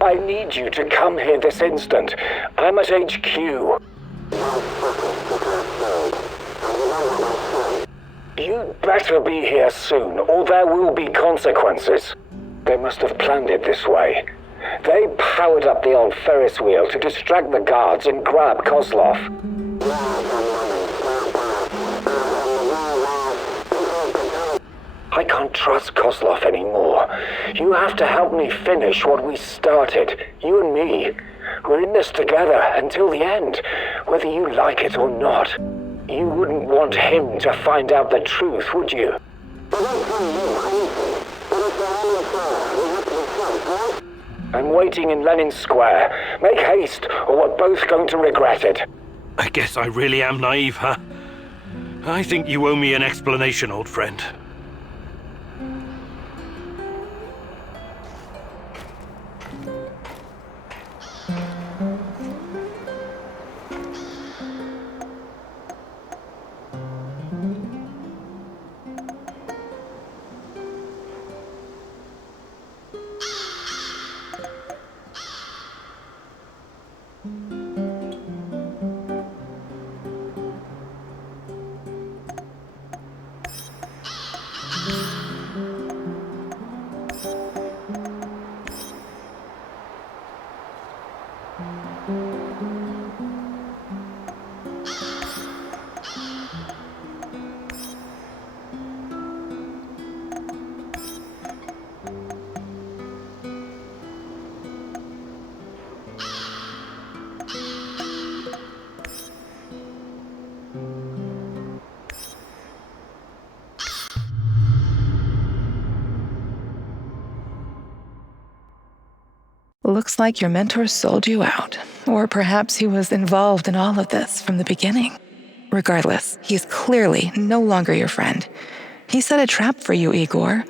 I need you to come here this instant. I'm at HQ. You better be here soon, or there will be consequences. They must have planned it this way. They powered up the old Ferris wheel to distract the guards and grab Kozlov. I can't trust Kozlov anymore. You have to help me finish what we started. You and me. We're in this together until the end, whether you like it or not. You wouldn't want him to find out the truth, would you? I'm waiting in Lenin Square. Make haste, or we're both going to regret it. I guess I really am naive, huh? I think you owe me an explanation, old friend. Looks like your mentor sold you out. Or perhaps he was involved in all of this from the beginning. Regardless, he's clearly no longer your friend. He set a trap for you, Igor.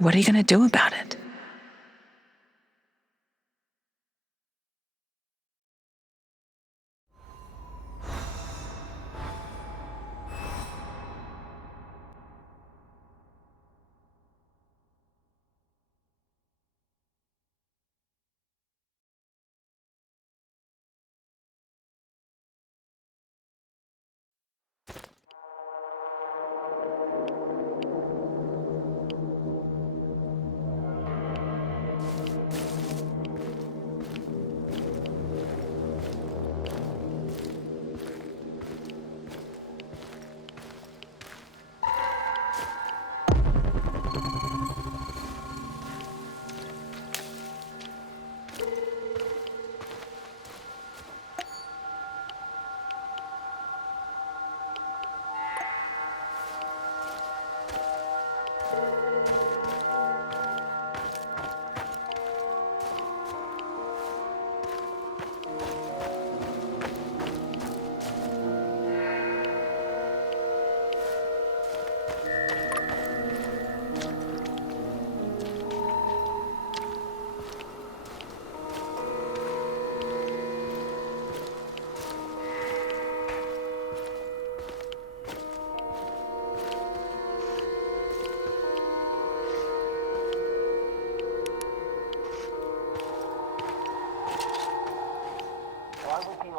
What are you going to do about it?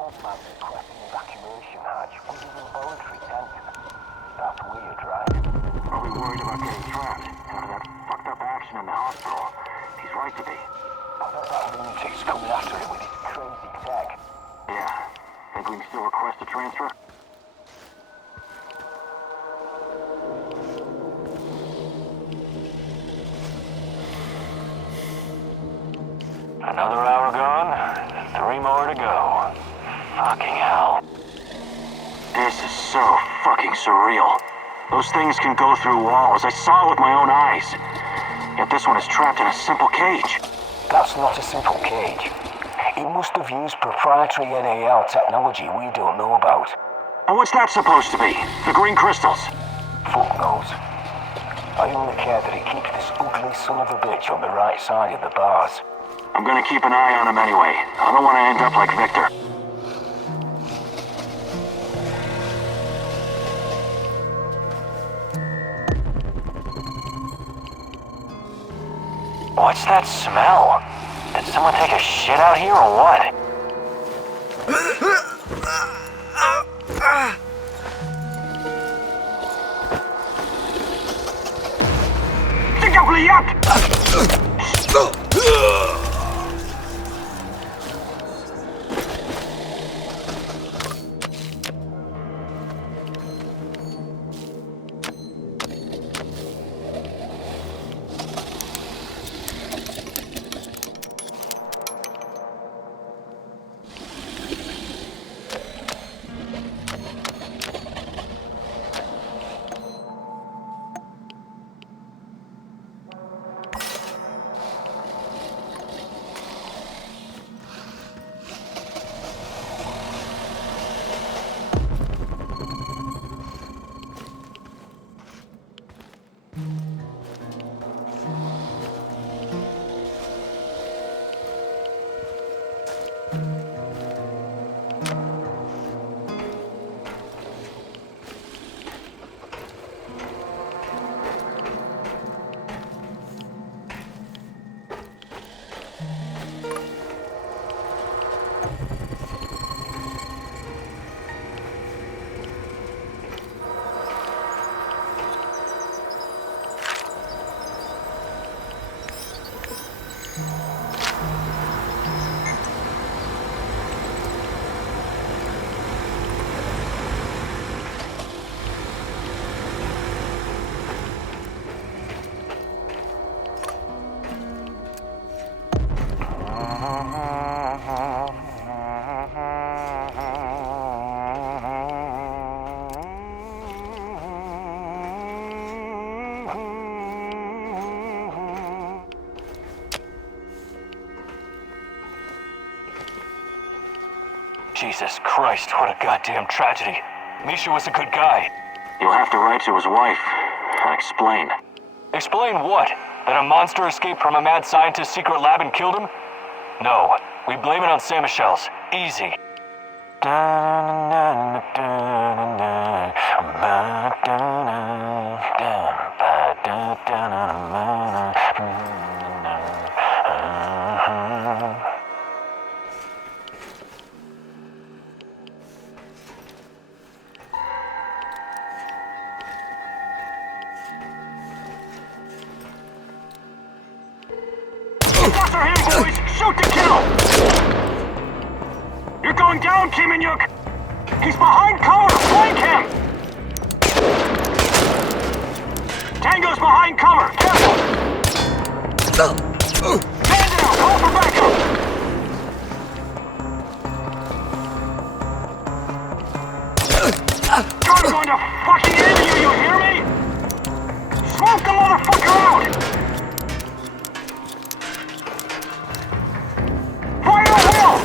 man requesting evacuation hatch with his involuntary tent. That's weird, right? Probably worried about getting trapped after that fucked up action in the hospital. He's right to be. I bet that lunatic's coming after him with his crazy tech. Yeah. Think we can still request a transfer? Another hour gone, 3 more to go. Fucking hell. This is so fucking surreal. Those things can go through walls. I saw it with my own eyes. Yet this one is trapped in a simple cage. That's not a simple cage. It must have used proprietary NAL technology we don't know about. And what's that supposed to be? The green crystals? Fuck knows. I only care that it keeps this ugly son of a bitch on the right side of the bars. I'm gonna keep an eye on him anyway. I don't want to end up like Victor. What's that smell? Did someone take a shit out here or what? Jesus Christ, what a goddamn tragedy. Misha was a good guy. You'll have to write to his wife and explain. Explain what? That a monster escaped from a mad scientist's secret lab and killed him? No, we blame it on Saint-Michel's. Easy. After him, boys! Shoot to kill! You're going down, Kim and Yuk! He's behind cover! Flank him! Tango's behind cover! Careful! Stand down! Call for backup! I'm going to fucking end you hear me? Smoke the motherfucker out! Fire the wheel!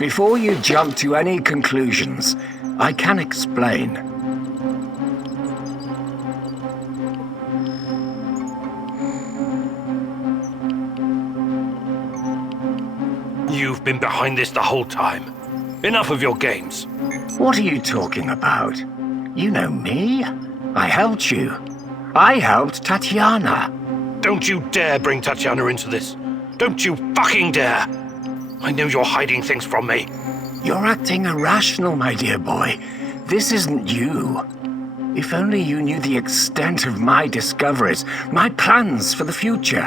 Before you jump to any conclusions, I can explain. You've been behind this the whole time. Enough of your games. What are you talking about? You know me. I helped you. I helped Tatiana. Don't you dare bring Tatiana into this. Don't you fucking dare. I know you're hiding things from me. You're acting irrational, my dear boy. This isn't you. If only you knew the extent of my discoveries, my plans for the future.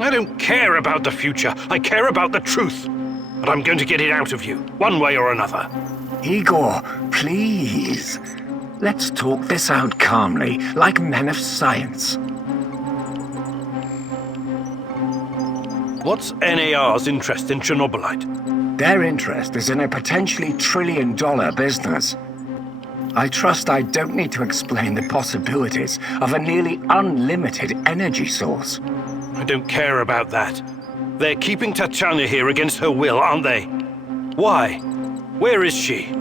I don't care about the future. I care about the truth. And I'm going to get it out of you, one way or another. Igor, please. Let's talk this out calmly, like men of science. What's NAR's interest in Chernobylite? Their interest is in a potentially trillion-dollar business. I trust I don't need to explain the possibilities of a nearly unlimited energy source. I don't care about that. They're keeping Tatiana here against her will, aren't they? Why? Where is she?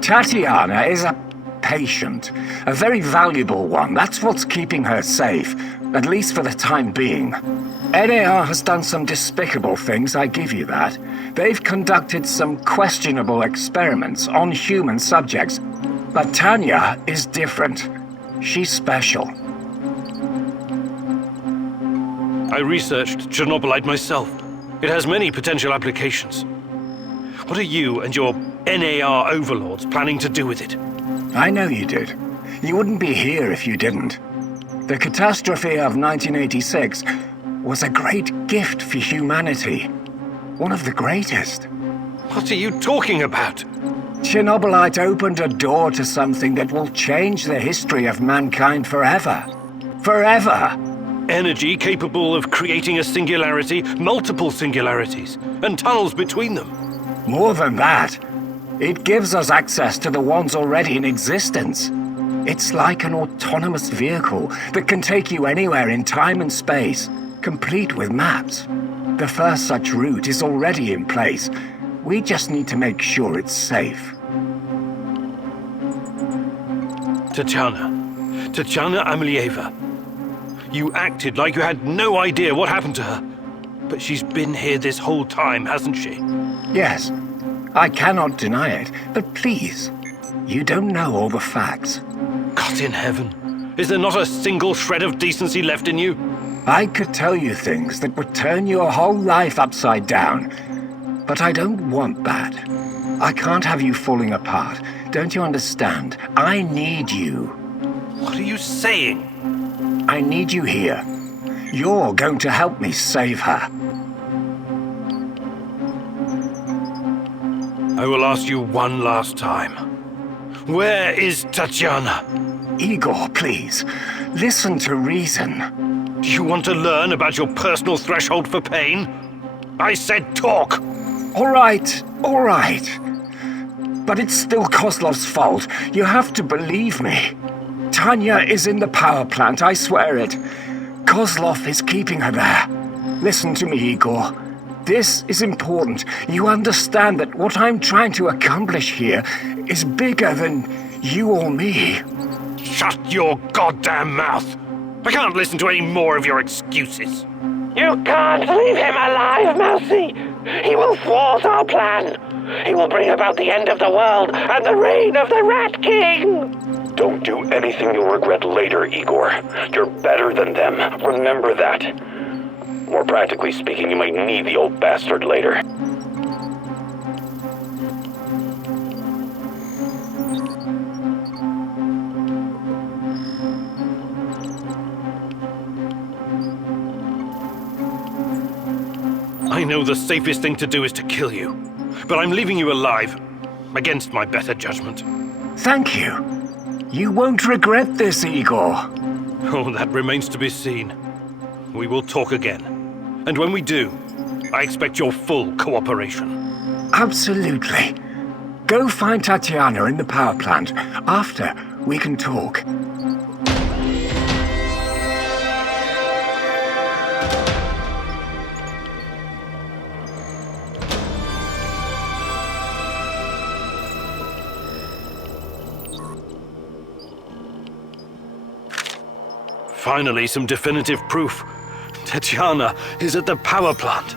Tatiana is a patient, a very valuable one. That's what's keeping her safe, at least for the time being. NAR has done some despicable things, I give you that. They've conducted some questionable experiments on human subjects. But Tanya is different. She's special. I researched Chernobylite myself. It has many potential applications. What are you and your NAR overlords planning to do with it? I know you did. You wouldn't be here if you didn't. The catastrophe of 1986 was a great gift for humanity. One of the greatest. What are you talking about? Chernobylite opened a door to something that will change the history of mankind forever. Forever! Energy capable of creating a singularity, multiple singularities, and tunnels between them. More than that, it gives us access to the ones already in existence. It's like an autonomous vehicle that can take you anywhere in time and space, complete with maps. The first such route is already in place. We just need to make sure it's safe. Tatiana Amelieva. You acted like you had no idea what happened to her. But she's been here this whole time, hasn't she? Yes, I cannot deny it, but please, you don't know all the facts. God in heaven, is there not a single shred of decency left in you? I could tell you things that would turn your whole life upside down, but I don't want that. I can't have you falling apart. Don't you understand? I need you. What are you saying? I need you here. You're going to help me save her. I will ask you one last time. Where is Tatiana? Igor, please. Listen to reason. Do you want to learn about your personal threshold for pain? I said talk! All right. But it's still Kozlov's fault. You have to believe me. Tanya is in the power plant, I swear it. Kozlov is keeping her there. Listen to me, Igor. This is important. You understand that what I'm trying to accomplish here is bigger than you or me. Shut your goddamn mouth! I can't listen to any more of your excuses. You can't leave him alive, Mousy! He will thwart our plan! He will bring about the end of the world and the reign of the Rat King! Don't do anything you'll regret later, Igor. You're better than them. Remember that. More practically speaking, you might need the old bastard later. I know the safest thing to do is to kill you, but I'm leaving you alive, against my better judgment. Thank you. You won't regret this, Igor. Oh, that remains to be seen. We will talk again. And when we do, I expect your full cooperation. Absolutely. Go find Tatiana in the power plant. After, we can talk. Finally, some definitive proof. Tatiana is at the power plant.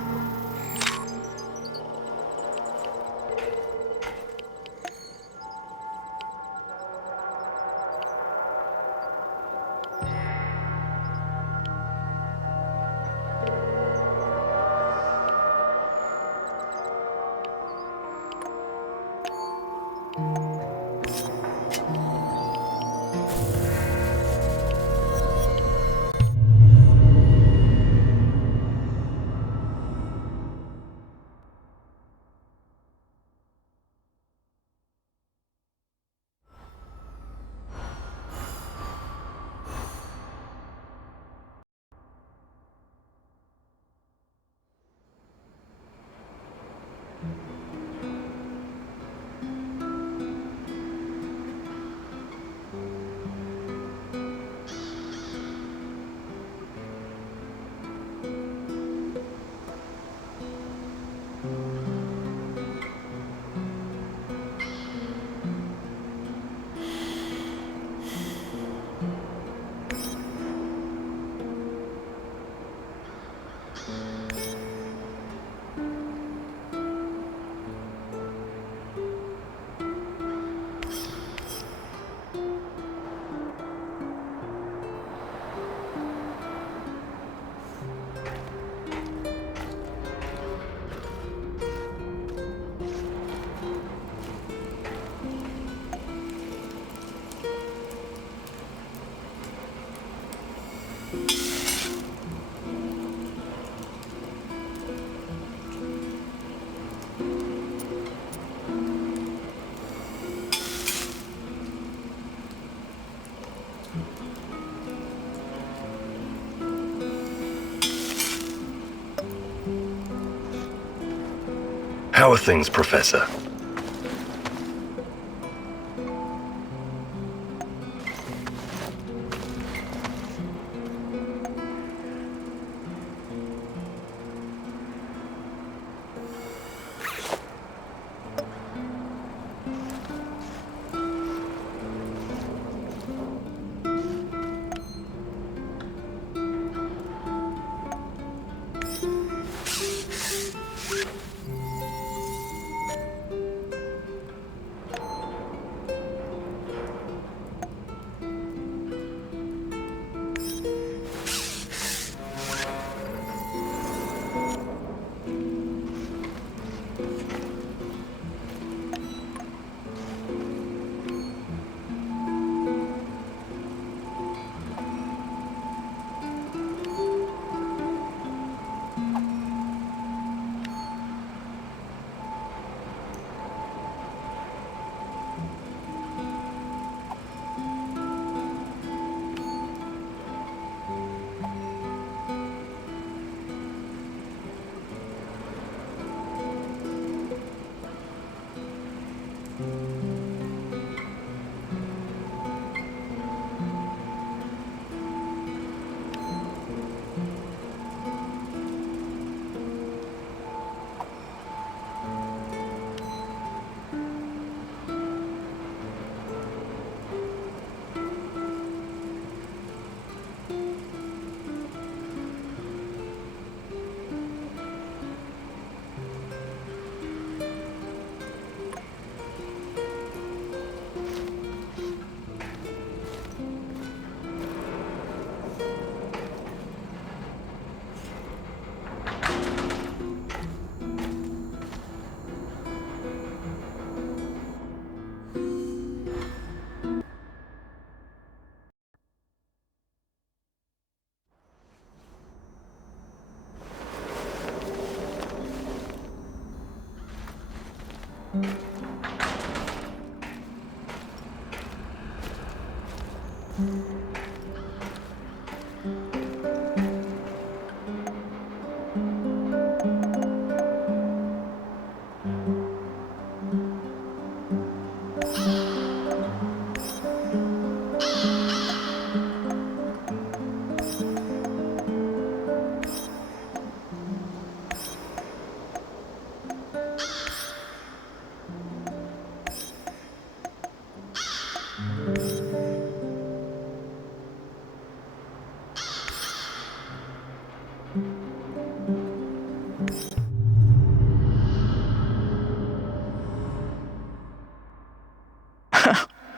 How are things, Professor?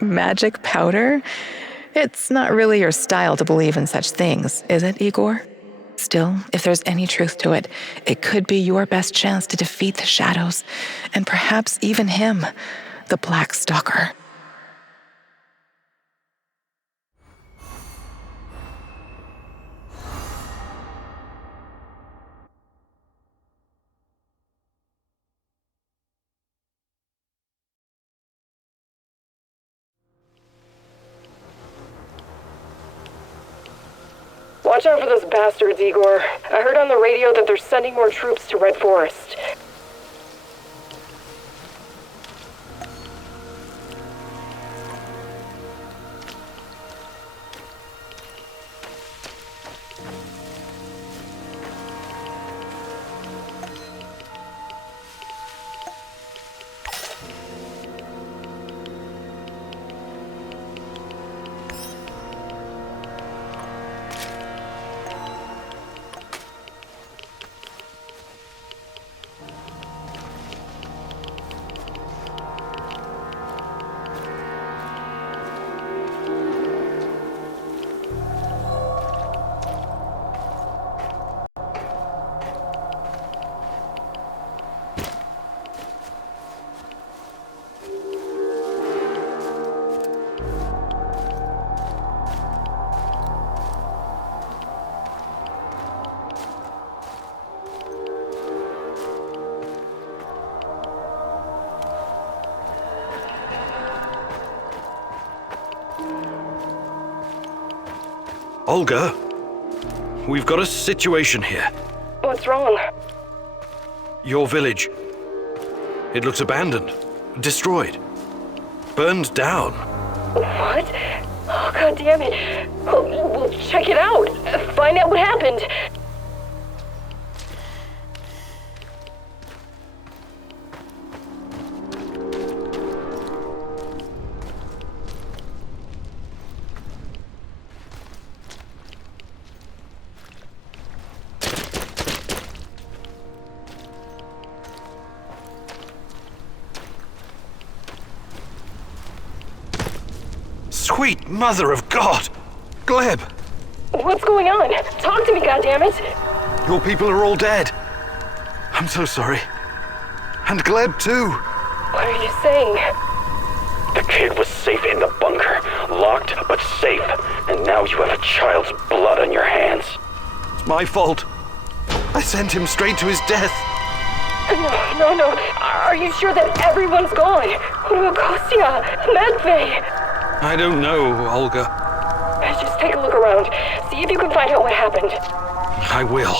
Magic powder? It's not really your style to believe in such things, is it, Igor? Still, if there's any truth to it, it could be your best chance to defeat the shadows, and perhaps even him, the Black Stalker. Watch out for those bastards, Igor. I heard on the radio that they're sending more troops to Red Forest. Olga, we've got a situation here. What's wrong? Your village. It looks abandoned, destroyed, burned down. What? Oh, God damn it. We'll check it out. Find out what happened. Sweet mother of God! Gleb! What's going on? Talk to me, goddammit! Your people are all dead. I'm so sorry. And Gleb too. What are you saying? The kid was safe in the bunker, locked but safe, and now you have a child's blood on your hands. It's my fault. I sent him straight to his death. No. Are you sure that everyone's gone? What about Kostya? Medvey? I don't know, Olga. Just take a look around. See if you can find out what happened. I will.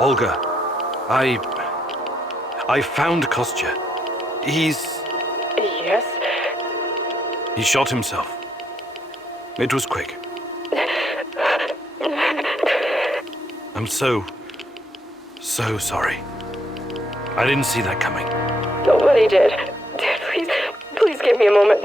Olga, I found Kostya. Yes? He shot himself. It was quick. I'm so sorry. I didn't see that coming. Nobody did. Please give me a moment.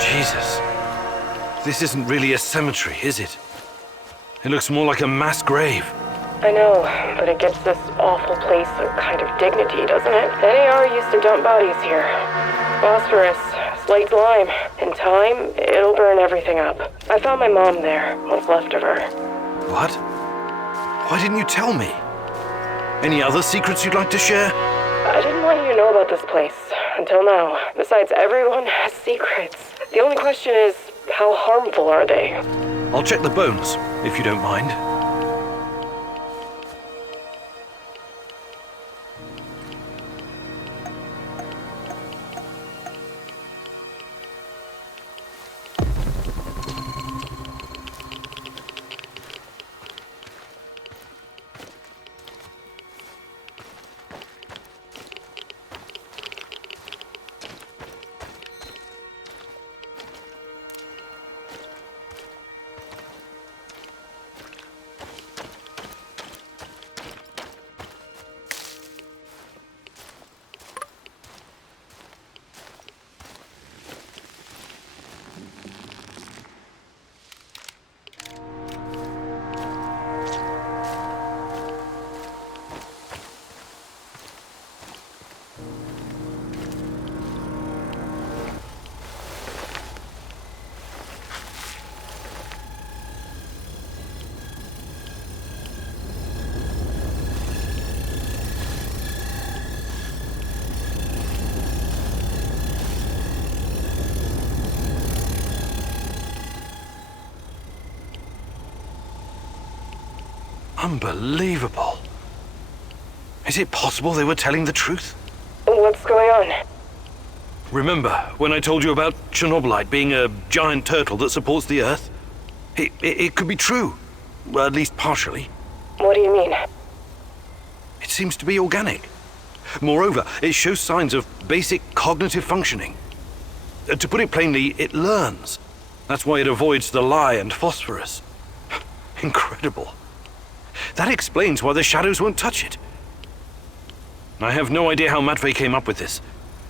Jesus. This isn't really a cemetery, is it? It looks more like a mass grave. I know, but it gives this awful place a kind of dignity, doesn't it? NAR used to dump bodies here. Phosphorus, slaked lime. In time, it'll burn everything up. I found my mom there, what's left of her. What? Why didn't you tell me? Any other secrets you'd like to share? I didn't want you to know about this place, until now. Besides, everyone has secrets. The only question is, how harmful are they? I'll check the bones, if you don't mind. Unbelievable. Is it possible they were telling the truth? What's going on? Remember when I told you about Chernobylite being a giant turtle that supports the Earth? It could be true. Well, at least partially. What do you mean? It seems to be organic. Moreover, it shows signs of basic cognitive functioning. To put it plainly, it learns. That's why it avoids the lye and phosphorus. Incredible. That explains why the shadows won't touch it. I have no idea how Matvey came up with this,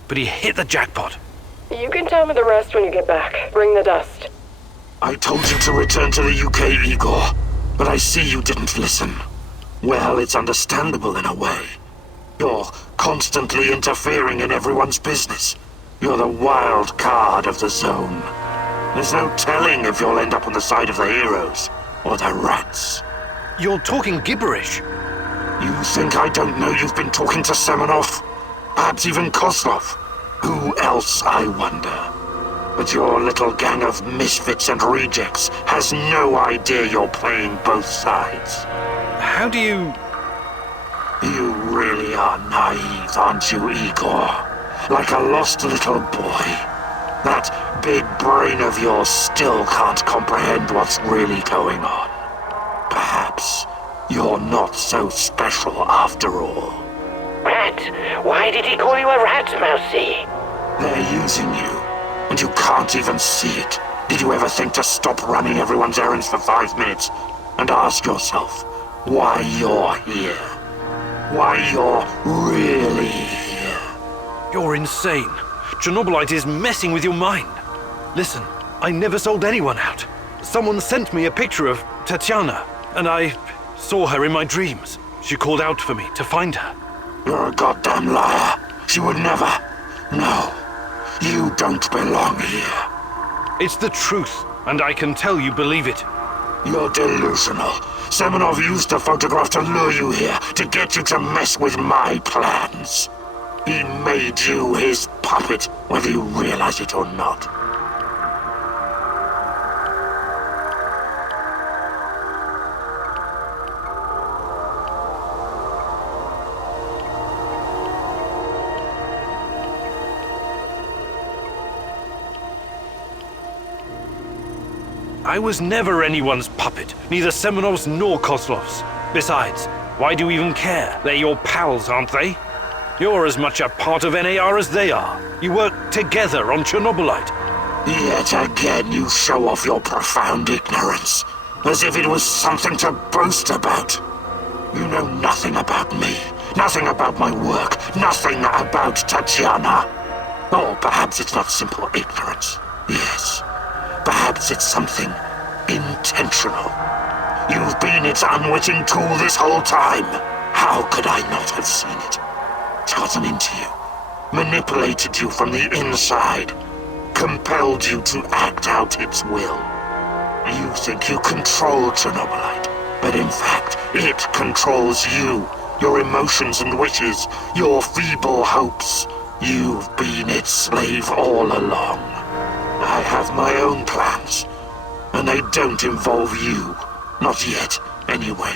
but he hit the jackpot. You can tell me the rest when you get back. Bring the dust. I told you to return to the UK, Igor, but I see you didn't listen. Well, it's understandable in a way. You're constantly interfering in everyone's business. You're the wild card of the zone. There's no telling if you'll end up on the side of the heroes or the rats. You're talking gibberish. You think I don't know you've been talking to Semenov? Perhaps even Kozlov? Who else, I wonder? But your little gang of misfits and rejects has no idea you're playing both sides. How do you... You really are naive, aren't you, Igor? Like a lost little boy. That big brain of yours still can't comprehend what's really going on. Perhaps you're not so special after all. Rat? Why did he call you a rat, Mousy? They're using you, and you can't even see it. Did you ever think to stop running everyone's errands for 5 minutes and ask yourself why you're here? Why you're really here? You're insane. Chernobylite is messing with your mind. Listen, I never sold anyone out. Someone sent me a picture of Tatiana, and I saw her in my dreams. She called out for me to find her. You're a goddamn liar. She would never. No, you don't belong here. It's the truth, and I can tell you believe it. You're delusional. Semenov used the photograph to lure you here, to get you to mess with my plans. He made you his puppet, whether you realize it or not. I was never anyone's puppet, neither Semenov's nor Kozlov's. Besides, why do you even care? They're your pals, aren't they? You're as much a part of NAR as they are. You work together on Chernobylite. Yet again you show off your profound ignorance, as if it was something to boast about. You know nothing about me, nothing about my work, nothing about Tatiana. Or perhaps it's not simple ignorance. Yes. Perhaps it's something intentional. You've been its unwitting tool this whole time. How could I not have seen it? It's gotten into you. manipulated you from the inside, compelled you to act out its will. You think you control Chernobylite, but in fact, it controls you, your emotions and wishes, your feeble hopes. You've been its slave all along. I have my own plans, and they don't involve you. Not yet, anyway.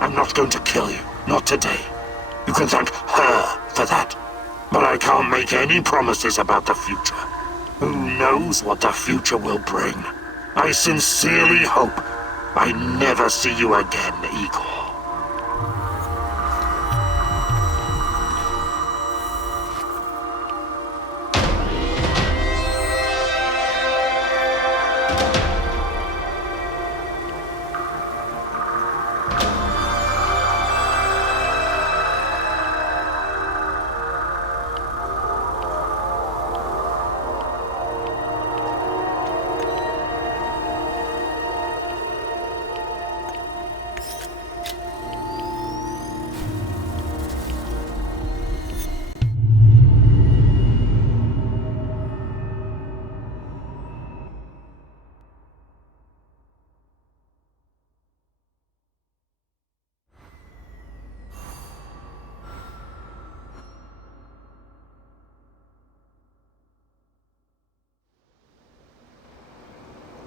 I'm not going to kill you, not today. You can thank her for that. But I can't make any promises about the future. Who knows what the future will bring? I sincerely hope I never see you again, Igor.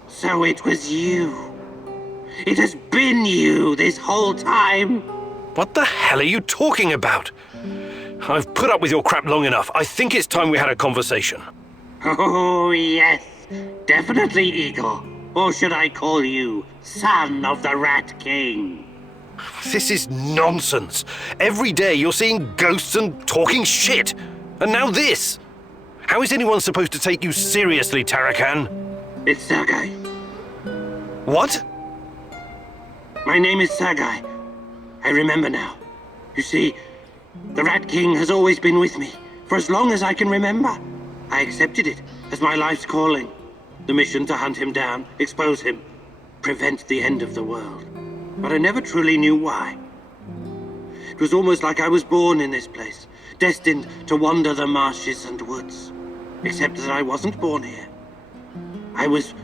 So it was you. It has been you this whole time. What the hell are you talking about? I've put up with your crap long enough. I think it's time we had a conversation. Oh, yes. Definitely, Igor. Or should I call you Son of the Rat King? This is nonsense. Every day you're seeing ghosts and talking shit. And now this. How is anyone supposed to take you seriously, Tarakan? It's Sergei. What? My name is Sergei. I remember now. You see, the Rat King has always been with me, for as long as I can remember. I accepted it as my life's calling. The mission to hunt him down, expose him, prevent the end of the world. But I never truly knew why. It was almost like I was born in this place, destined to wander the marshes and woods. Except that I wasn't born here. I was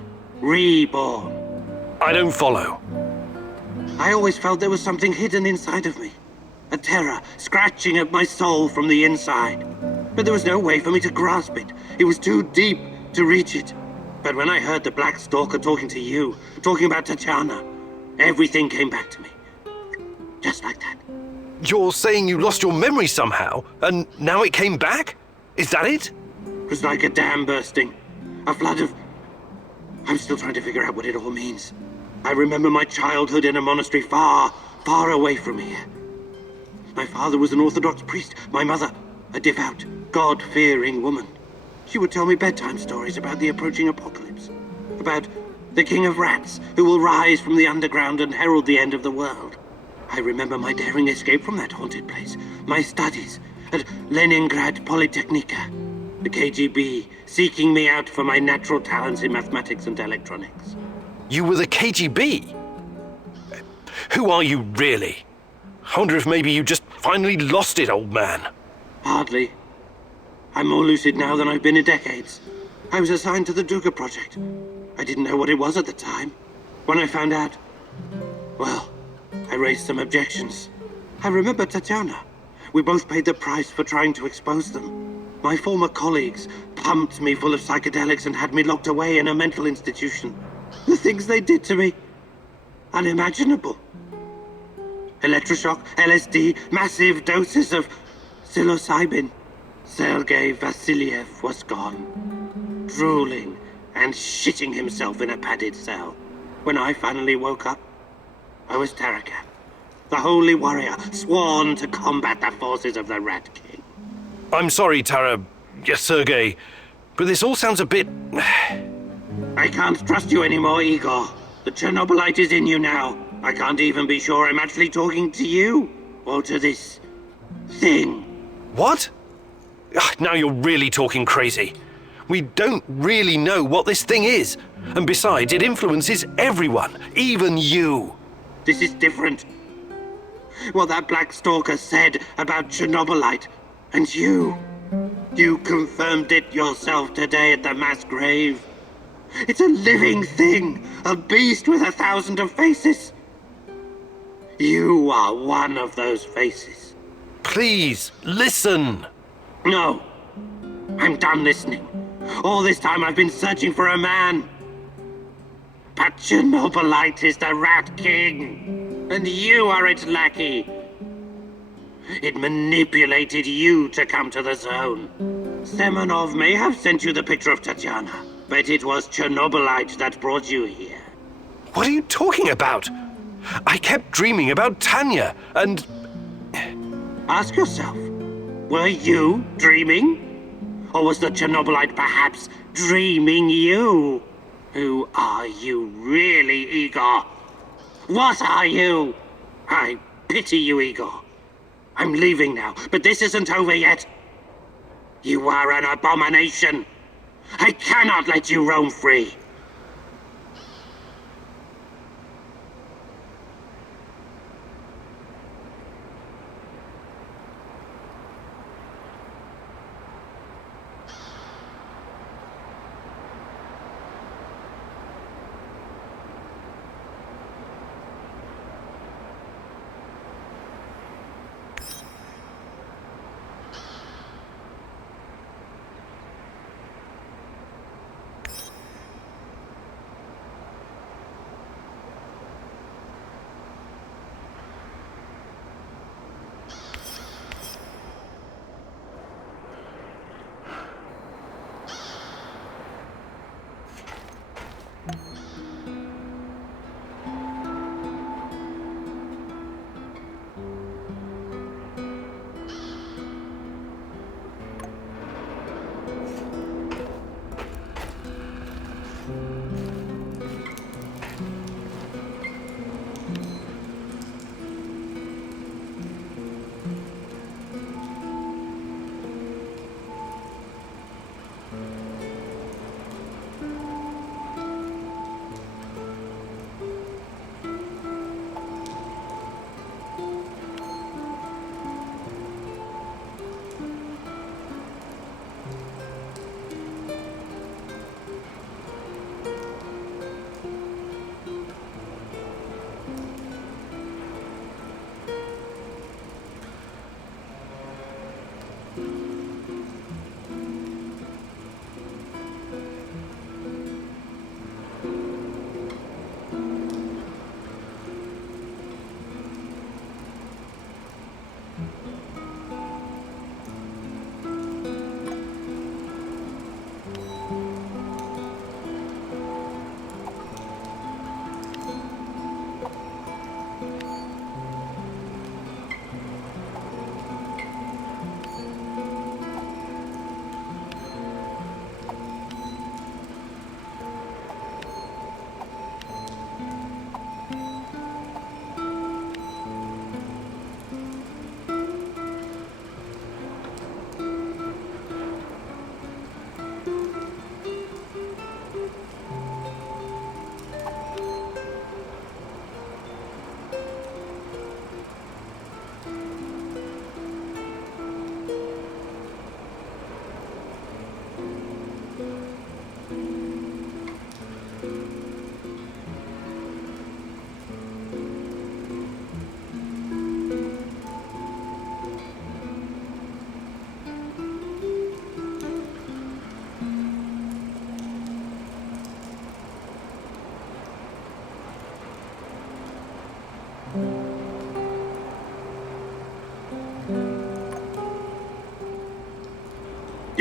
reborn. I don't follow. I always felt there was something hidden inside of me. A terror scratching at my soul from the inside. But there was no way for me to grasp it. It was too deep to reach it. But when I heard the Black Stalker talking to you, talking about Tatiana, everything came back to me. Just like that. You're saying you lost your memory somehow, and now it came back? Is that it? It was like a dam bursting. A flood of... I'm still trying to figure out what it all means. I remember my childhood in a monastery far, far away from here. My father was an Orthodox priest. My mother, a devout, God-fearing woman. She would tell me bedtime stories about the approaching apocalypse. About the king of rats who will rise from the underground and herald the end of the world. I remember my daring escape from that haunted place. My studies at Leningrad Polytechnica. The KGB seeking me out for my natural talents in mathematics and electronics. You were the KGB? Who are you really? I wonder if maybe you just finally lost it, old man. Hardly. I'm more lucid now than I've been in decades. I was assigned to the Duga project. I didn't know what it was at the time. When I found out, well, I raised some objections. I remember Tatiana. We both paid the price for trying to expose them. My former colleagues pumped me full of psychedelics and had me locked away in a mental institution. The things they did to me, unimaginable. Electroshock, LSD, massive doses of psilocybin. Sergei Vasiliev was gone, drooling and shitting himself in a padded cell. When I finally woke up, I was Tarakan, the holy warrior sworn to combat the forces of the Rat King. I'm sorry, Sergei, but this all sounds a bit... I can't trust you anymore, Igor. The Chernobylite is in you now. I can't even be sure I'm actually talking to you, or to this thing. What? Ugh, now you're really talking crazy. We don't really know what this thing is. And besides, it influences everyone, even you. This is different. What that Black Stalker said about Chernobylite, and you. You confirmed it yourself today at the mass grave. It's a living thing, a beast with 1,000 of faces. You are one of those faces. Please, listen! No, I'm done listening. All this time I've been searching for a man. But Chernobylite is the Rat King, and you are its lackey. It manipulated you to come to the zone. Semenov may have sent you the picture of Tatiana, but it was Chernobylite that brought you here. What are you talking about? I kept dreaming about Tanya, and... Ask yourself, were you dreaming? Or was the Chernobylite perhaps dreaming you? Who are you really, Igor? What are you? I pity you, Igor. I'm leaving now, but this isn't over yet. You are an abomination. I cannot let you roam free.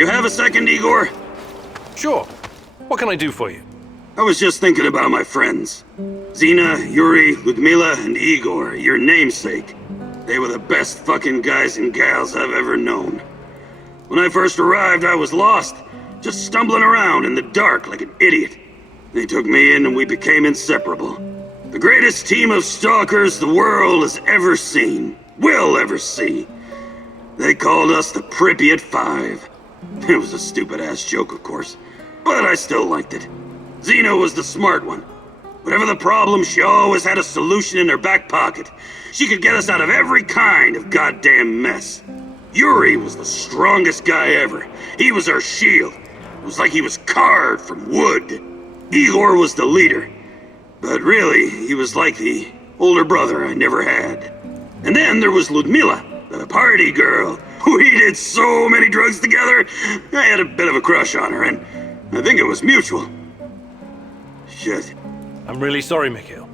You have a second, Igor? Sure. What can I do for you? I was just thinking about my friends. Zina, Yuri, Ludmila, and Igor, your namesake. They were the best fucking guys and gals I've ever known. When I first arrived, I was lost, just stumbling around in the dark like an idiot. They took me in and we became inseparable. The greatest team of stalkers the world has ever seen, will ever see. They called us the Pripyat Five. It was a stupid-ass joke, of course, but I still liked it. Zina was the smart one. Whatever the problem, she always had a solution in her back pocket. She could get us out of every kind of goddamn mess. Yuri was the strongest guy ever. He was our shield. It was like he was carved from wood. Igor was the leader. But really, he was like the older brother I never had. And then there was Ludmila, the party girl. We did so many drugs together. I had a bit of a crush on her, and I think it was mutual. Shit. I'm really sorry, Mikhail.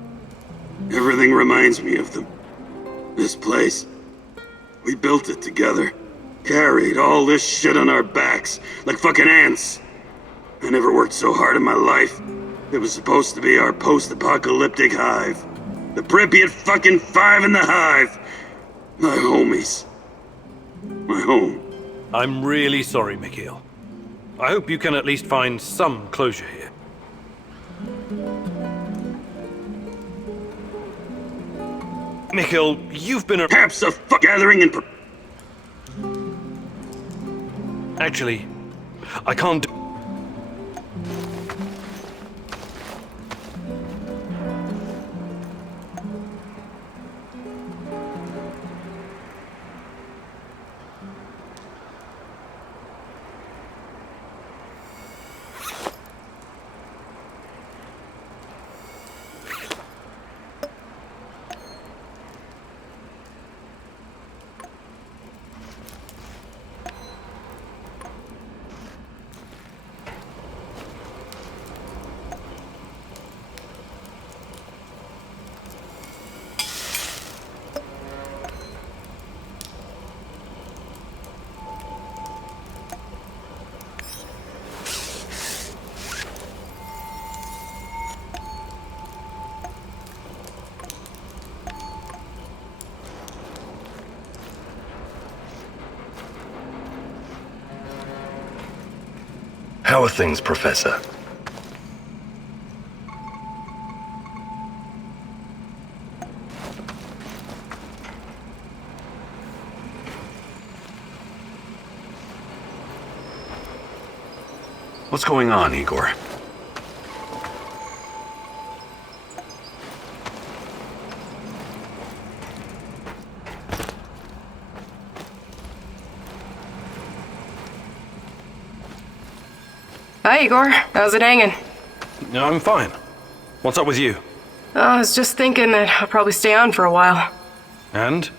Everything reminds me of them. This place. We built it together. Carried all this shit on our backs, like fucking ants. I never worked so hard in my life. It was supposed to be our post-apocalyptic hive. The Pripyat fucking Five in the Hive. My homies. My home. I'm really sorry, Mikhail. I hope you can at least find some closure here. Mikhail, you've been a... Perhaps a gathering and... Actually, I can't... How are things, Professor? What's going on, Igor? Hi, Igor. How's it hanging? No, I'm fine. What's up with you? I was just thinking that I'll probably stay on for a while. And?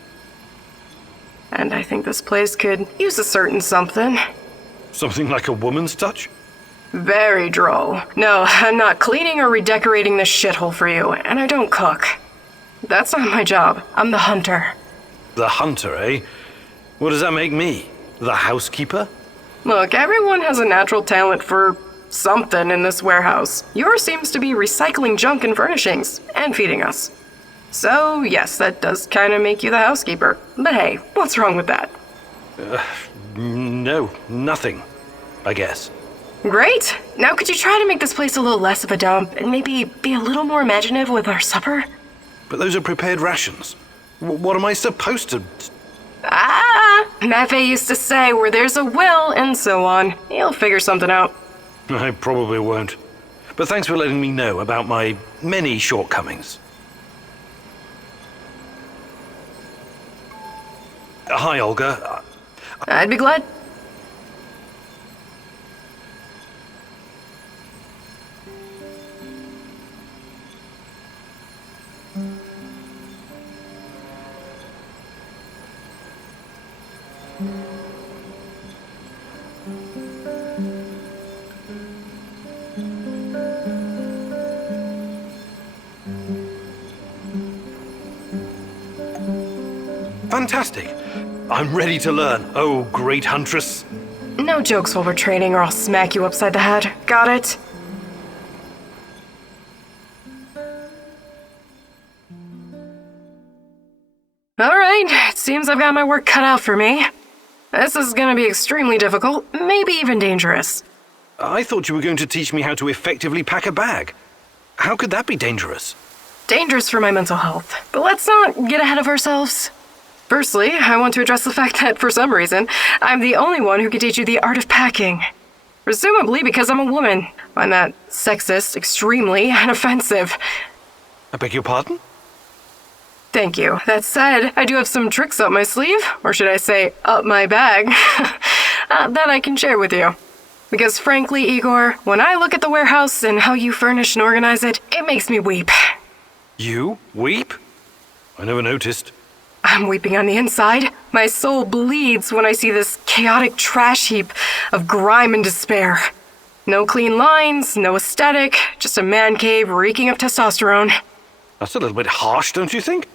And I think this place could use a certain something. Something like a woman's touch? Very droll. No, I'm not cleaning or redecorating this shithole for you, and I don't cook. That's not my job. I'm the hunter. The hunter, eh? What does that make me? The housekeeper? Look, everyone has a natural talent for something in this warehouse. Yours seems to be recycling junk and furnishings, and feeding us. So, yes, that does kind of make you the housekeeper. But hey, what's wrong with that? No, nothing, I guess. Great! Now could you try to make this place a little less of a dump, and maybe be a little more imaginative with our supper? But those are prepared rations. What am I supposed to... Maffei used to say, where there's a will, and so on. You'll figure something out. I probably won't. But thanks for letting me know about my many shortcomings. Hi, Olga. I'd be glad. Fantastic. I'm ready to learn, oh great huntress. No jokes while we're training or I'll smack you upside the head. Got it? Alright, it seems I've got my work cut out for me. This is gonna be extremely difficult, maybe even dangerous. I thought you were going to teach me how to effectively pack a bag. How could that be dangerous? Dangerous for my mental health. But let's not get ahead of ourselves. Firstly, I want to address the fact that, for some reason, I'm the only one who can teach you the art of packing. Presumably because I'm a woman. I find that sexist, extremely, and offensive. I beg your pardon? Thank you. That said, I do have some tricks up my sleeve, or should I say, up my bag, that I can share with you. Because frankly, Igor, when I look at the warehouse and how you furnish and organize it, it makes me weep. You weep? I never noticed. I'm weeping on the inside. My soul bleeds when I see this chaotic trash heap of grime and despair. No clean lines, no aesthetic, just a man cave reeking of testosterone. That's a little bit harsh, don't you think?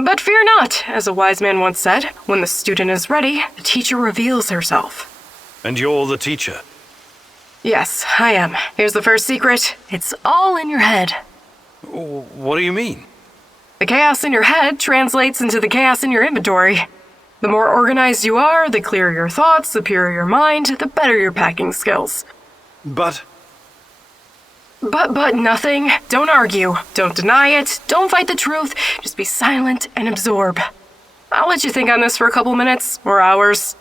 But fear not, as a wise man once said, when the student is ready, the teacher reveals herself. And you're the teacher? Yes, I am. Here's the first secret. It's all in your head. What do you mean? The chaos in your head translates into the chaos in your inventory. The more organized you are, the clearer your thoughts, the purer your mind, the better your packing skills. But nothing. Don't argue. Don't deny it. Don't fight the truth. Just be silent and absorb. I'll let you think on this for a couple minutes or hours.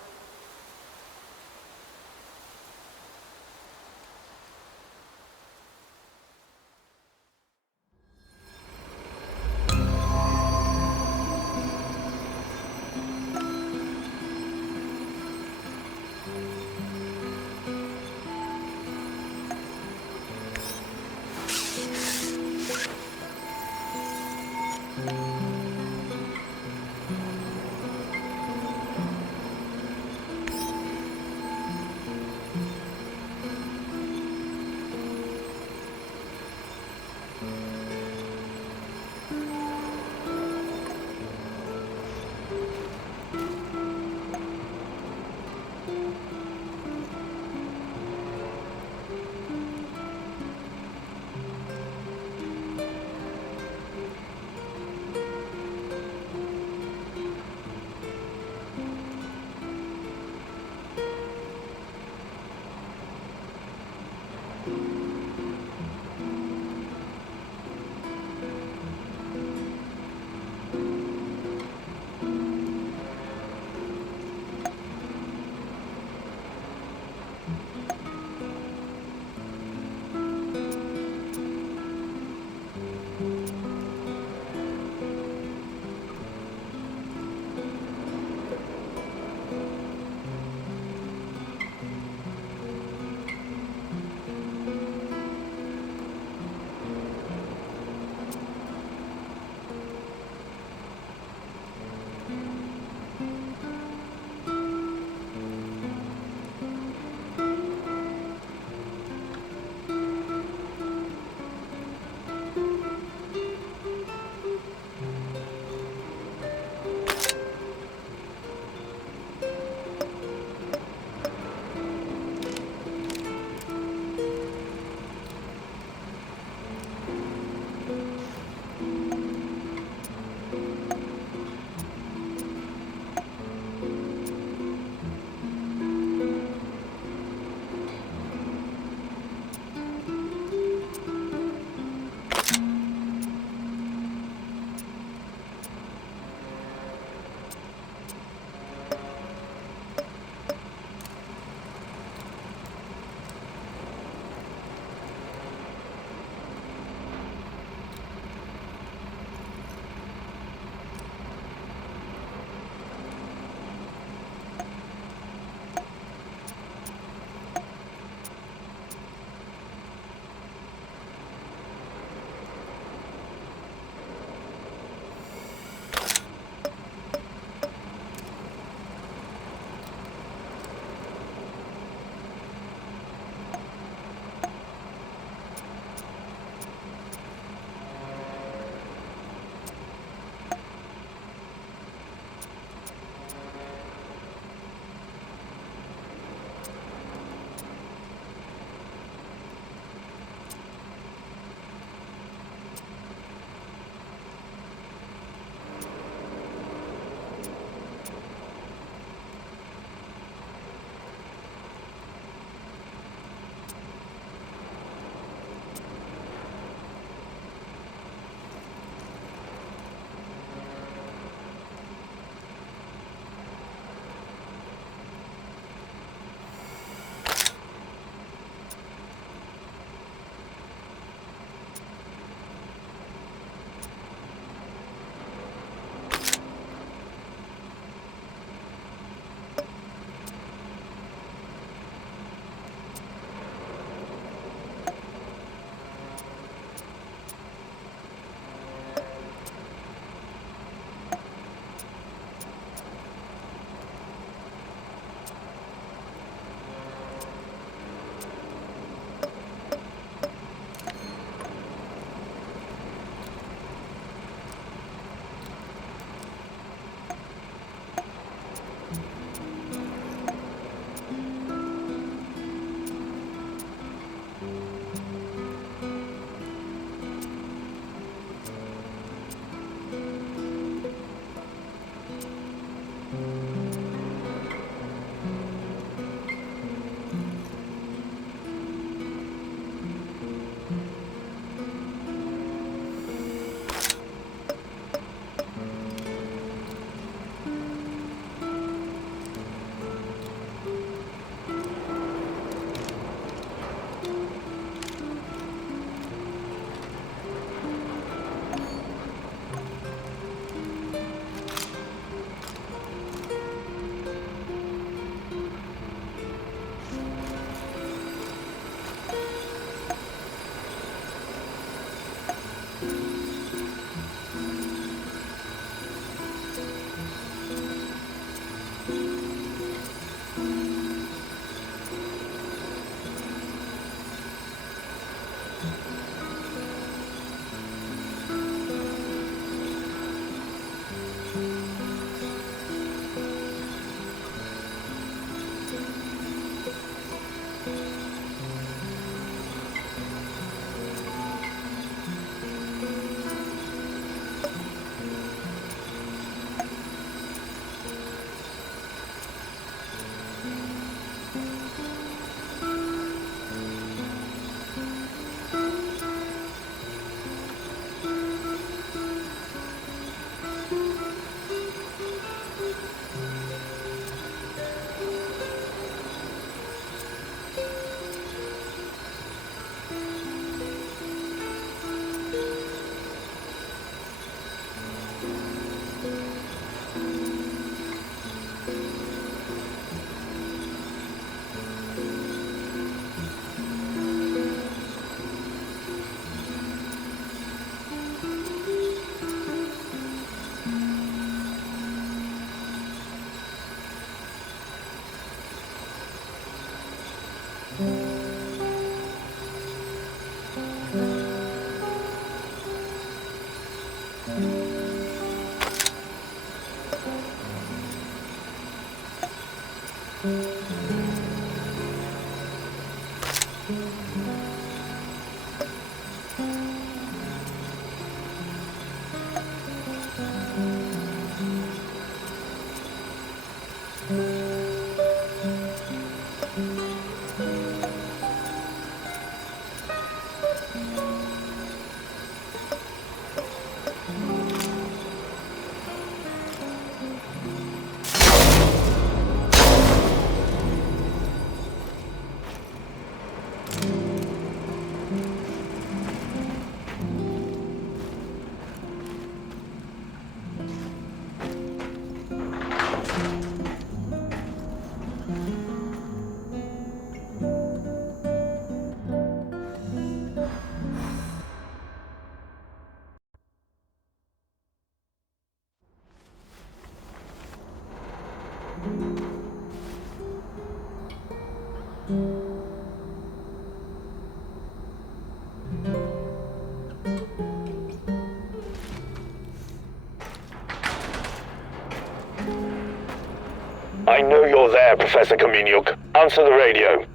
I know you're there, Professor Kaminyuk. Answer the radio.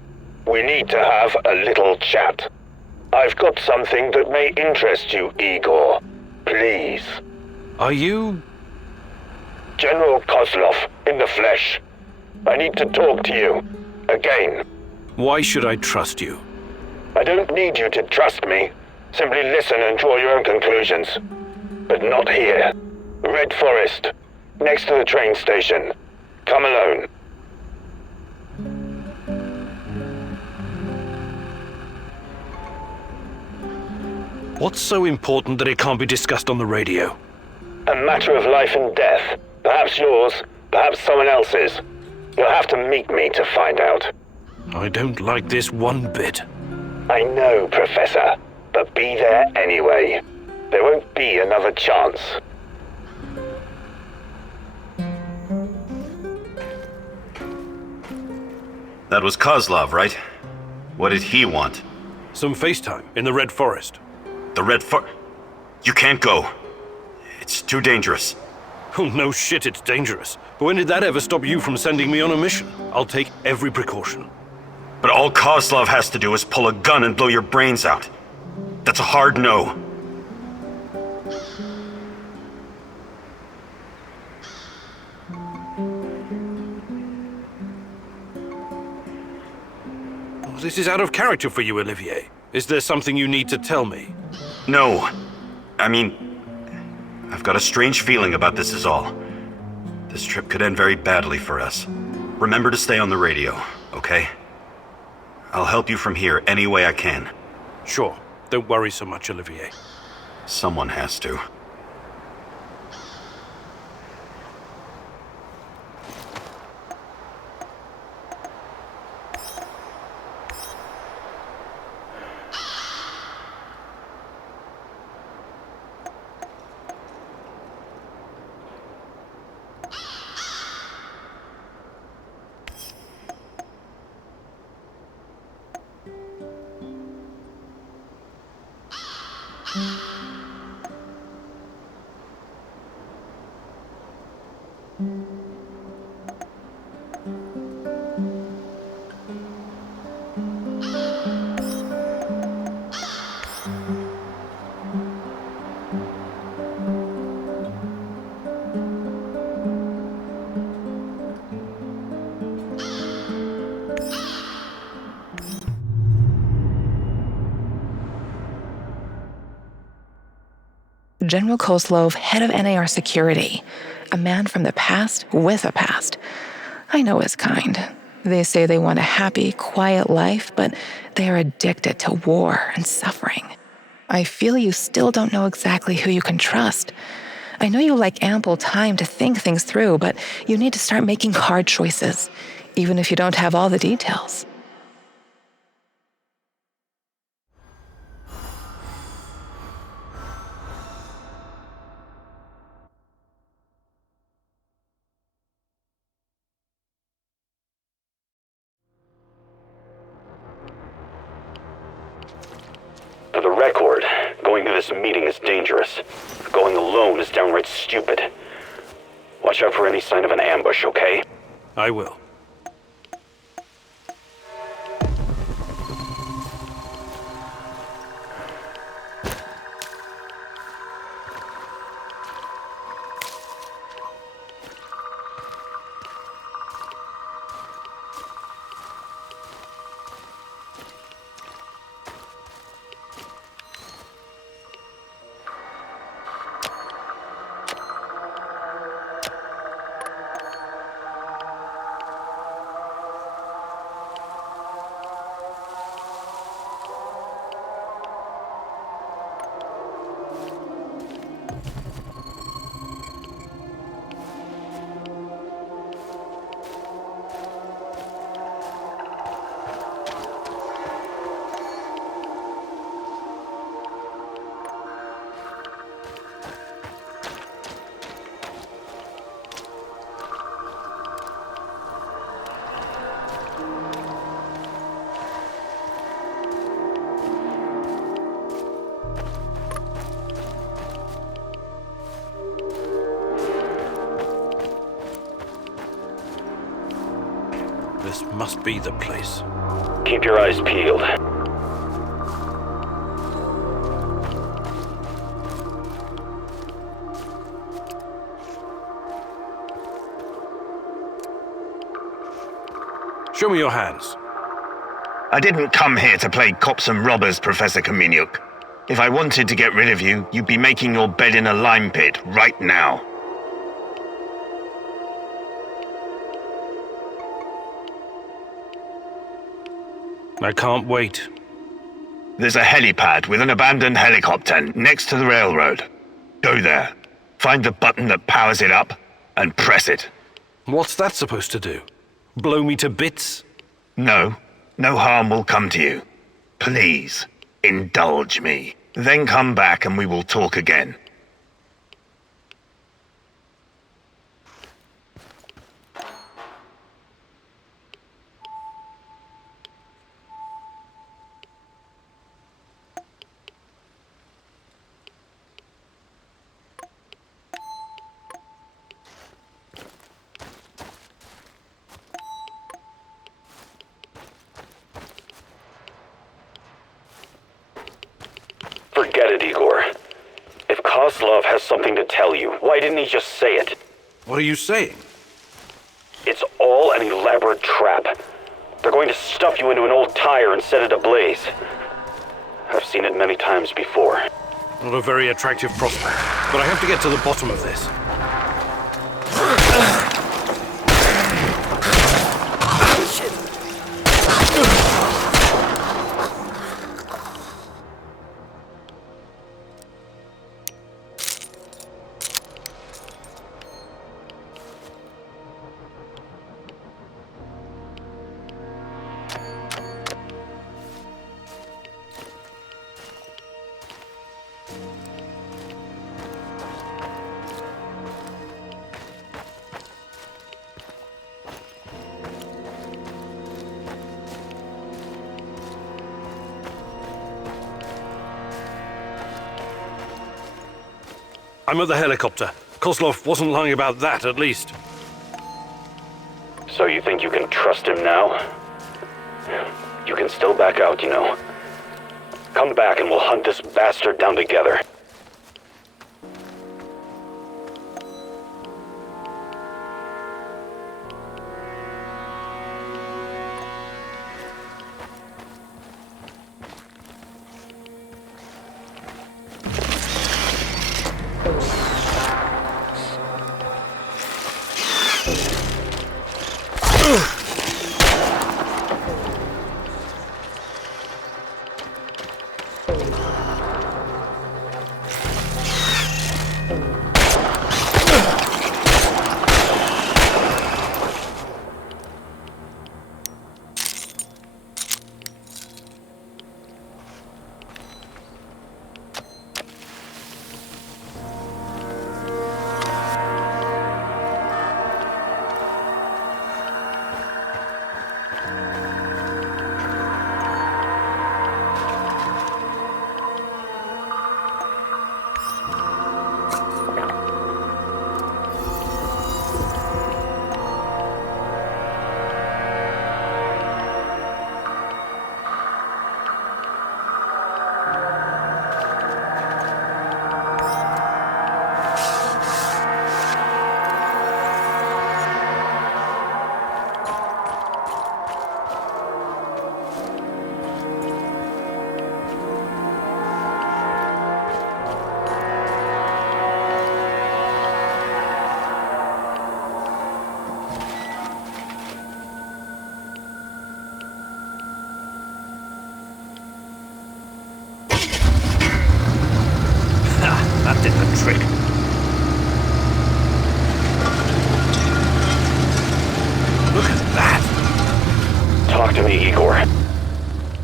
We need to have a little chat. I've got something that may interest you, Igor. Please. Are you... General Kozlov, in the flesh. I need to talk to you. Again. Why should I trust you? I don't need you to trust me. Simply listen and draw your own conclusions. But not here. Red Forest. Next to the train station. Come alone. What's so important that it can't be discussed on the radio? A matter of life and death. Perhaps yours, perhaps someone else's. You'll have to meet me to find out. I don't like this one bit. I know, Professor, but be there anyway. There won't be another chance. That was Kozlov, right? What did he want? Some FaceTime in the Red Forest. The Red Forest? You can't go. It's too dangerous. Oh, no shit, it's dangerous. But when did that ever stop you from sending me on a mission? I'll take every precaution. But all Kozlov has to do is pull a gun and blow your brains out. That's a hard no. This is out of character for you, Olivier. Is there something you need to tell me? No. I mean, I've got a strange feeling about this is all. This trip could end very badly for us. Remember to stay on the radio, okay? I'll help you from here any way I can. Sure. Don't worry so much, Olivier. Someone has to. General Kozlov, head of NAR security. A man from the past with a past. I know his kind. They say they want a happy, quiet life, but they are addicted to war and suffering. I feel you still don't know exactly who you can trust. I know you like ample time to think things through, but you need to start making hard choices, even if you don't have all the details. For the record, go going to this meeting is dangerous. Going alone is downright stupid. Watch out for any sign of an ambush, okay? I will. This must be the place. Keep your eyes peeled. Show me your hands. I didn't come here to play cops and robbers, Professor Kamieniuk. If I wanted to get rid of you, you'd be making your bed in a lime pit right now. I can't wait. There's a helipad with an abandoned helicopter next to the railroad. Go there, find the button that powers it up, and press it. What's that supposed to do? Blow me to bits? No harm will come to you. Please, indulge me. Then come back and we will talk again. Forget it, Igor. If Kozlov has something to tell you, why didn't he just say it? What are you saying? It's all an elaborate trap. They're going to stuff you into an old tire and set it ablaze. I've seen it many times before. Not a very attractive prospect, but I have to get to the bottom of this. I'm at the helicopter. Kozlov wasn't lying about that, at least. So you think you can trust him now? You can still back out, you know. Come back and we'll hunt this bastard down together. playing that trick. Look at that! Talk to me, Igor.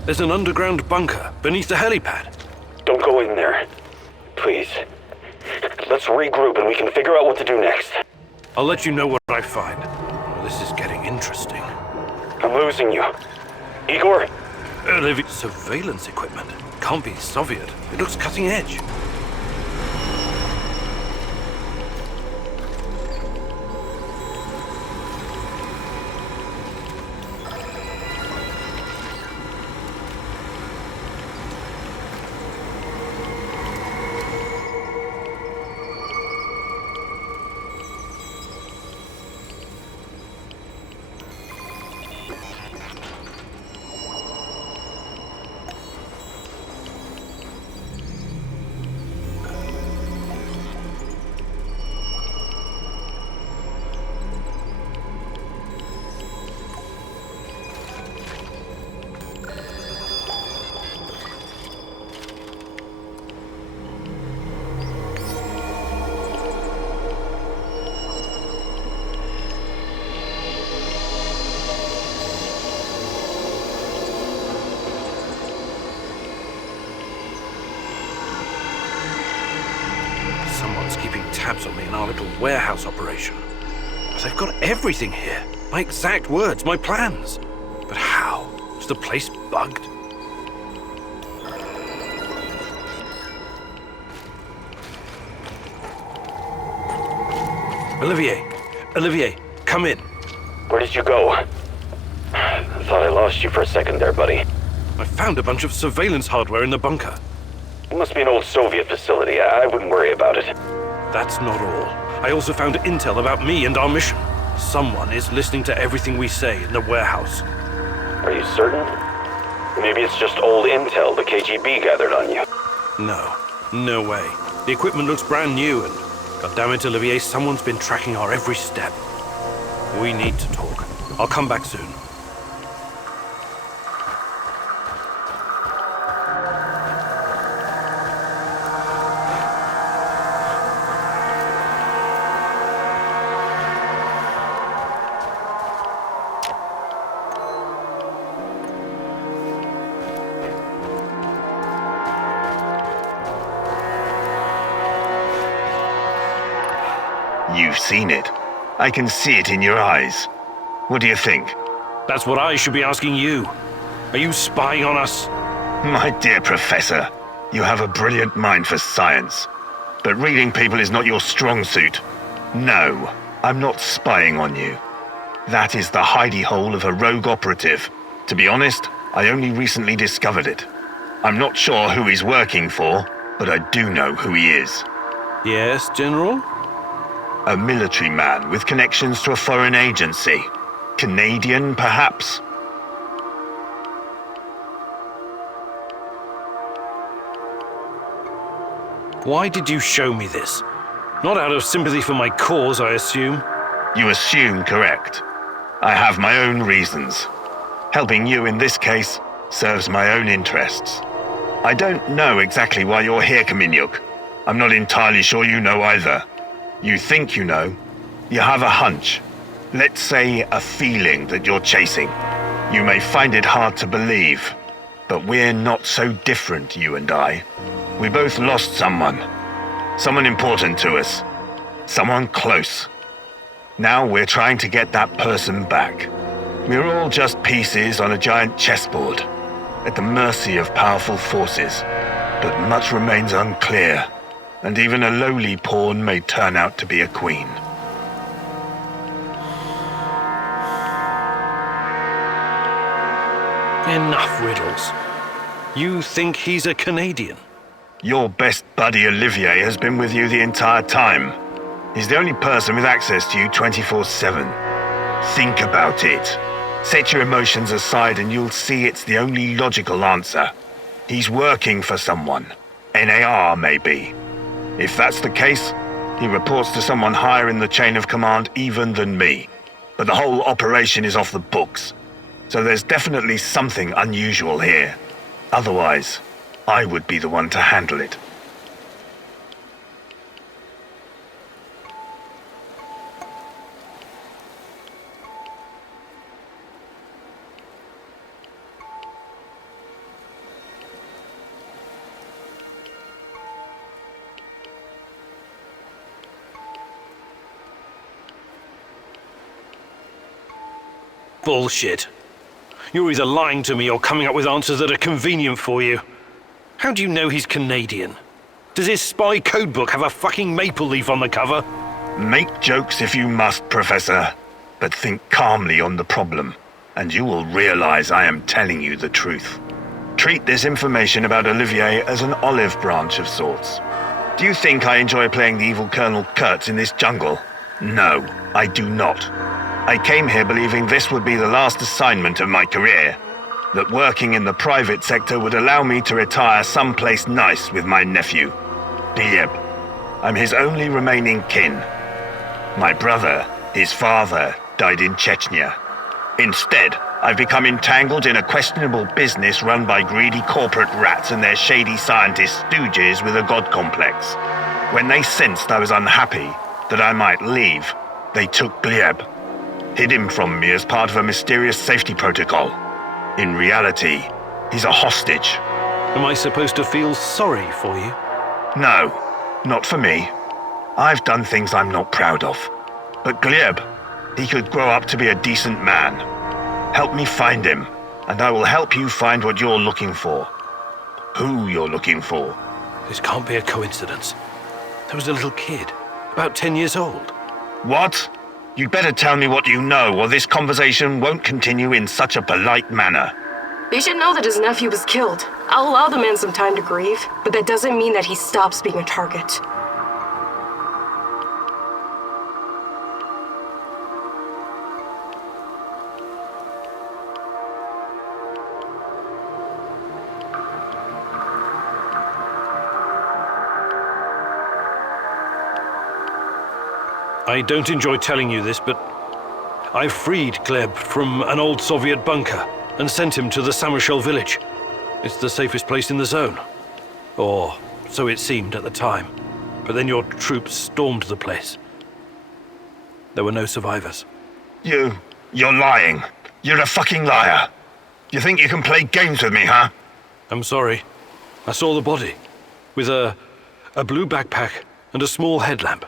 There's an underground bunker beneath the helipad. Don't go in there. Please. Let's regroup and we can figure out what to do next. I'll let you know what I find. Oh, this is getting interesting. I'm losing you. Igor? Surveillance equipment. Can't be Soviet. It looks cutting edge. Someone's keeping tabs on me in our little warehouse operation. But they've got everything here. My exact words, my plans. But how? Is the place bugged? Olivier, come in. Where did you go? I thought I lost you for a second there, buddy. I found a bunch of surveillance hardware in the bunker. It must be an old Soviet facility. I wouldn't worry about it. That's not all. I also found intel about me and our mission. Someone is listening to everything we say in the warehouse. Are you certain? Maybe it's just old intel the KGB gathered on you. No way. The equipment looks brand new and, goddammit, Olivier, someone's been tracking our every step. We need to talk. I'll come back soon. You've seen it. I can see it in your eyes. What do you think? That's what I should be asking you. Are you spying on us? My dear Professor, you have a brilliant mind for science. But reading people is not your strong suit. No, I'm not spying on you. That is the hidey hole of a rogue operative. To be honest, I only recently discovered it. I'm not sure who he's working for, but I do know who he is. Yes, General? A military man with connections to a foreign agency. Canadian, perhaps? Why did you show me this? Not out of sympathy for my cause, I assume. You assume correct. I have my own reasons. Helping you in this case serves my own interests. I don't know exactly why you're here, Kaminyuk. I'm not entirely sure you know either. You think you know. You have a hunch. Let's say a feeling that you're chasing. You may find it hard to believe, but we're not so different, you and I. We both lost someone. Someone important to us. Someone close. Now we're trying to get that person back. We're all just pieces on a giant chessboard, at the mercy of powerful forces. But much remains unclear, and even a lowly pawn may turn out to be a queen. Enough riddles. You think he's a Canadian? Your best buddy Olivier has been with you the entire time. He's the only person with access to you 24/7. Think about it. Set your emotions aside and you'll see it's the only logical answer. He's working for someone. NAR, maybe. If that's the case, he reports to someone higher in the chain of command even than me. But the whole operation is off the books. So there's definitely something unusual here. Otherwise, I would be the one to handle it. Bullshit. You're either lying to me or coming up with answers that are convenient for you. How do you know he's Canadian? Does his spy codebook have a fucking maple leaf on the cover? Make jokes if you must, Professor, but think calmly on the problem, and you will realize I am telling you the truth. Treat this information about Olivier as an olive branch of sorts. Do you think I enjoy playing the evil Colonel Kurtz in this jungle? No, I do not. I came here believing this would be the last assignment of my career, that working in the private sector would allow me to retire someplace nice with my nephew, Gleb. I'm his only remaining kin. My brother, his father, died in Chechnya. Instead, I've become entangled in a questionable business run by greedy corporate rats and their shady scientist stooges with a god complex. When they sensed I was unhappy, that I might leave, they took Gleb, hid him from me as part of a mysterious safety protocol. In reality, he's a hostage. Am I supposed to feel sorry for you? No, not for me. I've done things I'm not proud of. But Gleb, he could grow up to be a decent man. Help me find him, and I will help you find what you're looking for. Who you're looking for. This can't be a coincidence. There was a little kid, about 10 years old. What? You'd better tell me what you know, or this conversation won't continue in such a polite manner. They should know that his nephew was killed. I'll allow the man some time to grieve, but that doesn't mean that he stops being a target. I don't enjoy telling you this, but I freed Gleb from an old Soviet bunker and sent him to the Samushel village. It's the safest place in the zone. Or so it seemed at the time. But then your troops stormed the place. There were no survivors. You're lying. You're a fucking liar. You think you can play games with me, huh? I'm sorry. I saw the body, with a blue backpack and a small headlamp.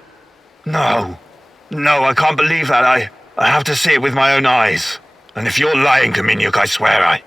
No, I can't believe that. I have to see it with my own eyes. And if you're lying, Kaminyuk, I swear I...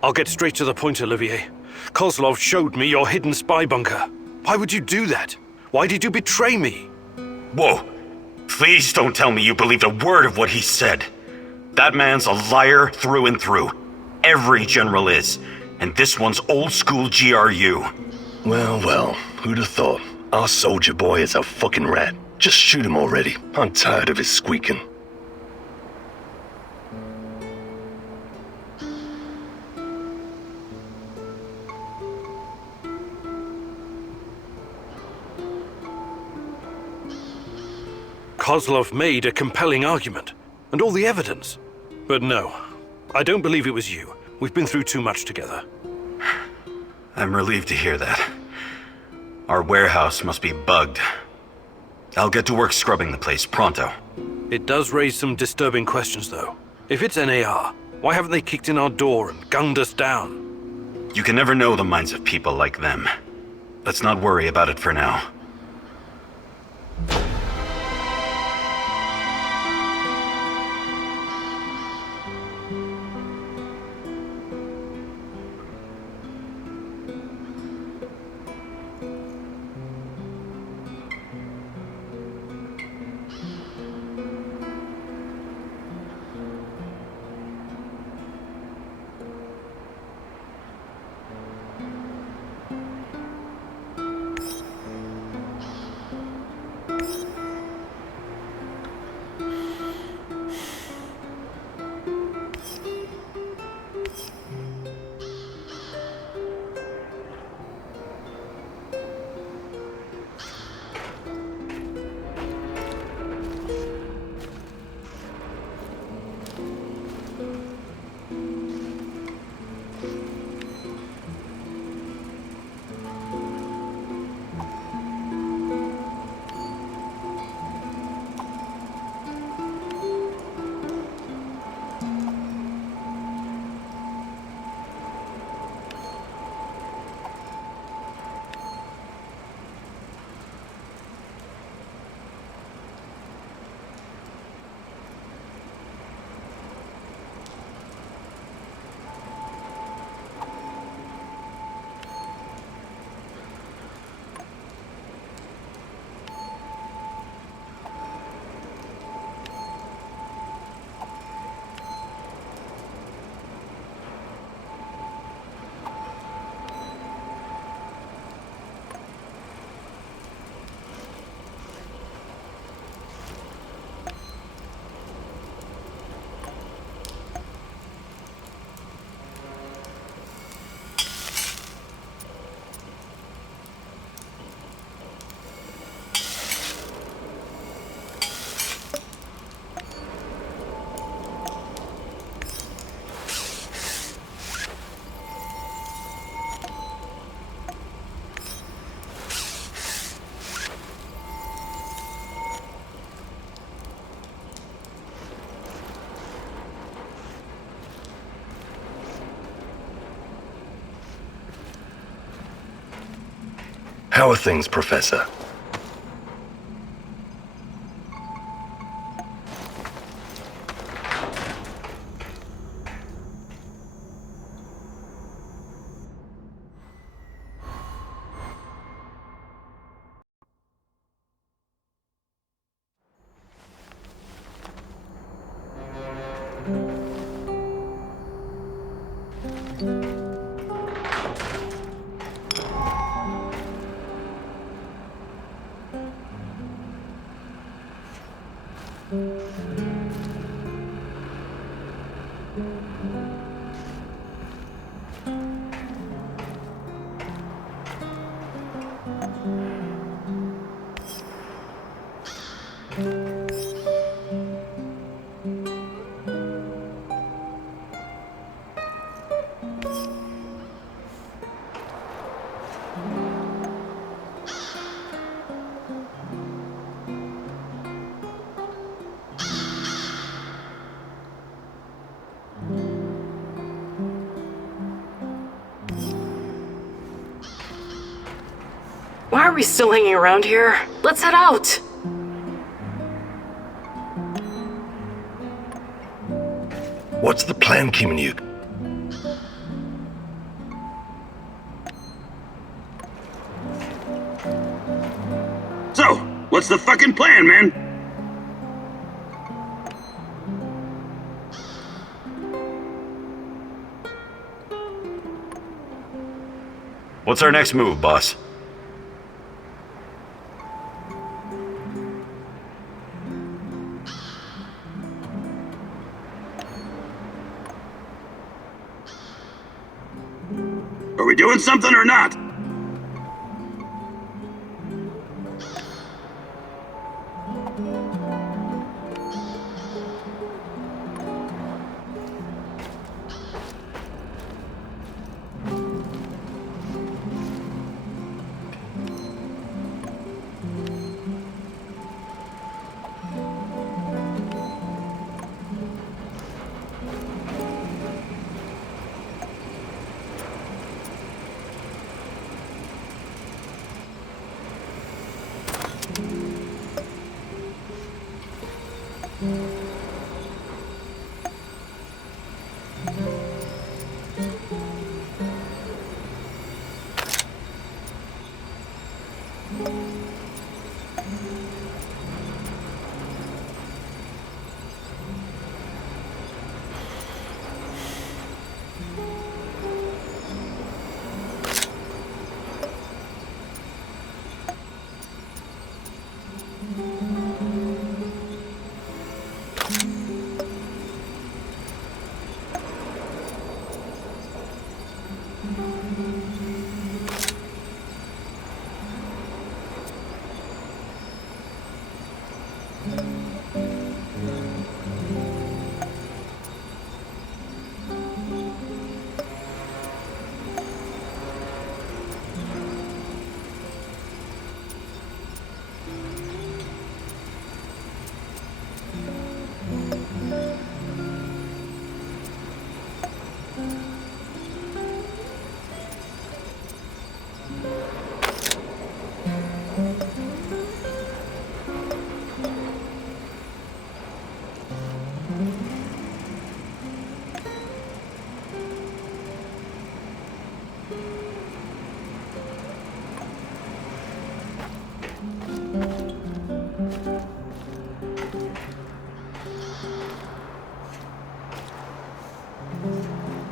I'll get straight to the point, Olivier. Kozlov showed me your hidden spy bunker. Why would you do that? Why did you betray me? Whoa. Please don't tell me you believed a word of what he said. That man's a liar through and through. Every general is. And this one's old school GRU. Well, who'd have thought? Our soldier boy is a fucking rat. Just shoot him already. I'm tired of his squeaking. Kozlov made a compelling argument, and all the evidence. But no, I don't believe it was you. We've been through too much together. I'm relieved to hear that. Our warehouse must be bugged. I'll get to work scrubbing the place pronto. It does raise some disturbing questions, though. If it's NAR, why haven't they kicked in our door and gunned us down? You can never know the minds of people like them. Let's not worry about it for now. How are things, Professor? Why are we still hanging around here? Let's head out! What's the plan, Kiminuk? So, what's the fucking plan, man? What's our next move, boss? Are we doing something or not?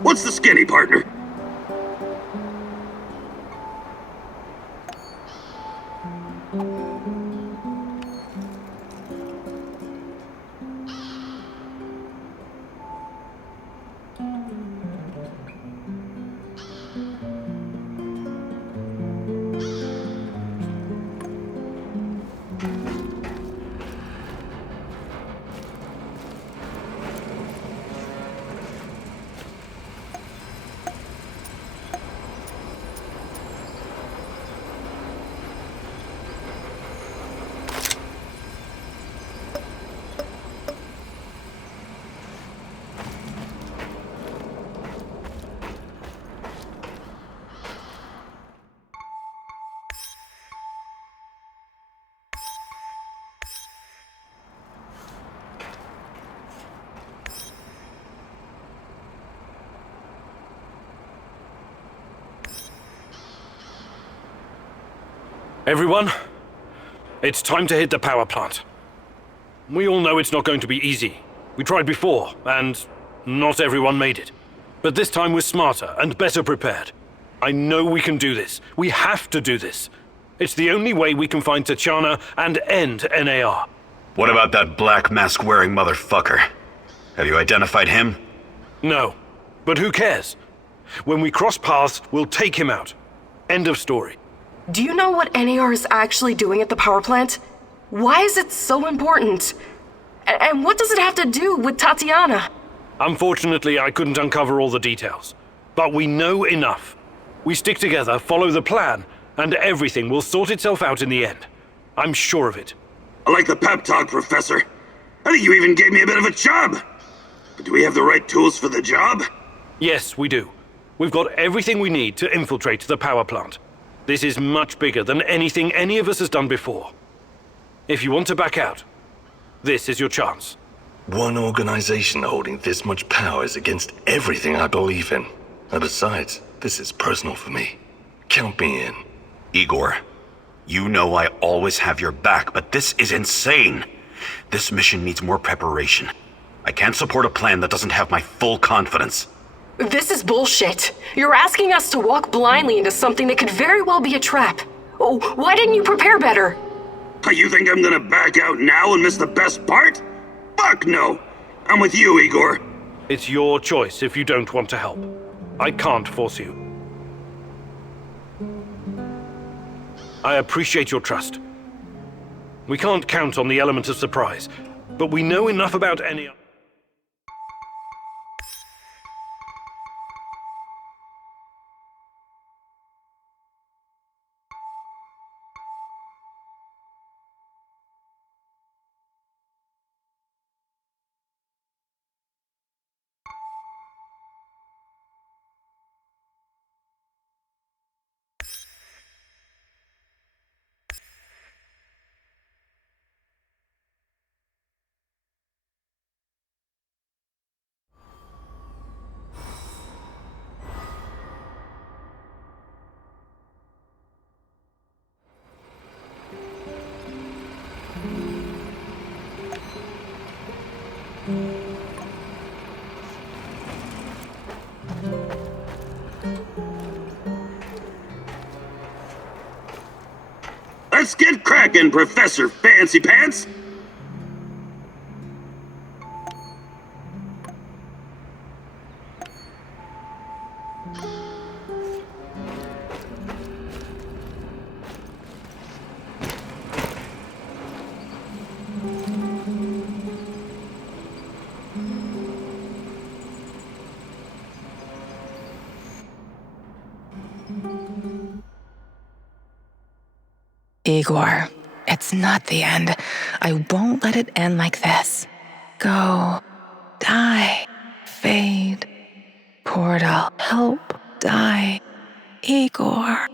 What's the skinny, partner? Everyone, it's time to hit the power plant. We all know it's not going to be easy. We tried before, and not everyone made it. But this time we're smarter and better prepared. I know we can do this. We have to do this. It's the only way we can find Tatiana and end NAR. What about that black mask-wearing motherfucker? Have you identified him? No, but who cares? When we cross paths, we'll take him out. End of story. Do you know what NAR is actually doing at the power plant? Why is it so important? And what does it have to do with Tatiana? Unfortunately, I couldn't uncover all the details. But we know enough. We stick together, follow the plan, and everything will sort itself out in the end. I'm sure of it. I like the pep talk, Professor. I think you even gave me a bit of a job. But do we have the right tools for the job? Yes, we do. We've got everything we need to infiltrate the power plant. This is much bigger than anything any of us has done before. If you want to back out, this is your chance. One organization holding this much power is against everything I believe in. And besides, this is personal for me. Count me in. Igor, you know I always have your back, but this is insane. This mission needs more preparation. I can't support a plan that doesn't have my full confidence. This is bullshit. You're asking us to walk blindly into something that could very well be a trap. Oh, why didn't you prepare better? You think I'm gonna back out now and miss the best part? Fuck no! I'm with you, Igor. It's your choice if you don't want to help. I can't force you. I appreciate your trust. We can't count on the element of surprise, but we know enough about any... Let's get cracking, Professor Fancy Pants! Igor, it's not the end. I won't let it end like this. Go. Die. Fade. Portal. Help. Die. Igor.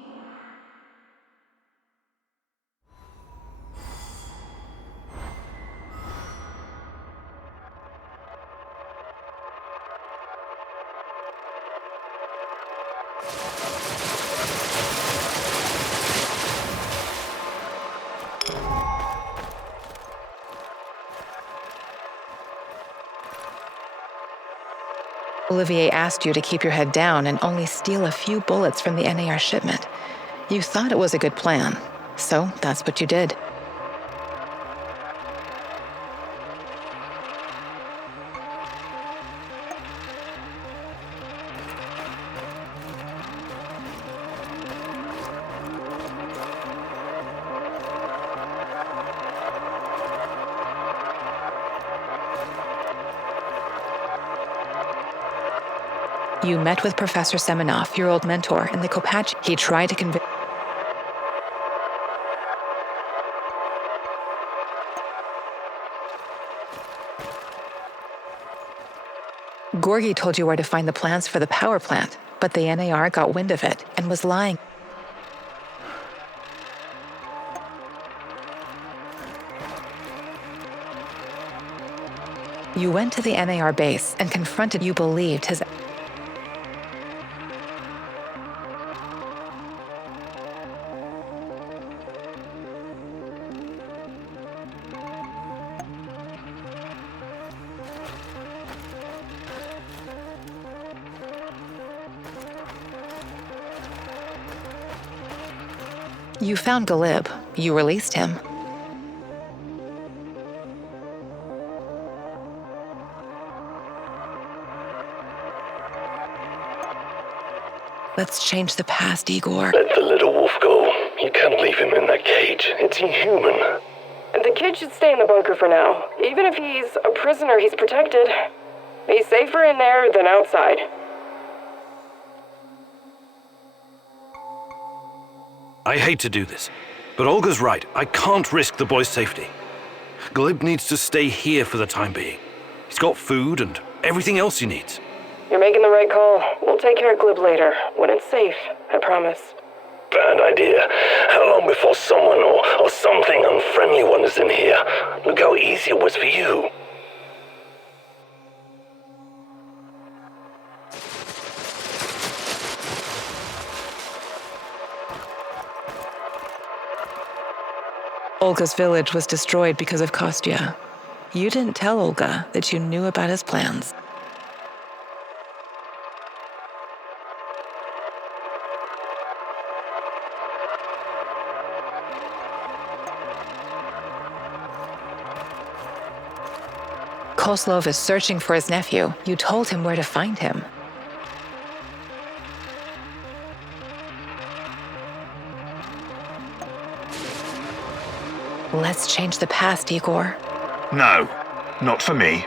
Olivier asked you to keep your head down and only steal a few bullets from the NAR shipment. You thought it was a good plan, so that's what you did. You met with Professor Semenov, your old mentor, in the Kopach. He tried to convince... Gorgi told you where to find the plans for the power plant, but the NAR got wind of it and was lying. You went to the NAR base and confronted you believed his... You found Galib. You released him. Let's change the past, Igor. Let the little wolf go. You can't leave him in that cage. It's inhuman. The kid should stay in the bunker for now. Even if he's a prisoner, he's protected. He's safer in there than outside. I hate to do this, but Olga's right. I can't risk the boy's safety. Glib needs to stay here for the time being. He's got food and everything else he needs. You're making the right call. We'll take care of Glib later, when it's safe, I promise. Bad idea. How long before someone or something unfriendly one is in here? Look how easy it was for you. Olga's village was destroyed because of Kostya. You didn't tell Olga that you knew about his plans. Koslov is searching for his nephew. You told him where to find him. Let's change the past, Igor. No, not for me.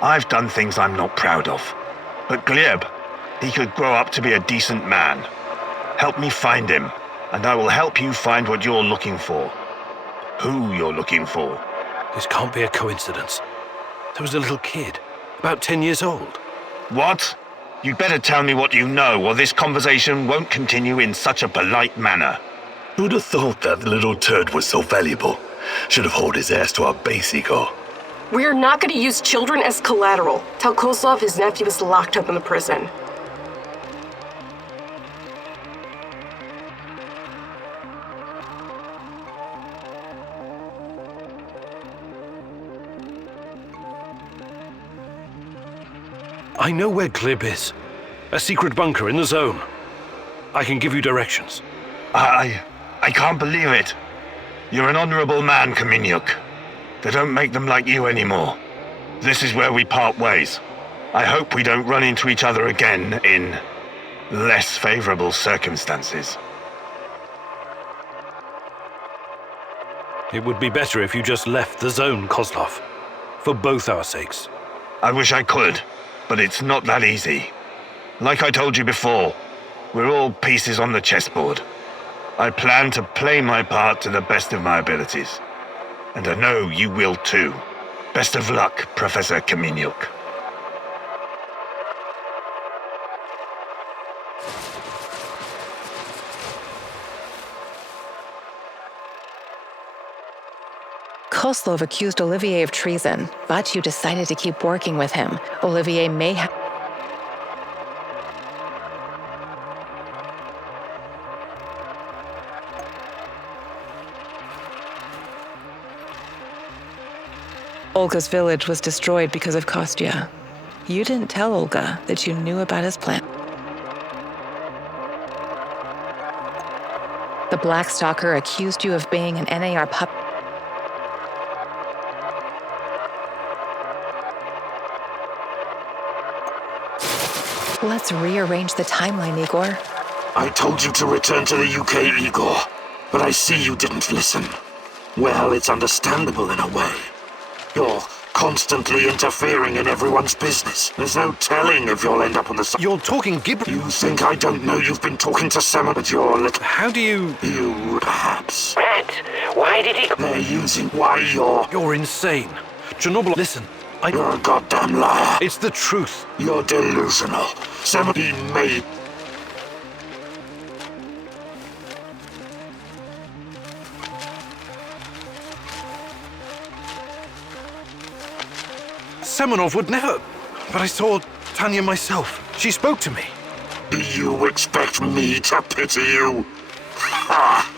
I've done things I'm not proud of. But Glib, he could grow up to be a decent man. Help me find him, and I will help you find what you're looking for. Who you're looking for. This can't be a coincidence. There was a little kid, about 10 years old. What? You'd better tell me what you know, or this conversation won't continue in such a polite manner. Who'd have thought that little turd was so valuable? Should have hauled his ass to our base, Igor. We're not going to use children as collateral. Tell Koslov his nephew is locked up in the prison. I know where Glib is. A secret bunker in the zone. I can give you directions. I can't believe it. You're an honorable man, Kaminyuk. They don't make them like you anymore. This is where we part ways. I hope we don't run into each other again in less favorable circumstances. It would be better if you just left the zone, Koslov. For both our sakes. I wish I could, but it's not that easy. Like I told you before, we're all pieces on the chessboard. I plan to play my part to the best of my abilities. And I know you will too. Best of luck, Professor Kaminyuk. Koslov accused Olivier of treason, but you decided to keep working with him. Olivier may have... Olga's village was destroyed because of Kostya. You didn't tell Olga that you knew about his plan. The Blackstalker accused you of being an NAR puppet. Let's rearrange the timeline, Igor. I told you to return to the UK, Igor, but I see you didn't listen. Well, it's understandable in a way. You're constantly interfering in everyone's business. There's no telling if you'll end up on the side. You're talking gibberish. You think I don't know you've been talking to someone, but you're a little... How do you... You, perhaps. Matt, why did he... They're using why you're... You're insane. Chernobyl, listen. You're a goddamn liar. It's the truth. You're delusional. Somebody made... Semenov would never... But I saw Tanya myself. She spoke to me. Do you expect me to pity you? Ha!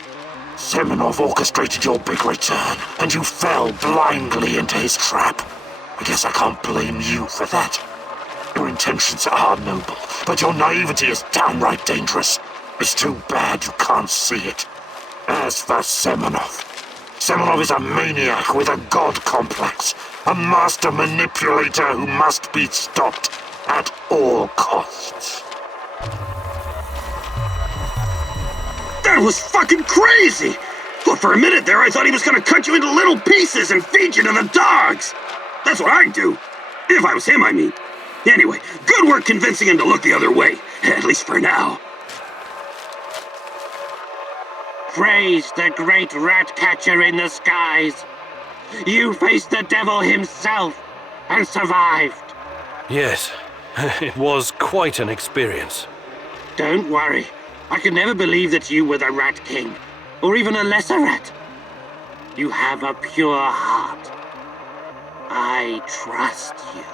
Semenov orchestrated your big return, and you fell blindly into his trap. I guess I can't blame you for that. Your intentions are noble, but your naivety is downright dangerous. It's too bad you can't see it. As for Semenov, Semenov is a maniac with a god complex, a master manipulator who must be stopped at all costs. That was fucking crazy! Well, for a minute there, I thought he was gonna cut you into little pieces and feed you to the dogs! That's what I'd do. If I was him, I mean. Anyway, good work convincing him to look the other way. At least for now. Praise the great rat catcher in the skies. You faced the devil himself and survived. Yes, it was quite an experience. Don't worry. I could never believe that you were the Rat King, or even a lesser rat. You have a pure heart. I trust you.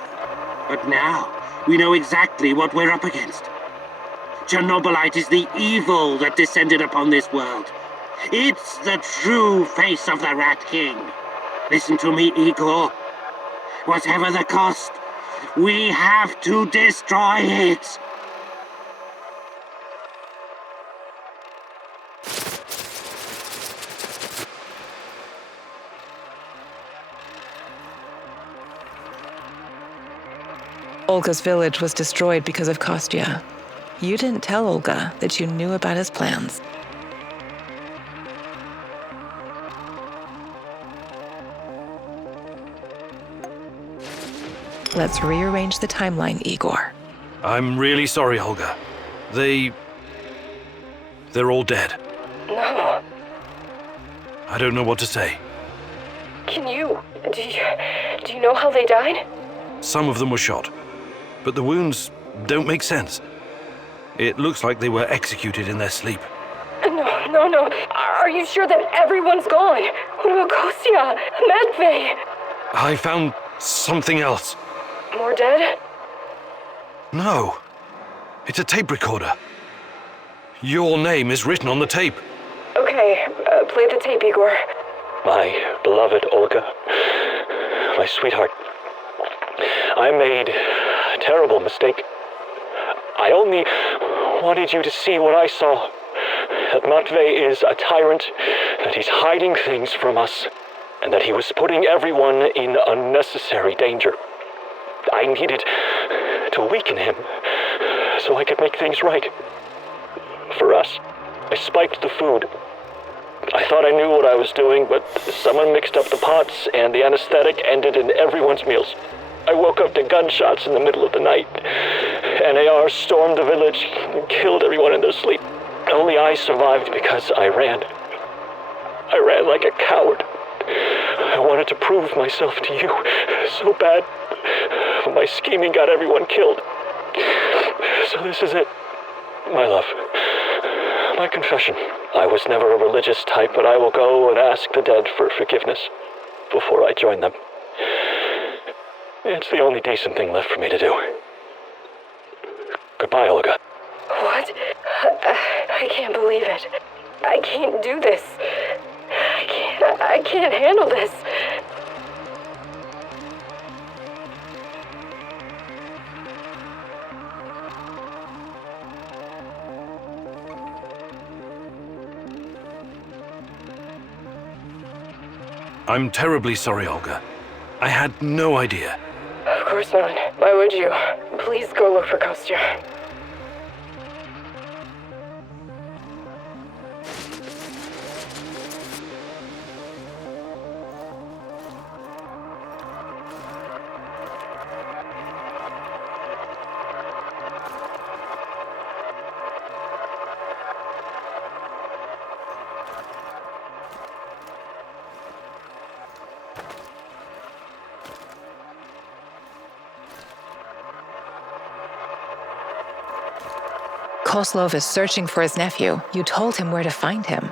But now, we know exactly what we're up against. Chernobylite is the evil that descended upon this world. It's the true face of the Rat King. Listen to me, Igor. Whatever the cost, we have to destroy it. Olga's village was destroyed because of Kostya. You didn't tell Olga that you knew about his plans. Let's rearrange the timeline, Igor. I'm really sorry, Olga. They're all dead. No. I don't know what to say. Can you... Do you know how they died? Some of them were shot, but the wounds don't make sense. It looks like they were executed in their sleep. No. Are you sure that everyone's gone? What about Kostya? Matvey? I found something else. More dead? No. It's a tape recorder. Your name is written on the tape. Okay, play the tape, Igor. My beloved Olga, my sweetheart, I made a terrible mistake. I only wanted you to see what I saw. That Matvey is a tyrant, that he's hiding things from us, and that he was putting everyone in unnecessary danger. I needed to weaken him so I could make things right. For us, I spiked the food. I thought I knew what I was doing, but someone mixed up the pots and the anesthetic ended in everyone's meals. I woke up to gunshots in the middle of the night. NAR stormed the village and killed everyone in their sleep. Only I survived because I ran. I ran like a coward. I wanted to prove myself to you so bad. But my scheming got everyone killed. So this is it, my love. My confession. I was never a religious type, but I will go and ask the dead for forgiveness before I join them. It's the only decent thing left for me to do. Goodbye, Olga. What? I can't believe it. I can't do this. I can't handle this. I'm terribly sorry, Olga. I had no idea. Of course not. Why would you? Please go look for Kostya. Koslov is searching for his nephew. You told him where to find him.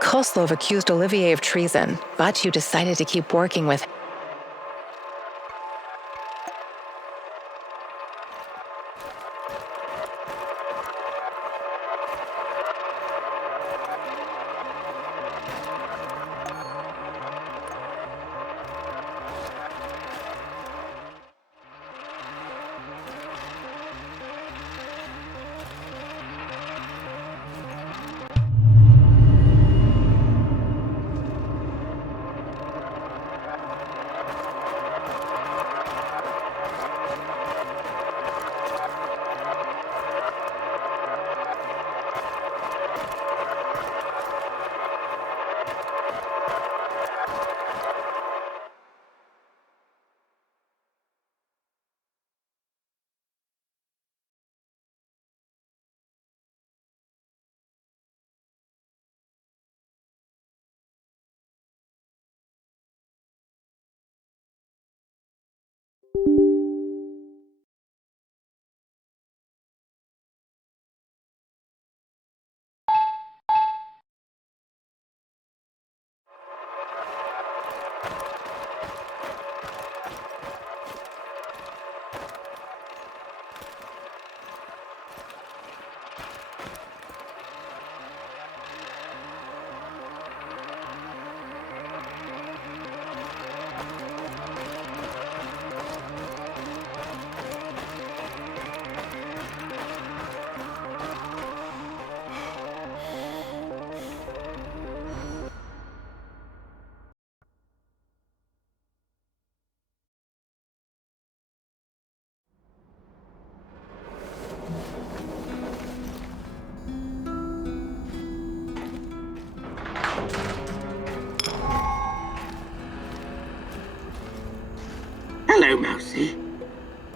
Koslov accused Olivier of treason, but you decided to keep working with him.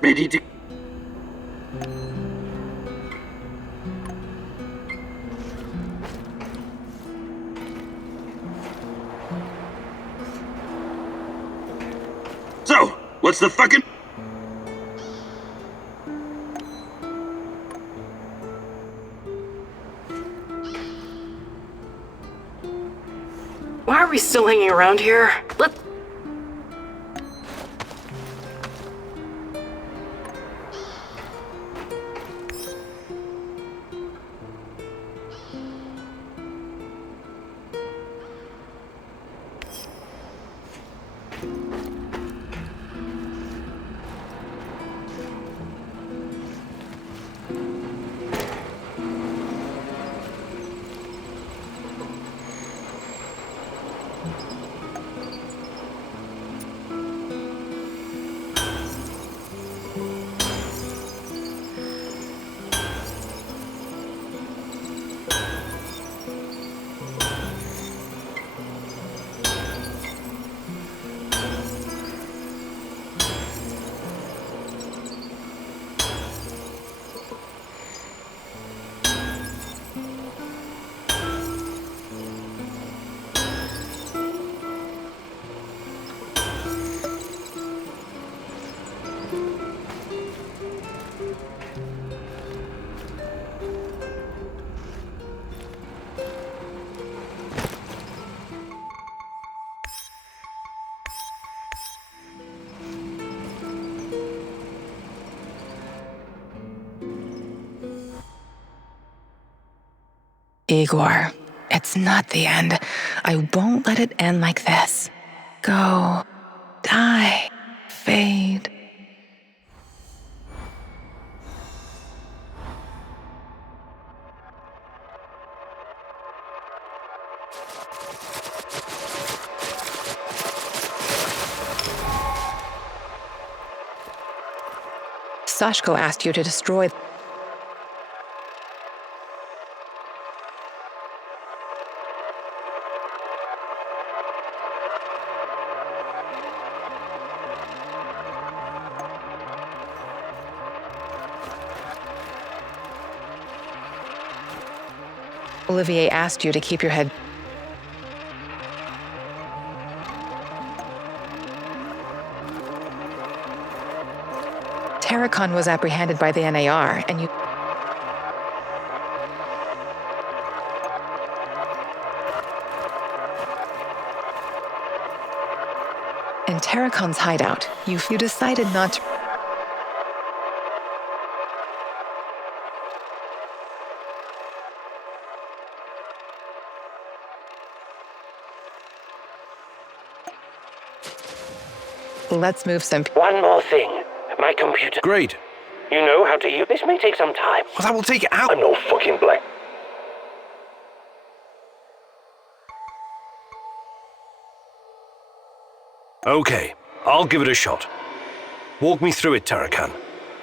ready to... So, what's the fucking... Why are we still hanging around here? Igor, it's not the end. I won't let it end like this. Go. Die. Fade. Sashko asked you to destroy... Olivier asked you to keep your head... Terracon was apprehended by the NAR, and you... In Terracon's hideout, you decided not to... Let's move some... One more thing. My computer. Great. You know how to use... This may take some time. Well, that will take it out. I'm no fucking black. Okay, I'll give it a shot. Walk me through it, Terracan.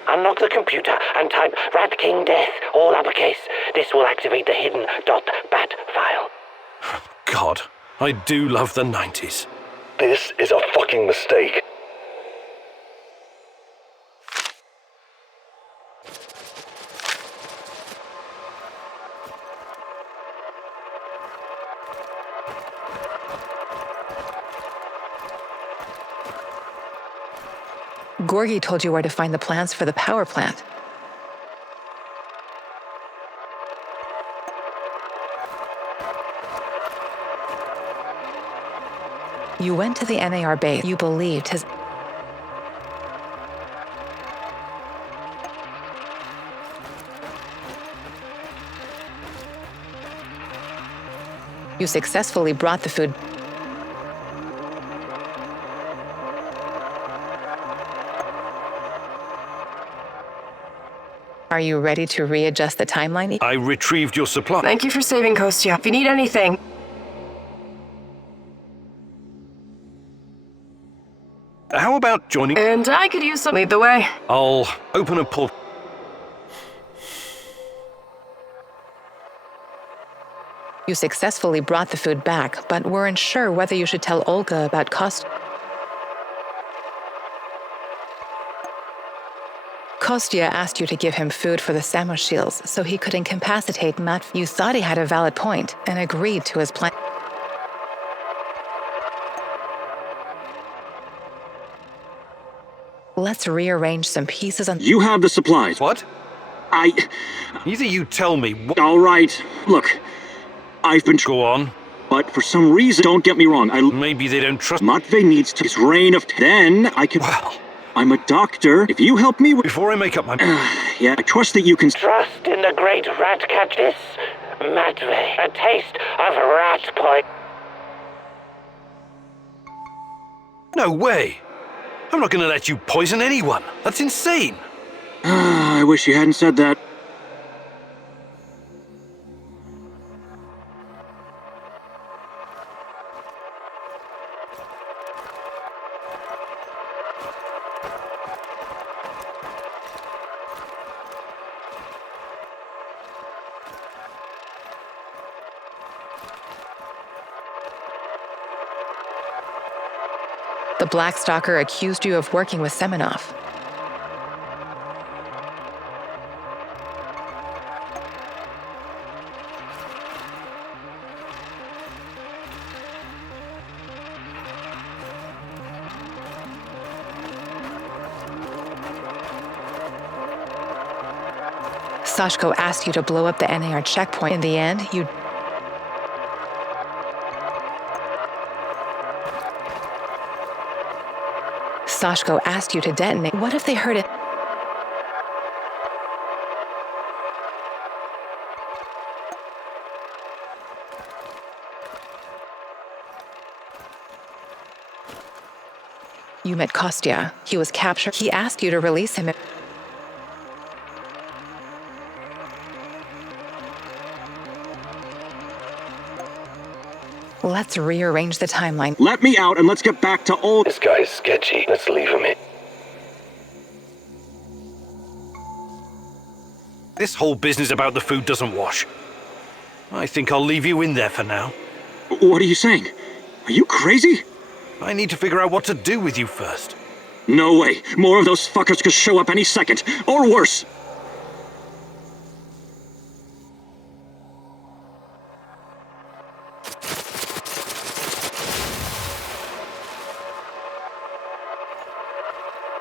Unlock the computer and type Rat King Death, all uppercase. This will activate the hidden .bat file. God, I do love the 90s. This is a fucking mistake. Gorgie told you where to find the plans for the power plant. You went to the NAR base. You believed his... You successfully brought the food... Are you ready to readjust the timeline? I retrieved your supply. Thank you for saving Kostya. If you need anything... How about joining... And I could use some... Lead the way. I'll open a port... You successfully brought the food back, but weren't sure whether you should tell Olga about cost... Kostya asked you to give him food for the Samoshils so he could incapacitate Matt. You thought he had a valid point and agreed to his plan. Let's rearrange some pieces on... You have the supplies. What? Either you tell me what... All right. Look, I've been... Go on. But for some reason, don't get me wrong, Maybe they don't trust... Matvey needs to... his reign of... Then I can... Well... I'm a doctor. If you help me with... Before I make up my... yeah, I trust that you can... Trust in the great rat catch. This, Matvey, a taste of rat poison. No way! I'm not gonna let you poison anyone. That's insane. I wish you hadn't said that. The Blackstalker accused you of working with Semenov. Sashko asked you to blow up the NAR checkpoint. In the end, you... Sashko asked you to detonate. What if they heard it? You met Kostya. He was captured. He asked you to release him. Let's rearrange the timeline. Let me out and let's get back to old... This guy's sketchy. Let's leave him in. This whole business about the food doesn't wash. I think I'll leave you in there for now. What are you saying? Are you crazy? I need to figure out what to do with you first. No way. More of those fuckers could show up any second. Or worse.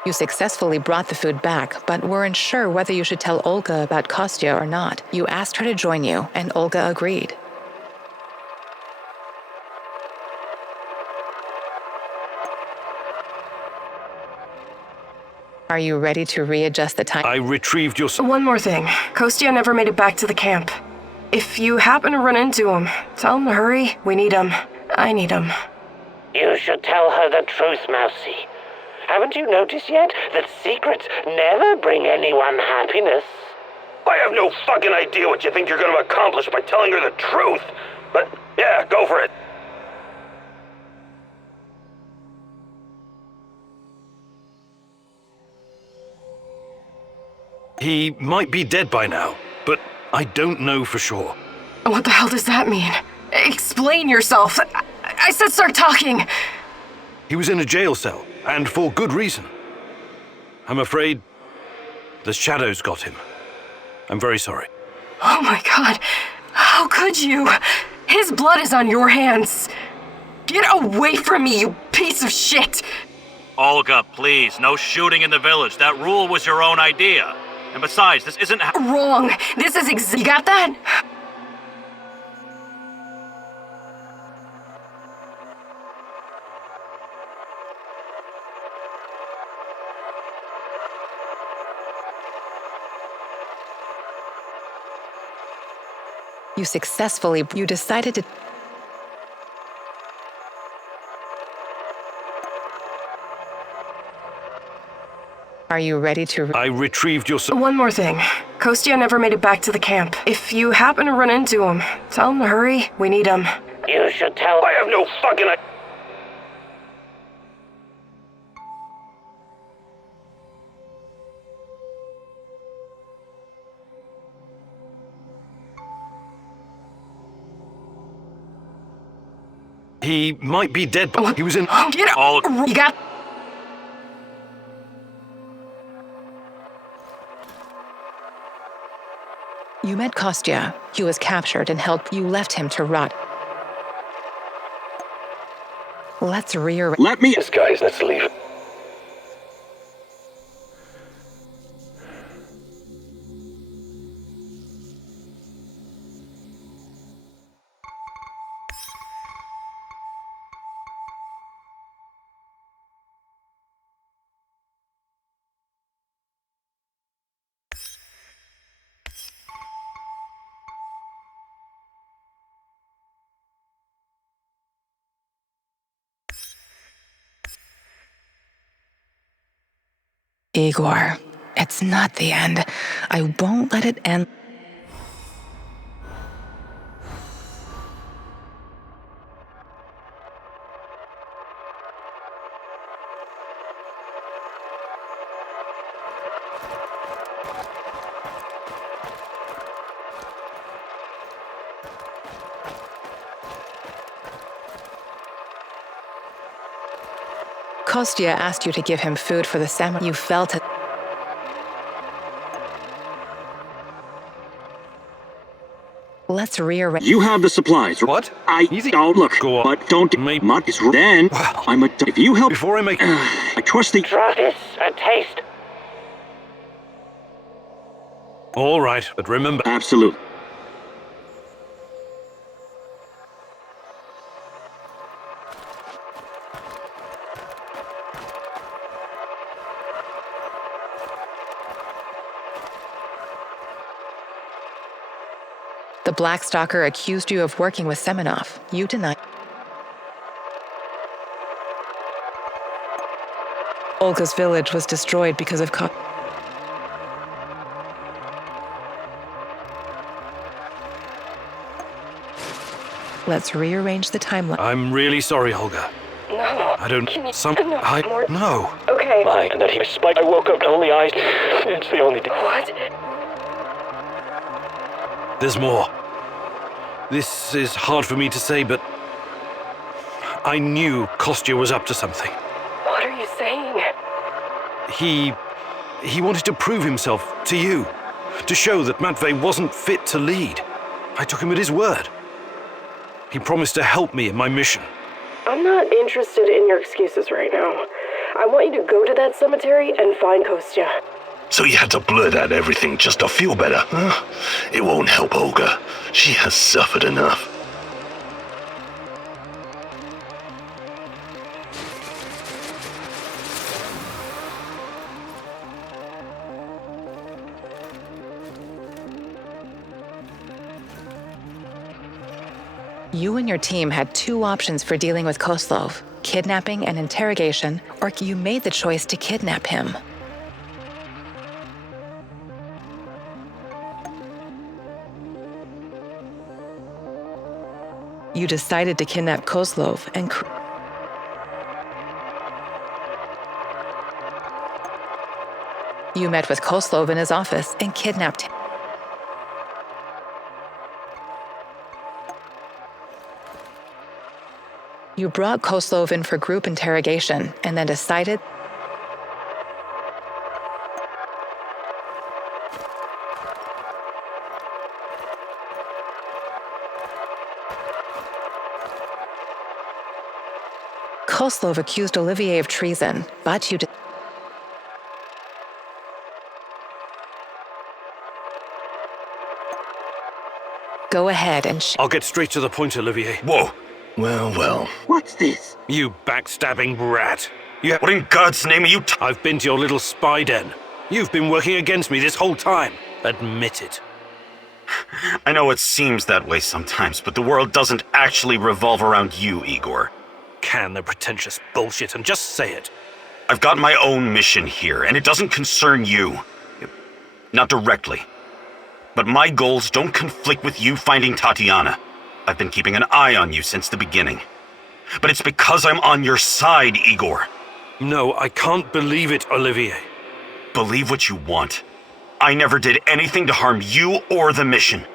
You successfully brought the food back, but weren't sure whether you should tell Olga about Kostya or not. You asked her to join you, and Olga agreed. Are you ready to readjust the time? I retrieved your... One more thing. Kostya never made it back to the camp. If you happen to run into him, tell him to hurry. We need him. I need him. You should tell her the truth, Mousy. Haven't you noticed yet that secrets never bring anyone happiness? I have no fucking idea what you think you're going to accomplish by telling her the truth. But, yeah, go for it. He might be dead by now, but I don't know for sure. What the hell does that mean? Explain yourself. I said start talking. He was in a jail cell, and for good reason. I'm afraid the shadows got him. I'm very sorry. Oh my god. How could you? His blood is on your hands. Get away from me, you piece of shit! Olga, please, no shooting in the village. That rule was your own idea. And besides, this isn't... Wrong. This is you got that? You decided to... Are you ready to... I retrieved your... One more thing. Kostya never made it back to the camp. If you happen to run into him, tell him to hurry. We need him. You should tell... I have no fucking... He might be dead, but he was in... Get out! You got... You met Kostya. He was captured and held. You left him to rot. Let's rearrange. Let me. Yes, guys, let's leave. Igor, it's not the end. I won't let it end. Kostya asked you to give him food for the summer. You felt it. Let's rearrange. You have the supplies. What? Easy. Oh, look. Go on. But don't. Maybe. Mutt is. Then. Well, I'm a. If you help. Before I make. I trust the. Try this and taste. All right, but remember. Absolutely. The Black Stalker accused you of working with Semenov. You denied. Olga's village was destroyed because of Let's rearrange the timeline. I'm really sorry, Olga. No. I don't. No. Okay. My, and that he spiked. I woke up only eyes. It's the only. What? There's more. This is hard for me to say, but I knew Kostya was up to something. What are you saying? He wanted to prove himself to you, to show that Matvey wasn't fit to lead. I took him at his word. He promised to help me in my mission. I'm not interested in your excuses right now. I want you to go to that cemetery and find Kostya. So you had to blurt out everything just to feel better, huh? It won't help Olga. She has suffered enough. You and your team had two options for dealing with Koslov: kidnapping and interrogation, or you made the choice to kidnap him. You decided to kidnap Koslov and you met with Koslov in his office and kidnapped him. You brought Koslov in for group interrogation and then decided Koslov accused Olivier of treason, but you did. Go ahead and I'll get straight to the point, Olivier. Whoa. Well. What's this? You backstabbing brat. What in God's name are you I've been to your little spy den. You've been working against me this whole time. Admit it. I know it seems that way sometimes, but the world doesn't actually revolve around you, Igor. Can the pretentious bullshit and just say it. I've got my own mission here, and it doesn't concern you. Not directly. But my goals don't conflict with you finding Tatiana. I've been keeping an eye on you since the beginning. But it's because I'm on your side, Igor. No, I can't believe it, Olivier. Believe what you want. I never did anything to harm you or the mission.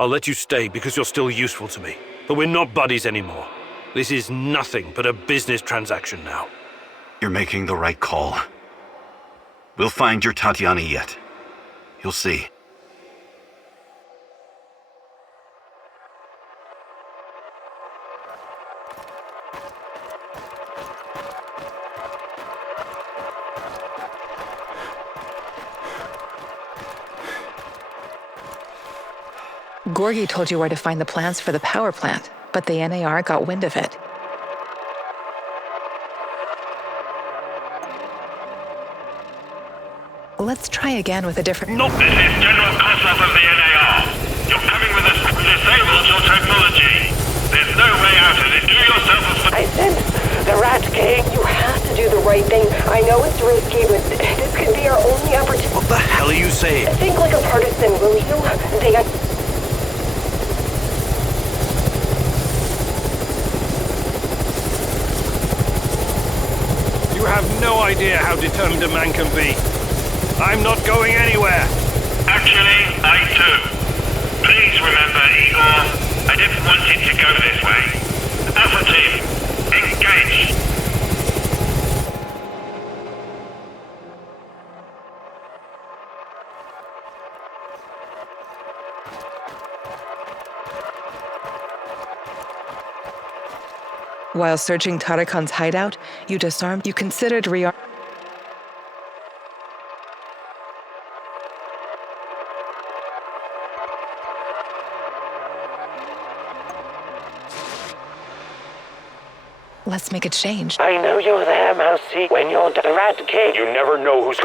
I'll let you stay because you're still useful to me. But we're not buddies anymore. This is nothing but a business transaction now. You're making the right call. We'll find your Tatiana yet. You'll see. Gorgie told you where to find the plans for the power plant, but the NAR got wind of it. Let's try again with a different... No! This is General Kozlov of the NAR. You're coming with us to disable your technology. There's no way out of it. Do yourself a... I sense the Rat King. You have to do the right thing. I know it's risky, but this could be our only opportunity. What the hell are you saying? Think like a partisan, will you? You have no idea how determined a man can be. I'm not going anywhere. Actually, I do. Please remember, Igor, I didn't want it to go this way. Alpha Team, engage. While searching Tarakan's hideout, you considered rearming. Let's make a change. I know you're there, Mousy. When you're the Rat King, you never know who's...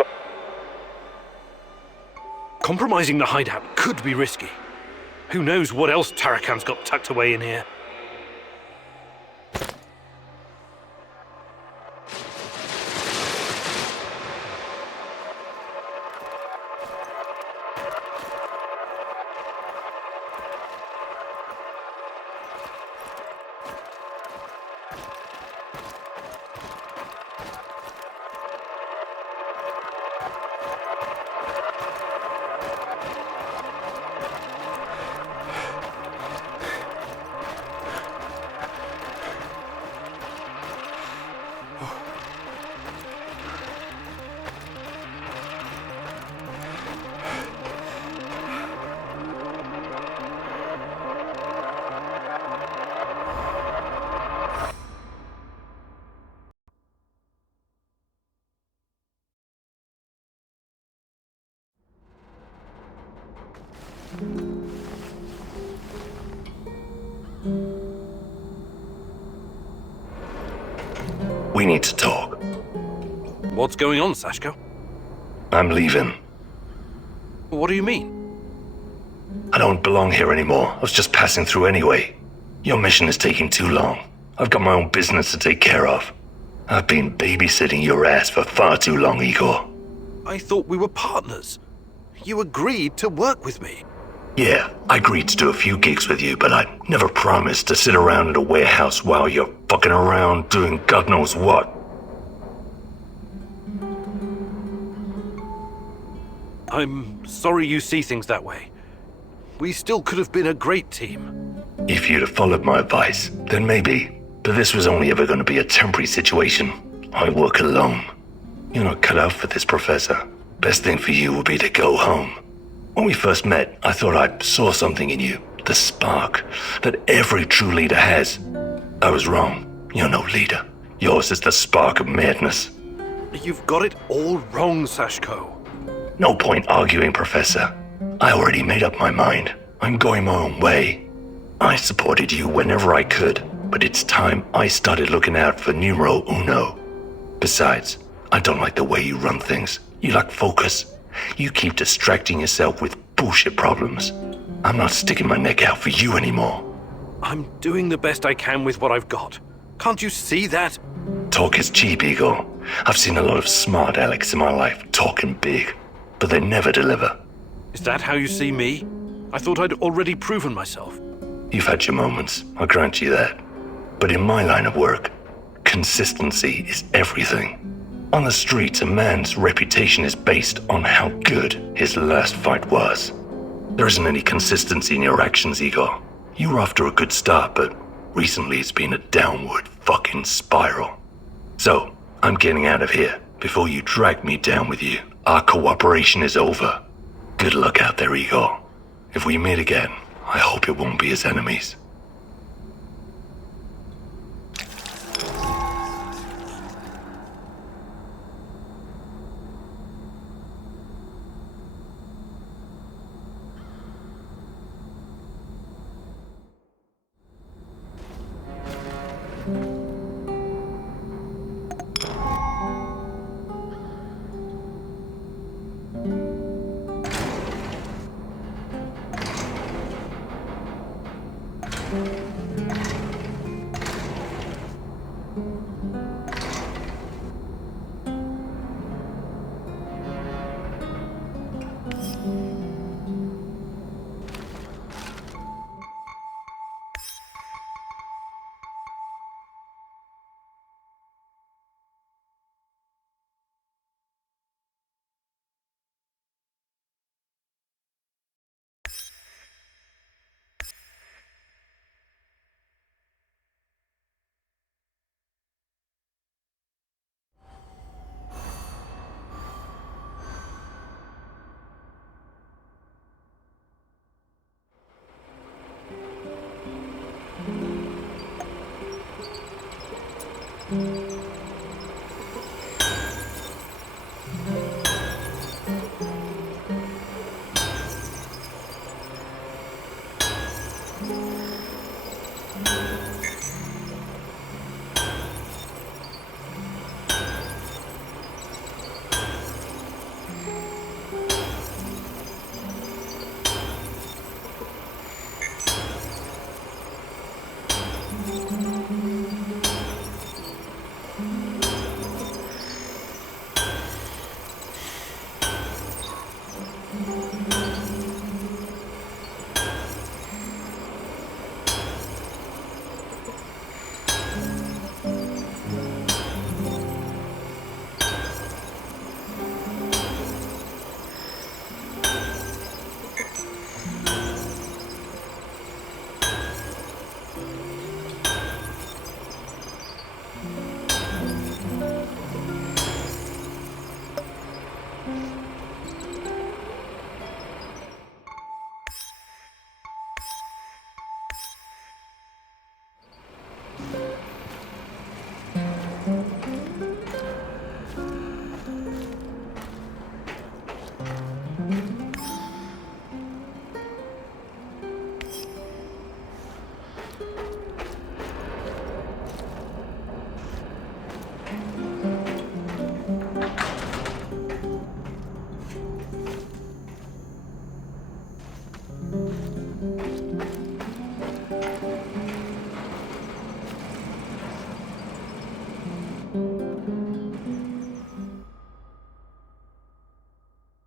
Compromising the hideout could be risky. Who knows what else Tarakan's got tucked away in here? We need to talk. What's going on, Sashko? I'm leaving. What do you mean? I don't belong here anymore. I was just passing through anyway. Your mission is taking too long. I've got my own business to take care of. I've been babysitting your ass for far too long, Igor. I thought we were partners. You agreed to work with me. Yeah, I agreed to do a few gigs with you, but I never promised to sit around in a warehouse while you're fucking around doing God knows what. I'm sorry you see things that way. We still could have been a great team. If you'd have followed my advice, then maybe. But this was only ever going to be a temporary situation. I work alone. You're not cut out for this, Professor. Best thing for you would be to go home. When we first met, I thought I saw something in you. The spark that every true leader has. I was wrong. You're no leader. Yours is the spark of madness. You've got it all wrong, Sashko. No point arguing, Professor. I already made up my mind. I'm going my own way. I supported you whenever I could, but it's time I started looking out for numero uno. Besides, I don't like the way you run things. You lack focus. You keep distracting yourself with bullshit problems. I'm not sticking my neck out for you anymore. I'm doing the best I can with what I've got. Can't you see that? Talk is cheap, Igor. I've seen a lot of smart Alex in my life talking big, but they never deliver. Is that how you see me? I thought I'd already proven myself. You've had your moments, I'll grant you that. But in my line of work, consistency is everything. On the streets, a man's reputation is based on how good his last fight was. There isn't any consistency in your actions, Igor. You were off to a good start, but recently it's been a downward fucking spiral. So, I'm getting out of here before you drag me down with you. Our cooperation is over. Good luck out there, Igor. If we meet again, I hope it won't be as enemies.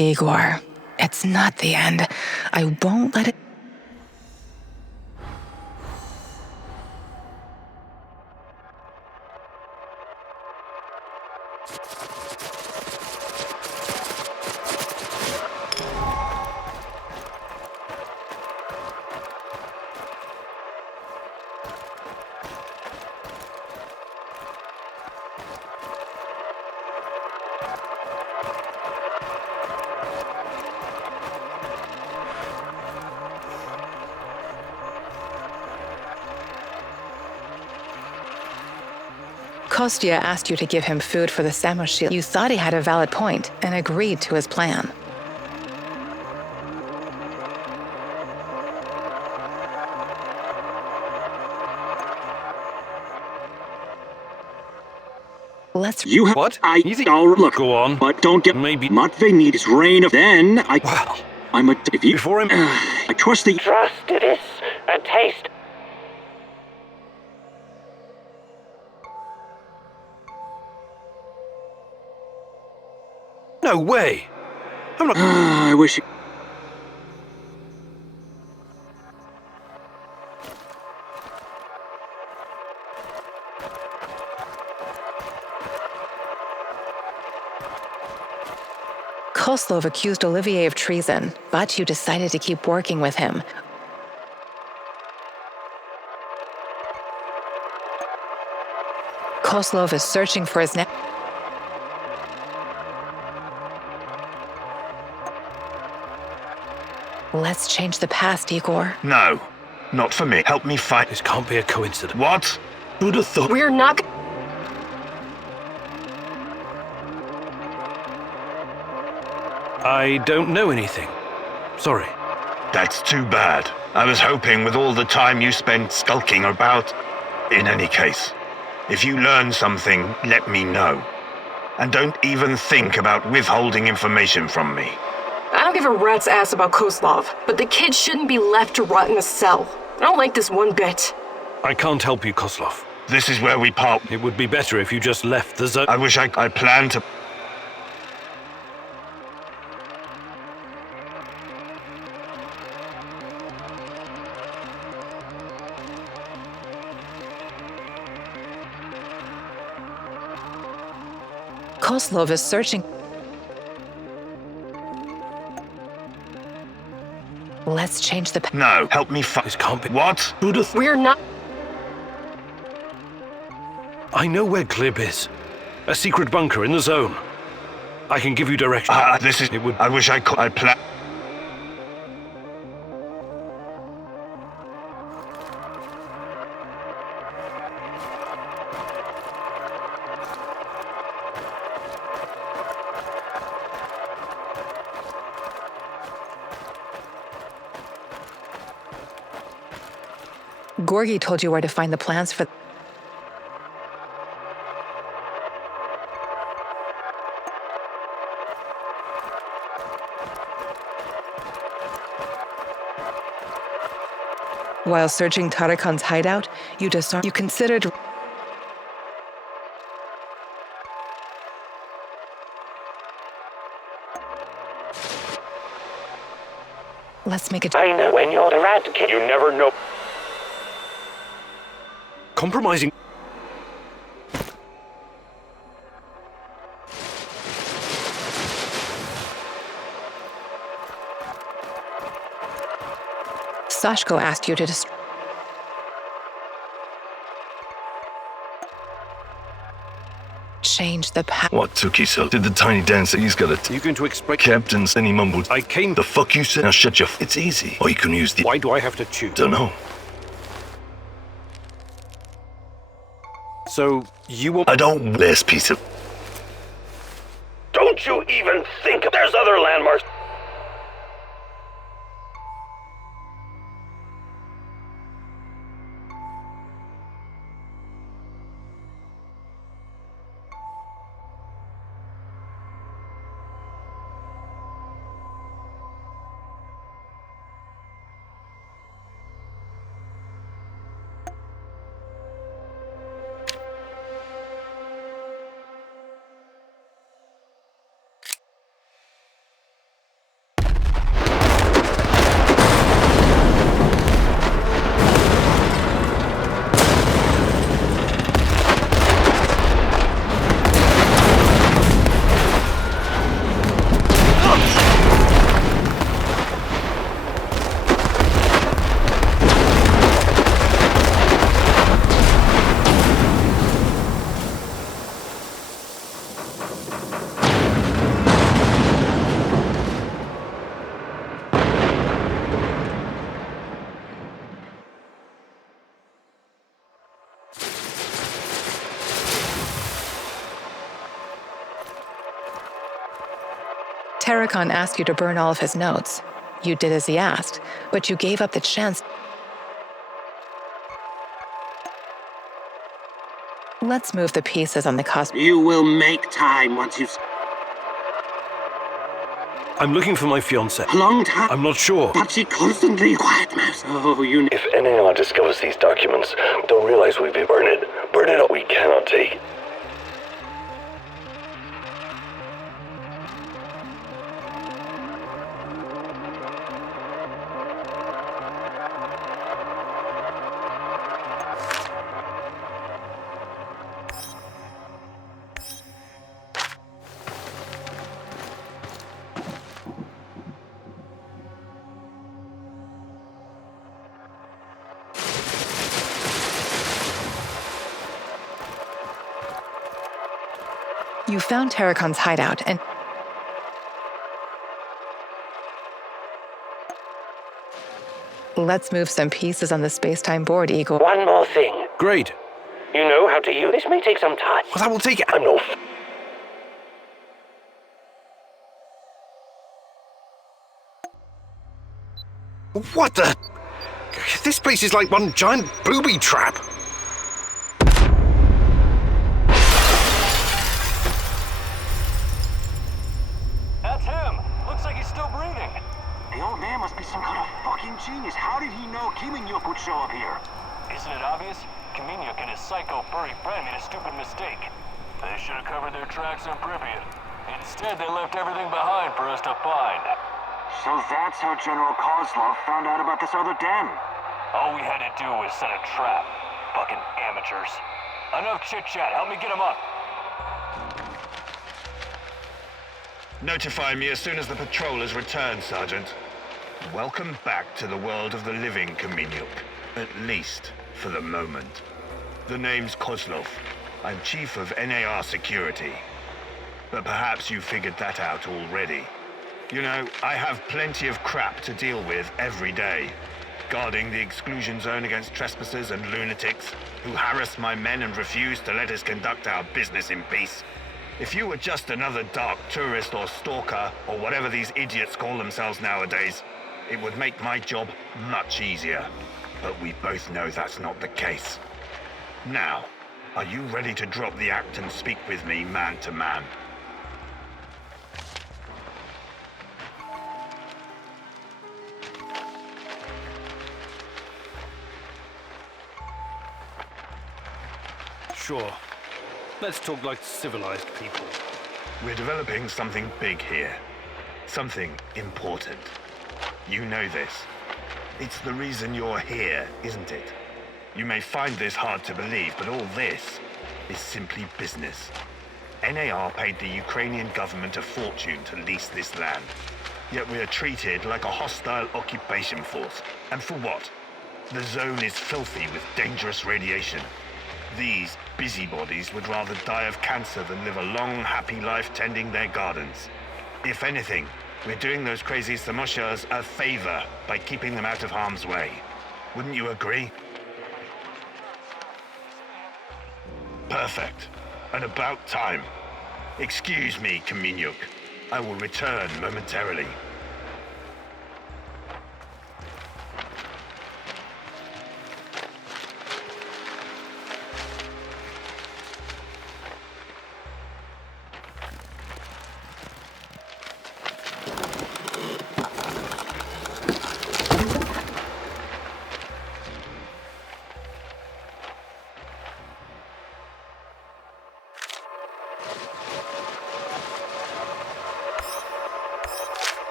Igor, it's not the end. I won't let it... Kostya asked you to give him food for the Samoshil. You thought he had a valid point and agreed to his plan. Let's... You have... What? Easy. I'll look. Go on. But don't get... Maybe... Matvey needs reign of... Then I... Well... I'm a... If you... Before him... I trust the... Trust this, a taste. No way! I'm not... I wish... Koslov accused Olivier of treason, but you decided to keep working with him. Koslov is searching for his Let's change the past, Igor. No, not for me. Help me fight. This can't be a coincidence. What? Who'd have thought? We're not. I don't know anything. Sorry. That's too bad. I was hoping with all the time you spent skulking about. In any case, if you learn something, let me know. And don't even think about withholding information from me. I don't give a rat's ass about Koslov, but the kid shouldn't be left to rot in a cell. I don't like this one bit. I can't help you, Koslov. This is where we part. It would be better if you just left the zone. I wish I planned to... Koslov is searching. Let's change the. No, help me fight. This can't be. What? Who'd have We're not. I know where Glib is. A secret bunker in the zone. I can give you direction. This is. It would. I wish I could. I plan. Gorgi told you where to find the plans for. While searching Tarakan's hideout, you considered. Let's make it. I know when you're the rat kid. You never know. Compromising. Sashko asked you to destroy. Change the past. What took you so? Did the tiny dancer? He's got a. Are you going to explain? Captain's. Then he mumbled. I came. The fuck you said? Now shut your. It's easy. Or you can use the. Why do I have to choose? Don't know. So you will. I don't. Last piece of. Don't you even think there's other landmarks. Tarakan asked you to burn all of his notes. You did as he asked, but you gave up the chance. Let's move the pieces on the cost. You will make time once you... I'm looking for my fiancée. A long time. I'm not sure. But she constantly... Quiet mouse. Oh, you... If anyone discovers these documents, they'll realize we've been burning it. Burn it up we cannot take. You found Terracon's hideout and... Let's move some pieces on the space-time board, Igor. One more thing. Great. You know how to use this. May take some time. Well, that will take it. I'm no... What the? This place is like one giant booby trap. That's him. Looks like he's still breathing. The old man must be some kind of fucking genius. How did he know Kiminyuk would show up here? Isn't it obvious? Kiminyuk and his psycho furry friend made a stupid mistake. They should have covered their tracks on Pripyat. Instead, they left everything behind for us to find. So that's how General Kozlov found out about this other den. All we had to do was set a trap. Fucking amateurs. Enough chit-chat. Help me get him up. Notify me as soon as the patrol has returned, Sergeant. Welcome back to the world of the living, Kaminyuk. At least, for the moment. The name's Kozlov. I'm Chief of NAR Security. But perhaps you figured that out already. You know, I have plenty of crap to deal with every day. Guarding the exclusion zone against trespassers and lunatics who harass my men and refuse to let us conduct our business in peace. If you were just another dark tourist or stalker, or whatever these idiots call themselves nowadays, it would make my job much easier. But we both know that's not the case. Now, are you ready to drop the act and speak with me man to man? Sure. Let's talk like civilized people. We're developing something big here. Something important. You know this. It's the reason you're here, isn't it? You may find this hard to believe, but all this is simply business. NAR paid the Ukrainian government a fortune to lease this land. Yet we are treated like a hostile occupation force. And for what? The zone is filthy with dangerous radiation. These busybodies would rather die of cancer than live a long, happy life tending their gardens. If anything, we're doing those crazy Samoshas a favor by keeping them out of harm's way. Wouldn't you agree? Perfect. And about time. Excuse me, Kaminyuk. I will return momentarily.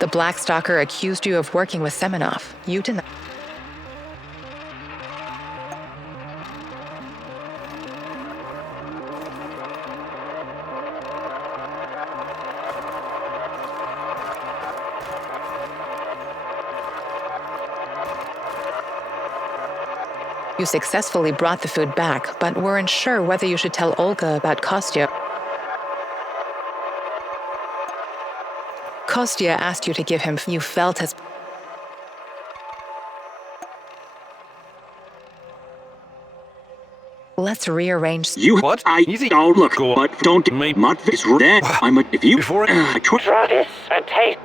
The Black Stalker accused you of working with Semenov. You denied. You successfully brought the food back, but weren't sure whether you should tell Olga about Kostya. Kostya asked you to give him you felt as... Let's rearrange... You What? Easy. Oh, look, Go on. but don't get Maybe. mud face there. I'm a... If you... Before Try this and taste.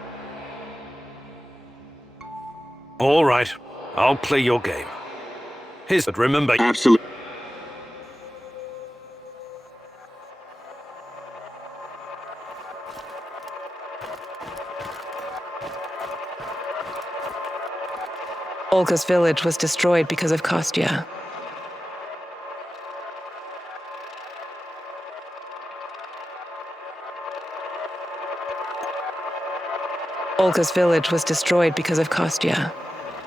All right. I'll play your game. But remember... Absolutely. Olga's village was destroyed because of Kostya. Olga's village was destroyed because of Kostya.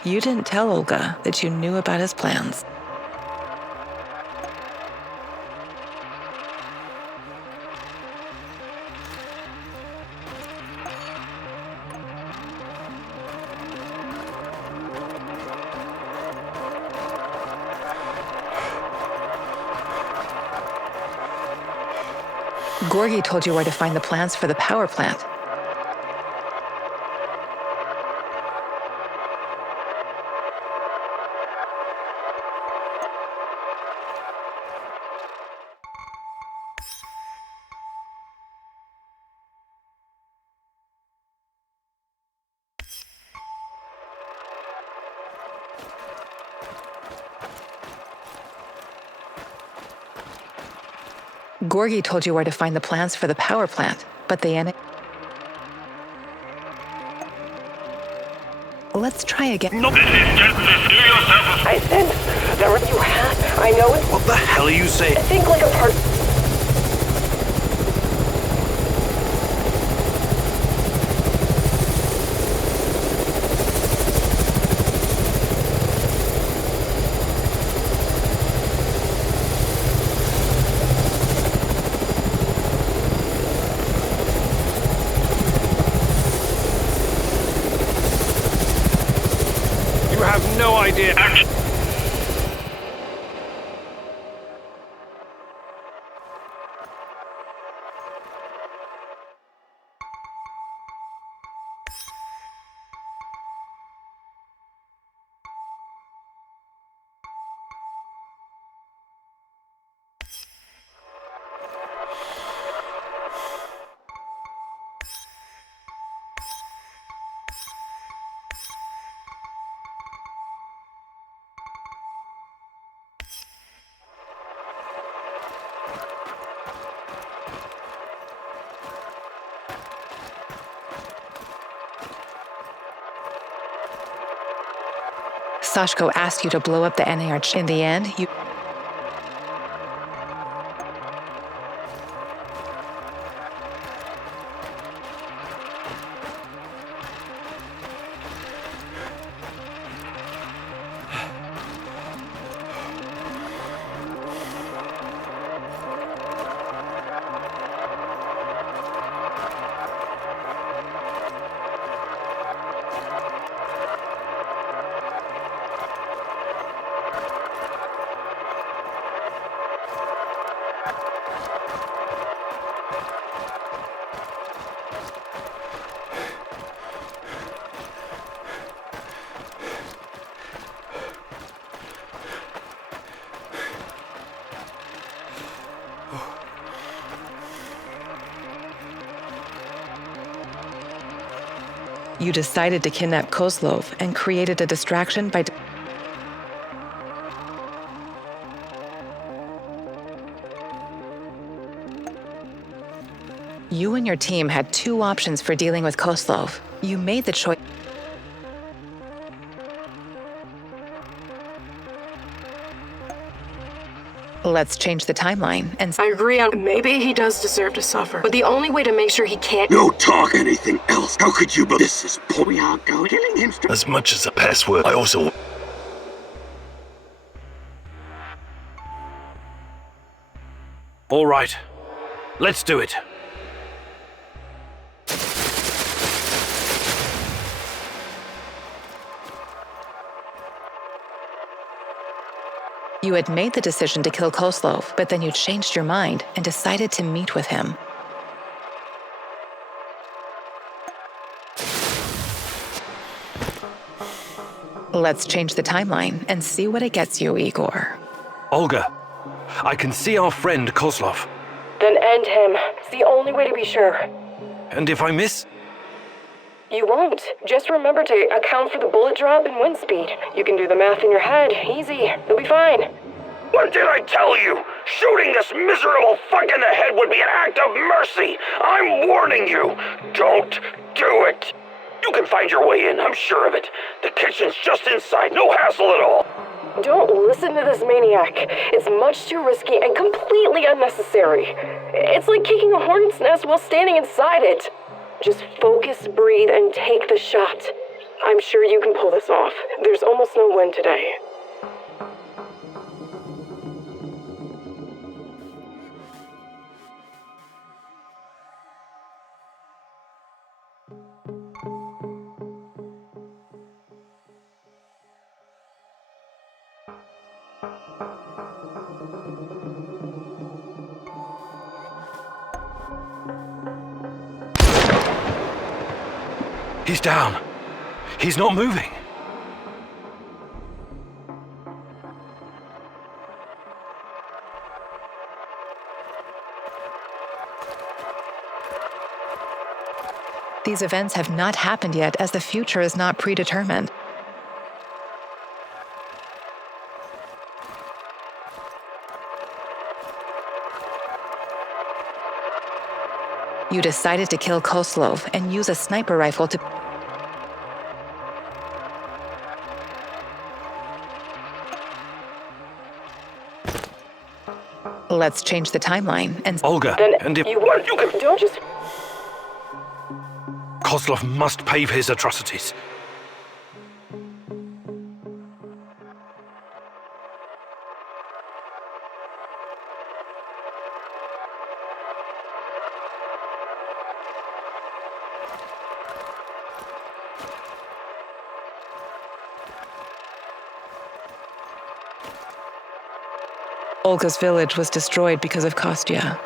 You didn't tell Olga that you knew about his plans. Gorgie told you where to find the plans for the power plant. Gorgie told you where to find the plans for the power plant, but the Let's try again. No. I sense there you have. I know it's. What the hell are you saying? Think like a part. No idea. Sashko asked you to blow up the NARH. In the end, you... You decided to kidnap Kozlov and created a distraction by... You and your team had two options for dealing with Kozlov. You made the choice... Let's change the timeline and... I agree on maybe he does deserve to suffer, but the only way to make sure he can't... No talk anything else. How could you... This is... We are going killing him... As much as a password, I also... All right. Let's do it. You had made the decision to kill Kozlov, but then you changed your mind and decided to meet with him. Let's change the timeline and see what it gets you, Igor. Olga, I can see our friend Kozlov. Then end him. It's the only way to be sure. And if I miss? You won't. Just remember to account for the bullet drop and wind speed. You can do the math in your head. Easy. You'll be fine. What did I tell you? Shooting this miserable fuck in the head would be an act of mercy. I'm warning you. Don't do it. You can find your way in, I'm sure of it. The kitchen's just inside. No hassle at all. Don't listen to this maniac. It's much too risky and completely unnecessary. It's like kicking a hornet's nest while standing inside it. Just focus, breathe, and take the shot. I'm sure you can pull this off. There's almost no wind today. He's down. He's not moving. These events have not happened yet, as the future is not predetermined. You decided to kill Koslov and use a sniper rifle to... Let's change the timeline and... Olga, Then and if... you don't just... Koslov must pay for his atrocities. Olga's village was destroyed because of Kostya.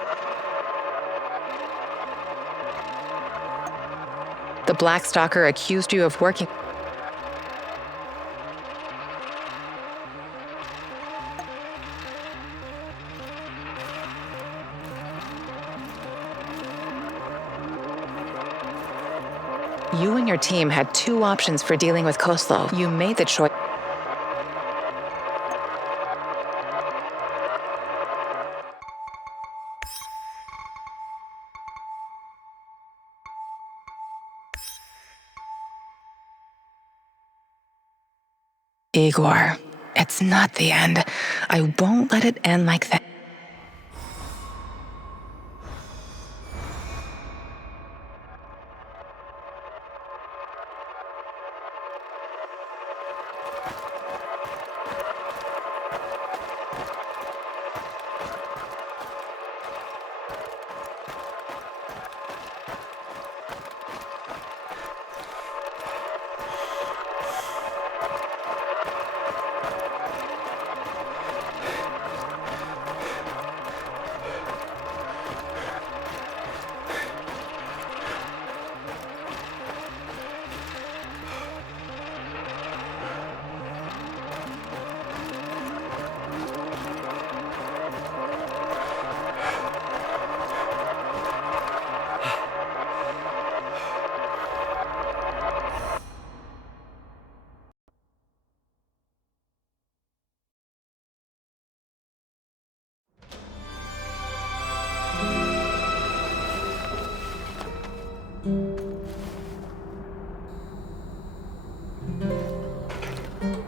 The Blackstalker accused you of working... You and your team had two options for dealing with Koslov. You made the choice... Igor, it's not the end. I won't let it end like that.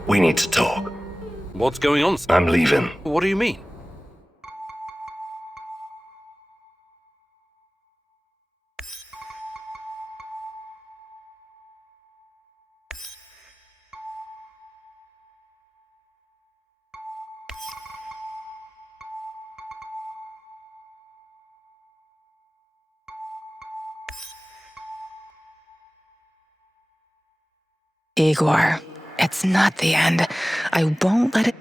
We need to talk. What's going on? I'm leaving. What do you mean? Igor, it's not the end. I won't let it...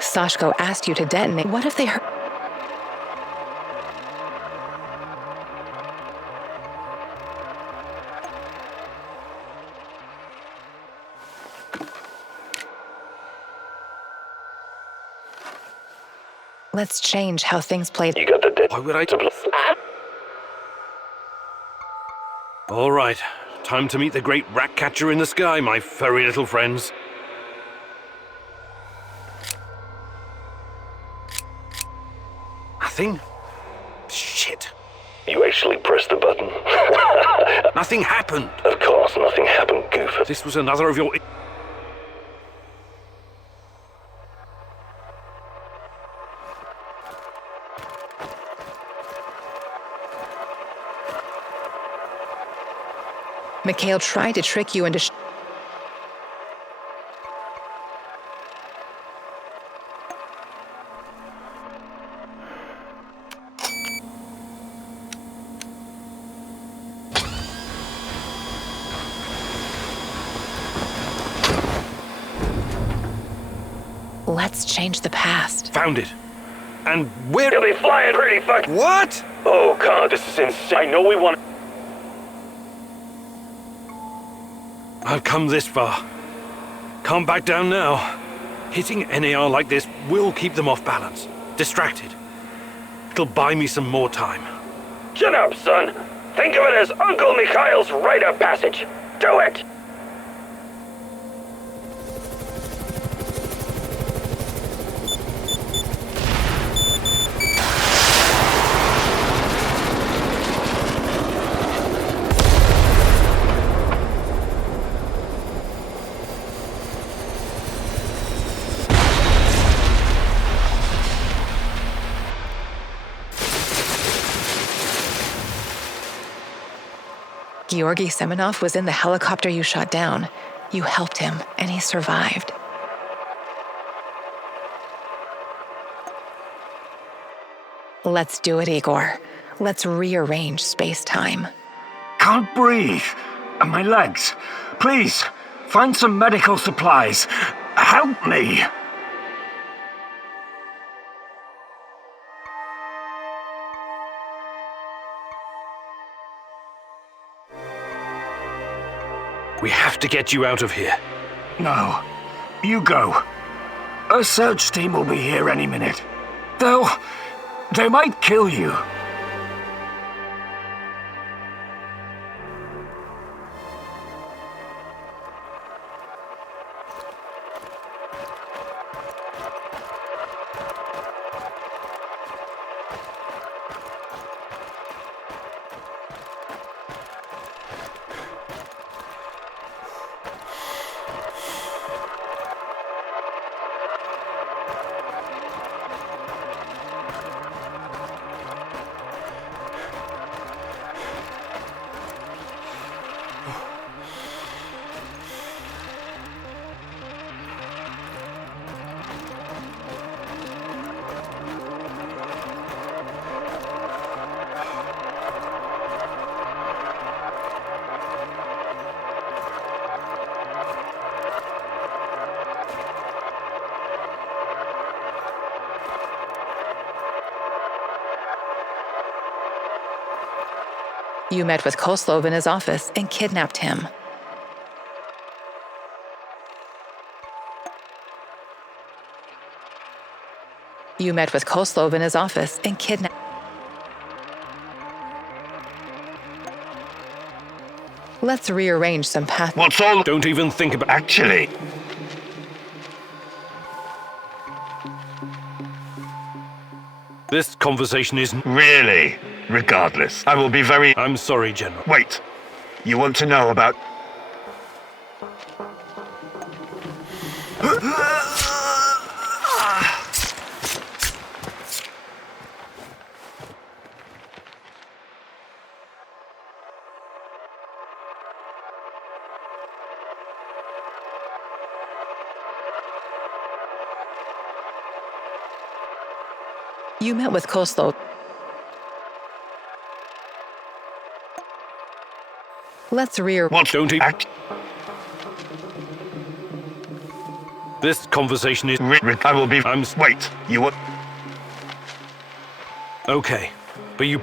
Sashko asked you to detonate. What if they heard... Let's change how things played. You got the dead. Why would I... All right. Time to meet the great rat catcher in the sky, my furry little friends. Nothing? Shit. You actually pressed the button. Nothing happened. Of course, nothing happened, goof. This was another of your... Mikhail tried to trick you into... change the past. Found it. And we're... You'll be flying pretty What? Oh god, this is insane. I know we want... I've come this far. Can't back down now. Hitting NAR like this will keep them off balance. Distracted. It'll buy me some more time. Shut up, son. Think of it as Uncle Mikhail's rite of passage. Do it! Georgy Semenov was in the helicopter you shot down. You helped him, and he survived. Let's do it, Igor. Let's rearrange space-time. Can't breathe. And my legs. Please, find some medical supplies. Help me. We have to get you out of here. No. You go. A search team will be here any minute. They might kill you. You met with Koslov in his office and kidnapped him. You met with Koslov in his office and kidnapped... Let's rearrange some paths. What's all... Don't even think about... Actually... This conversation isn't... Really? Regardless, I will be very... I'm sorry, General. Wait. You want to know about... You met with Koslov. Let's What? Don't even... Act... This conversation is... I will be... Wait. You what? Okay, but you...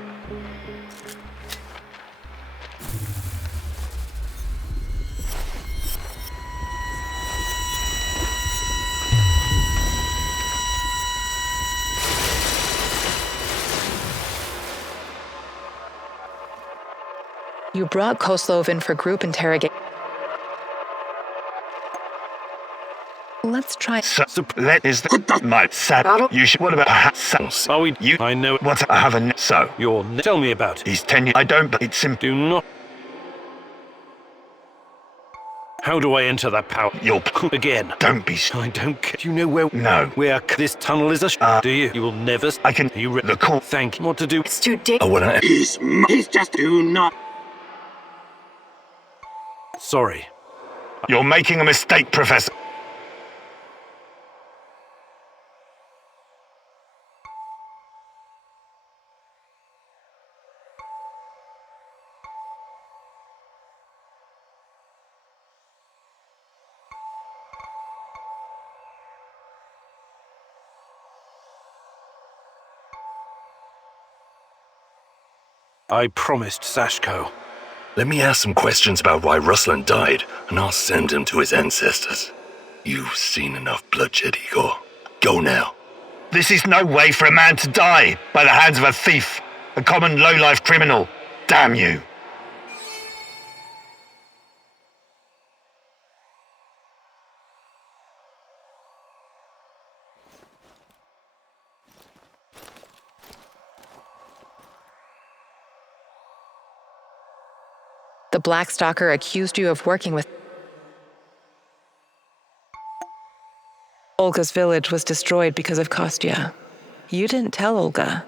You brought Koslov in for group interrogation. Let's try... Let is the... My sad... You should... What about... Are we... You... I know... What? I have a... So... You're... Tell me about it. He's 10 years... I don't... But it's him... Do not... How do I enter that power? You'll... Again. Don't be... I don't care. Do you know where... No. Where this tunnel is do you? You will never... I can... You the call... Thank you. What to do? It's too dangerous. I wanna... He's just... Do not... Sorry. You're making a mistake, Professor. I promised Sashko. Let me ask some questions about why Ruslan died, and I'll send him to his ancestors. You've seen enough bloodshed, Igor. Go now. This is no way for a man to die by the hands of a thief, a common low-life criminal. Damn you. The Black Stalker accused you of working with... Olga's village was destroyed because of Kostya. You didn't tell Olga.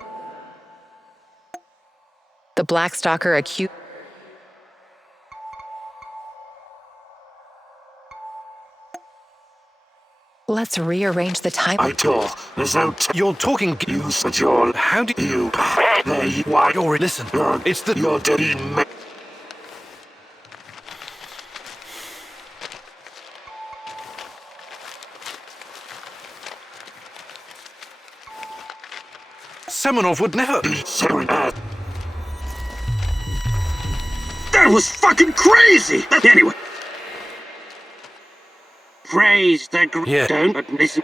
The Black Stalker accused... Let's rearrange the time... You're talking... You said you're... How do you... Why? Listen, it's the... You're dirty Semenov would never... That was fucking crazy! Anyway. Praise the... Yeah. Don't listen...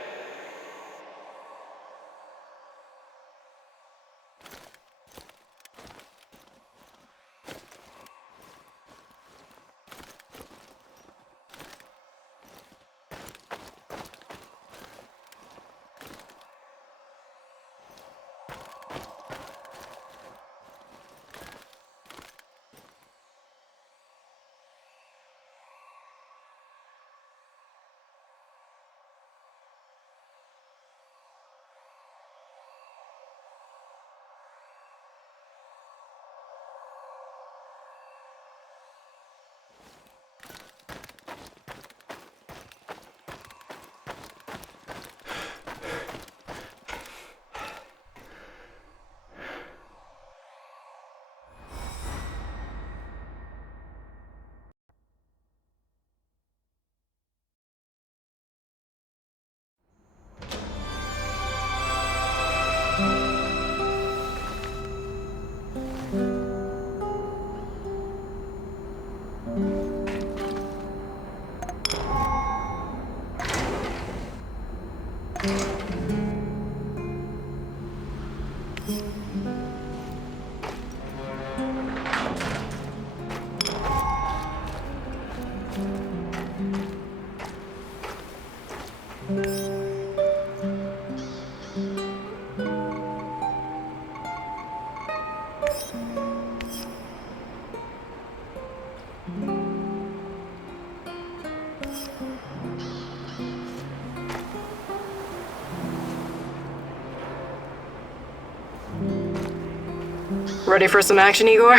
Ready for some action, Igor?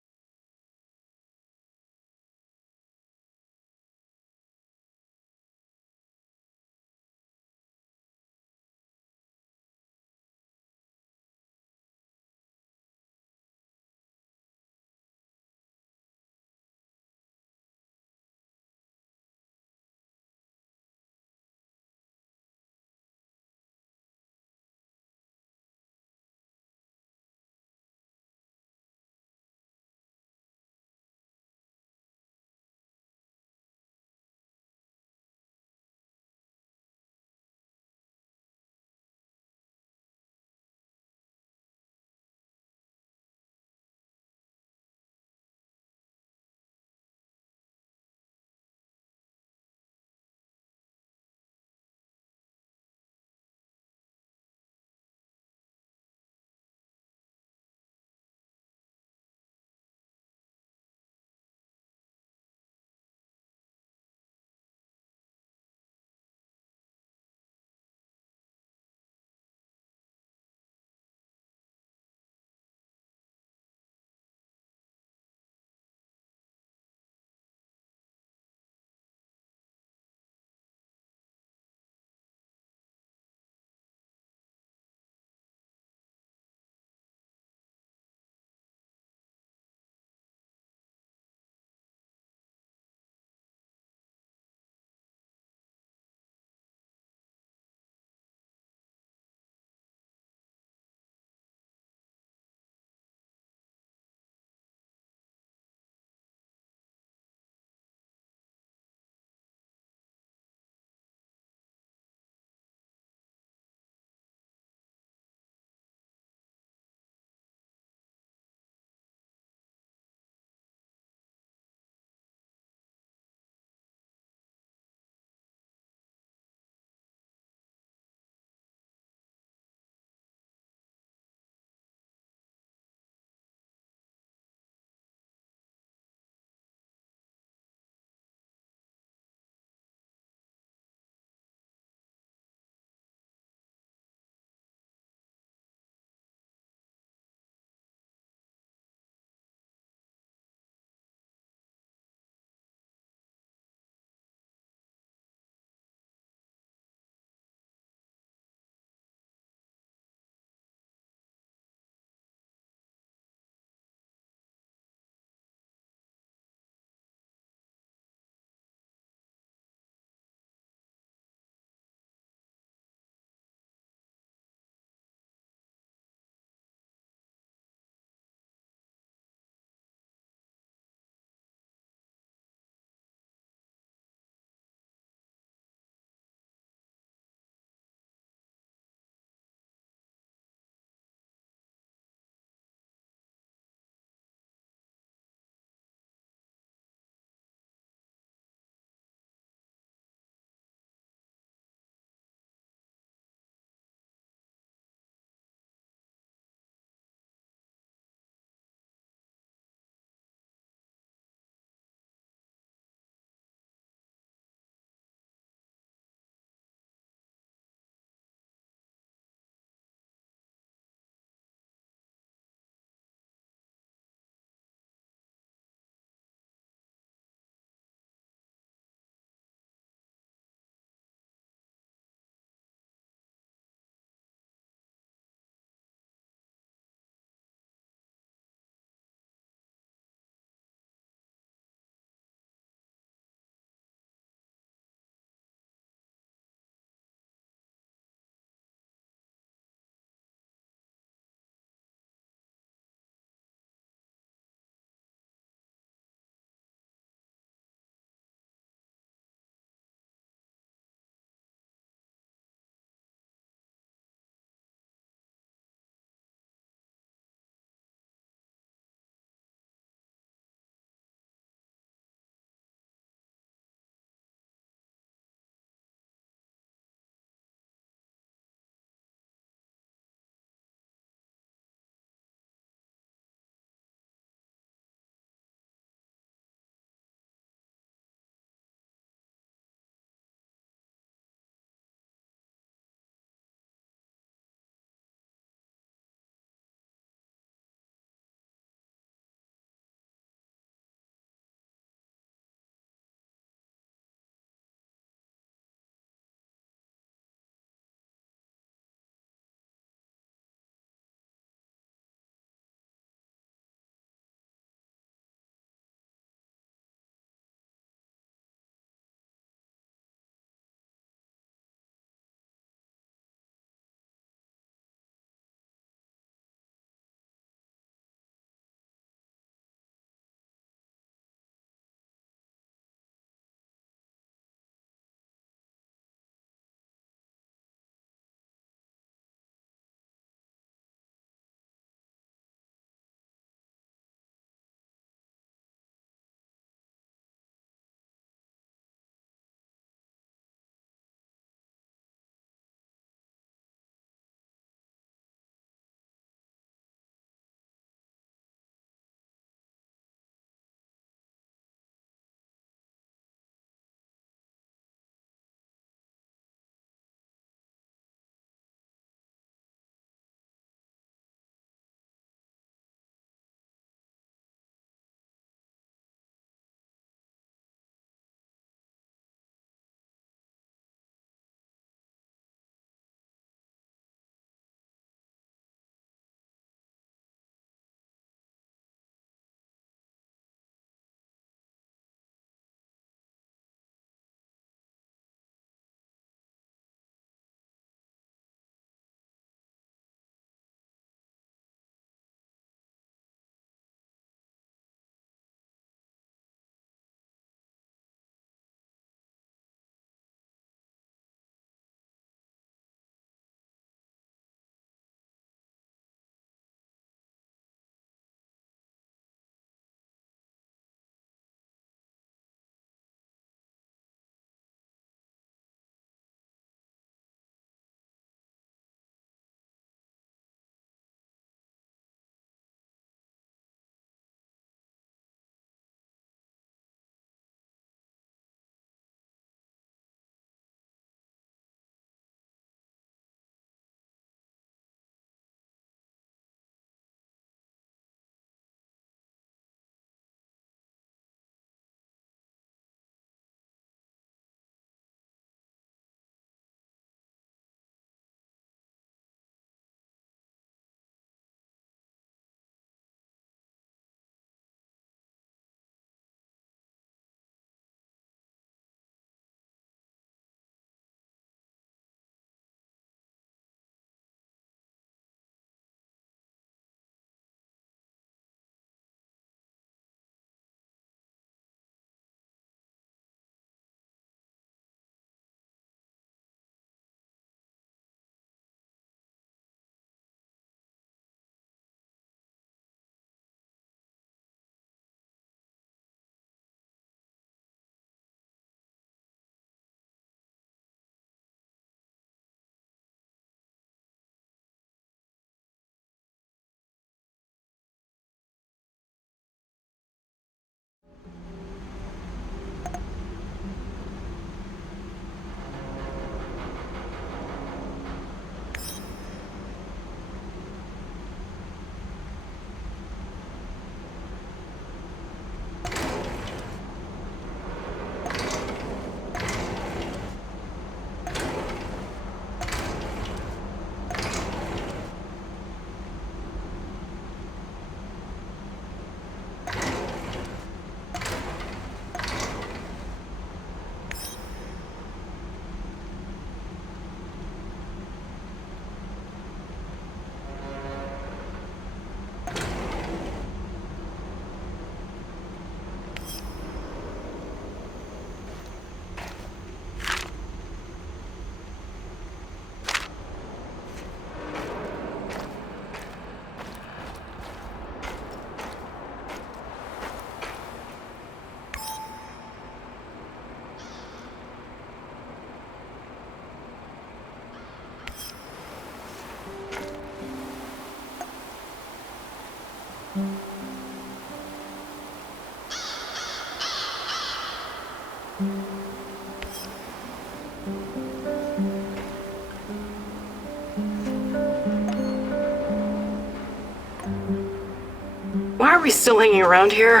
are we still hanging around here?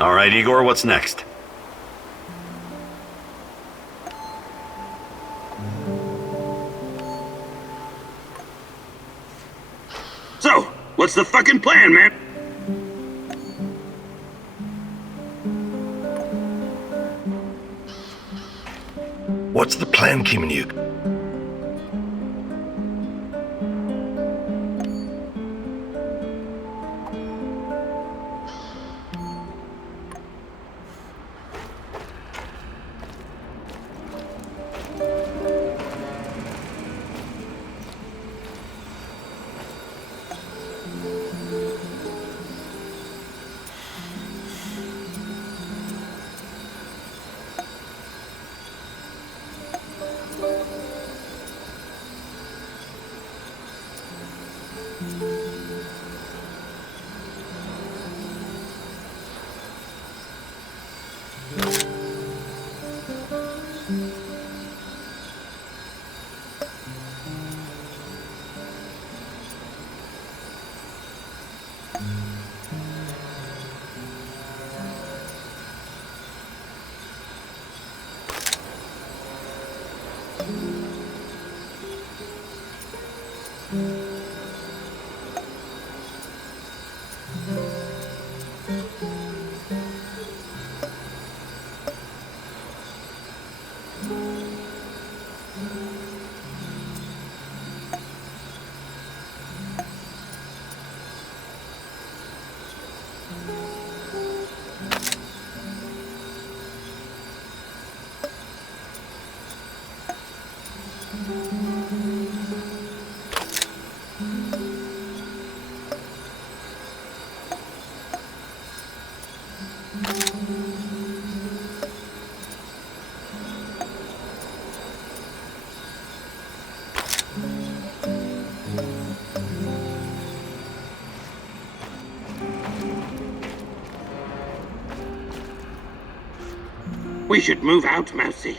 All right, Igor, what's next? So, what's the fucking plan, man? What's the plan, Kimenyuk? We should move out, Mousy.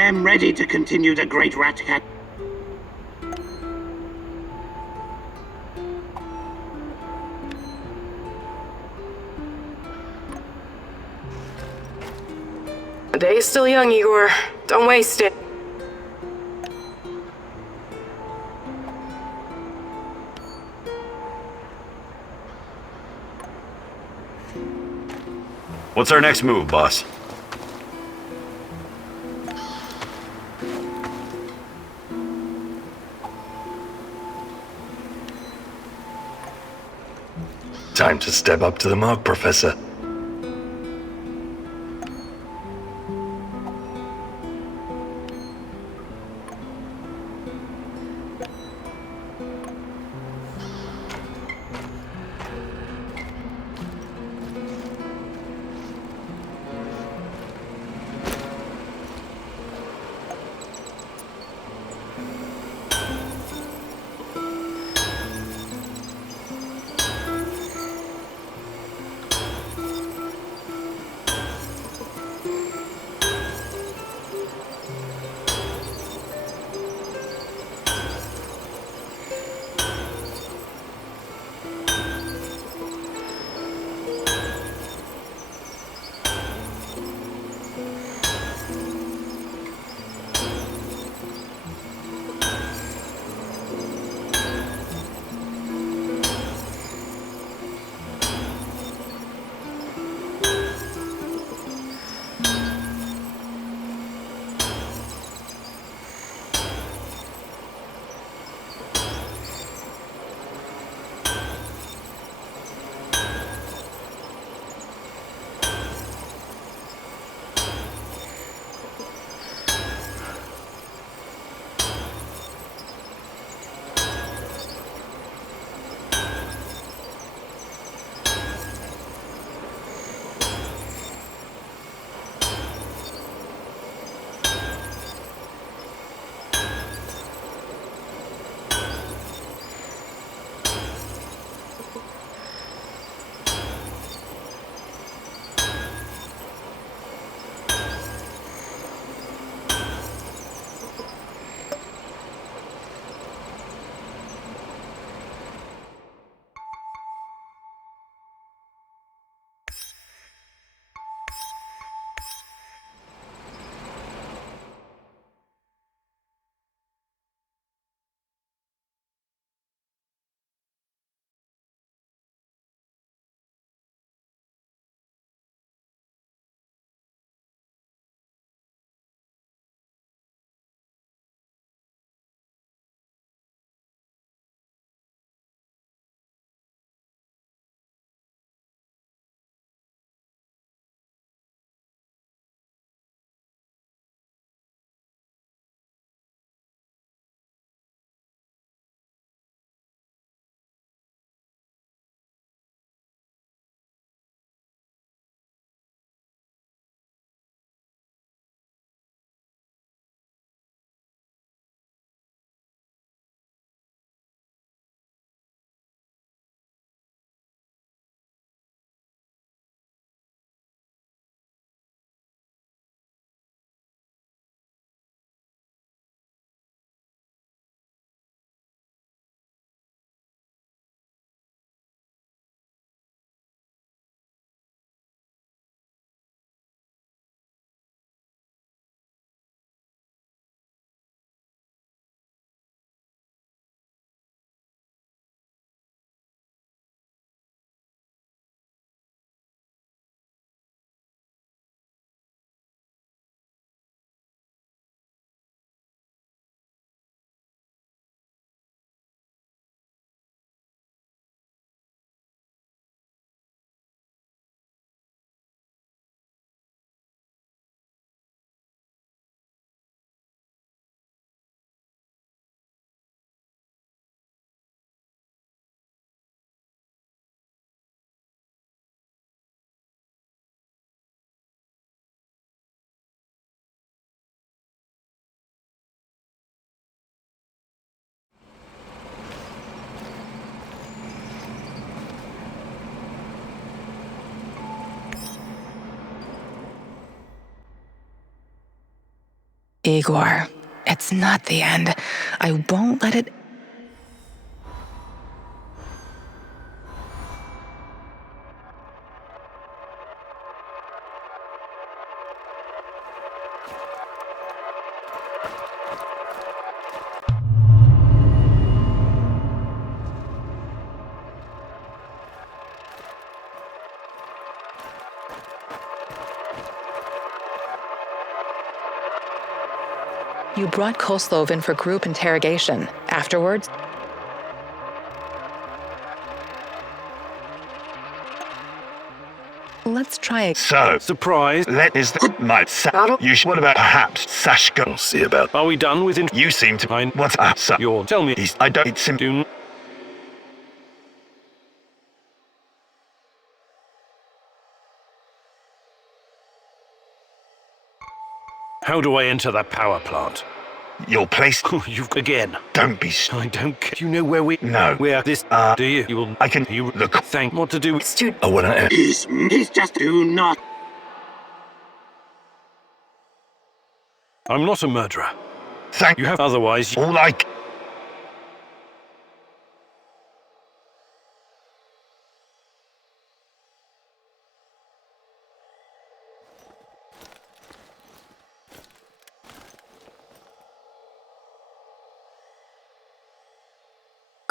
I am ready to continue the Great Rat Cat. The day is still young, Igor. Don't waste it. What's our next move, boss? Time to step up to the mark, Professor. Igor, it's not the end. I won't let it... You brought Koslov in for group interrogation. Afterwards, let's try it. So, Surprise. is the my saddle? What about perhaps Sashka? We'll see about. Are we done with it? You seem to. What's You're... Tell me. I don't. It's him. Do... How do I enter that power plant? Your place? You've again. Don't be. I don't care. Do you know where we... No. Where this... do you? You will... I can... You look. Thank... What to do... I wanna... He's just do not. I'm not a murderer. Thank you. Have otherwise... All I...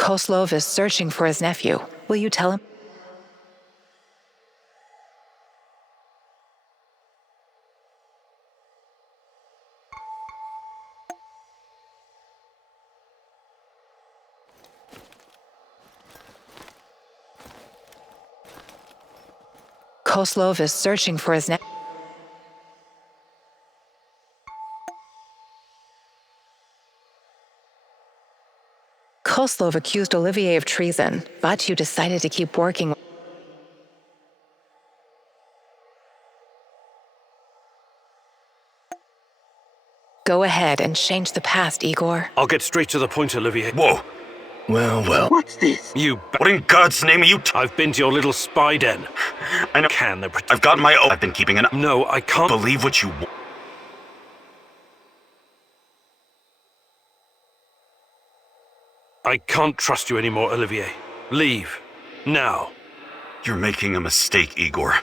Koslov is searching for his nephew. Will you tell him? Koslov is searching for his nephew. Koslov accused Olivier of treason, but you decided to keep working. Go ahead and change the past, Igor. I'll get straight to the point, Olivier. Whoa! Well. What's this? You... What in God's name are you I've been to your little spy den. I know. Can the... I've got my own. I've been keeping an... No, I can't... Believe what you want. I can't trust you anymore, Olivier. Leave. Now. You're making a mistake, Igor.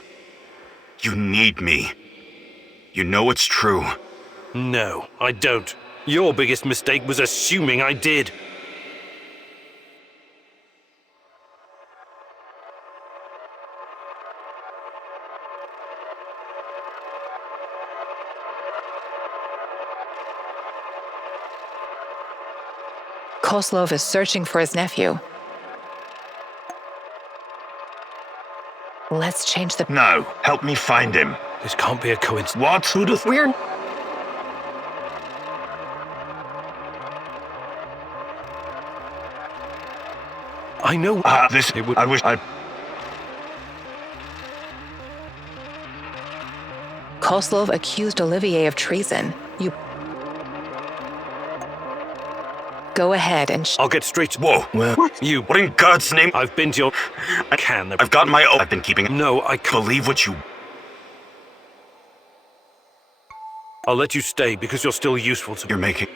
You need me. You know it's true. No, I don't. Your biggest mistake was assuming I did. Koslov is searching for his nephew. Let's change the... No, help me find him. This can't be a coincidence. What? Who'd have... We're... I know... this... It would... I wish I... Koslov accused Olivier of treason. You... Go ahead and... I'll get straight to... Whoa! What? You... What in God's name? I've been to your... Can the... I've got my own. I've been keeping... No, I can't... Believe what you... I'll let you stay because you're still useful to me. You're making...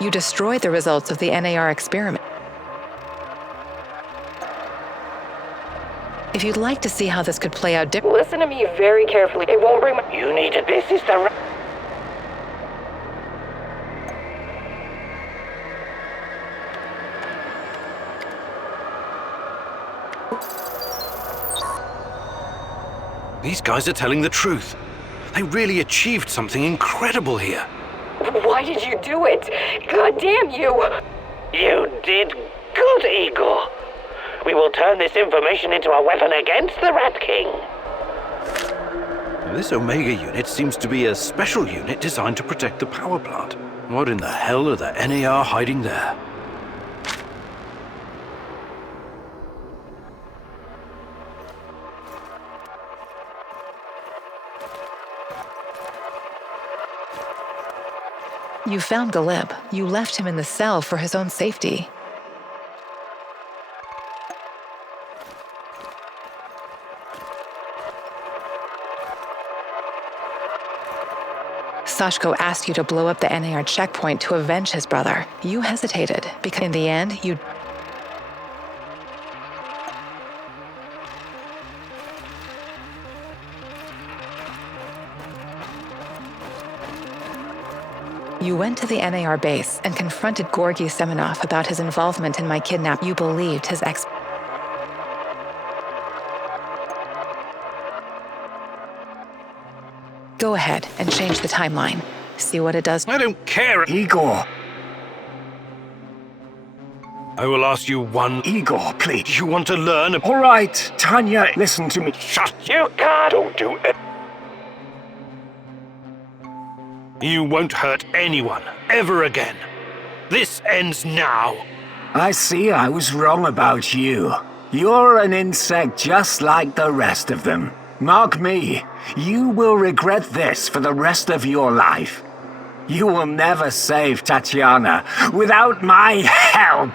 You destroyed the results of the NAR experiment. If you'd like to see how this could play out differently... Listen to me very carefully. It won't bring my... You need to... This is the... These guys are telling the truth. They really achieved something incredible here. Why did you do it? God damn you! You did good, Igor. We will turn this information into a weapon against the Rat King. This Omega unit seems to be a special unit designed to protect the power plant. What in the hell are the NAR hiding there? You found Galib. You left him in the cell for his own safety. Sashko asked you to blow up the NAR checkpoint to avenge his brother. You hesitated, because in the end, you... You went to the NAR base and confronted Gorgy Semenov about his involvement in my kidnap. You believed his ex... Go ahead and change the timeline. See what it does. I don't care. Igor! I will ask you one... Igor, please. You want to learn... All right, Tanya, listen to me. Shut... You can't! Don't do it! You won't hurt anyone, ever again. This ends now. I see I was wrong about you. You're an insect just like the rest of them. Mark me, you will regret this for the rest of your life. You will never save Tatiana without my help.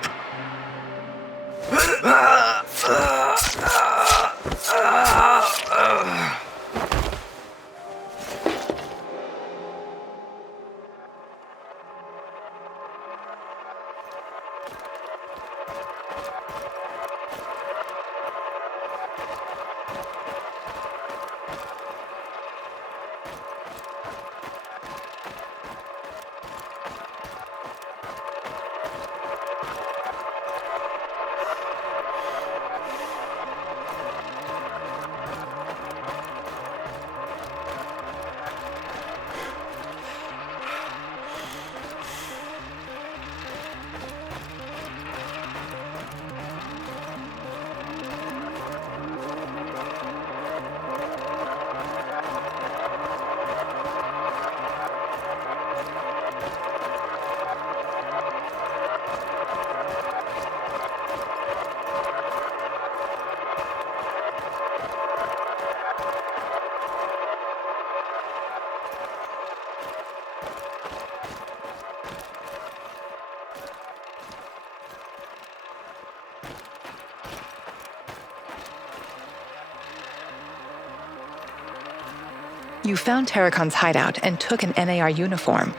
You found Terracon's hideout and took an NAR uniform.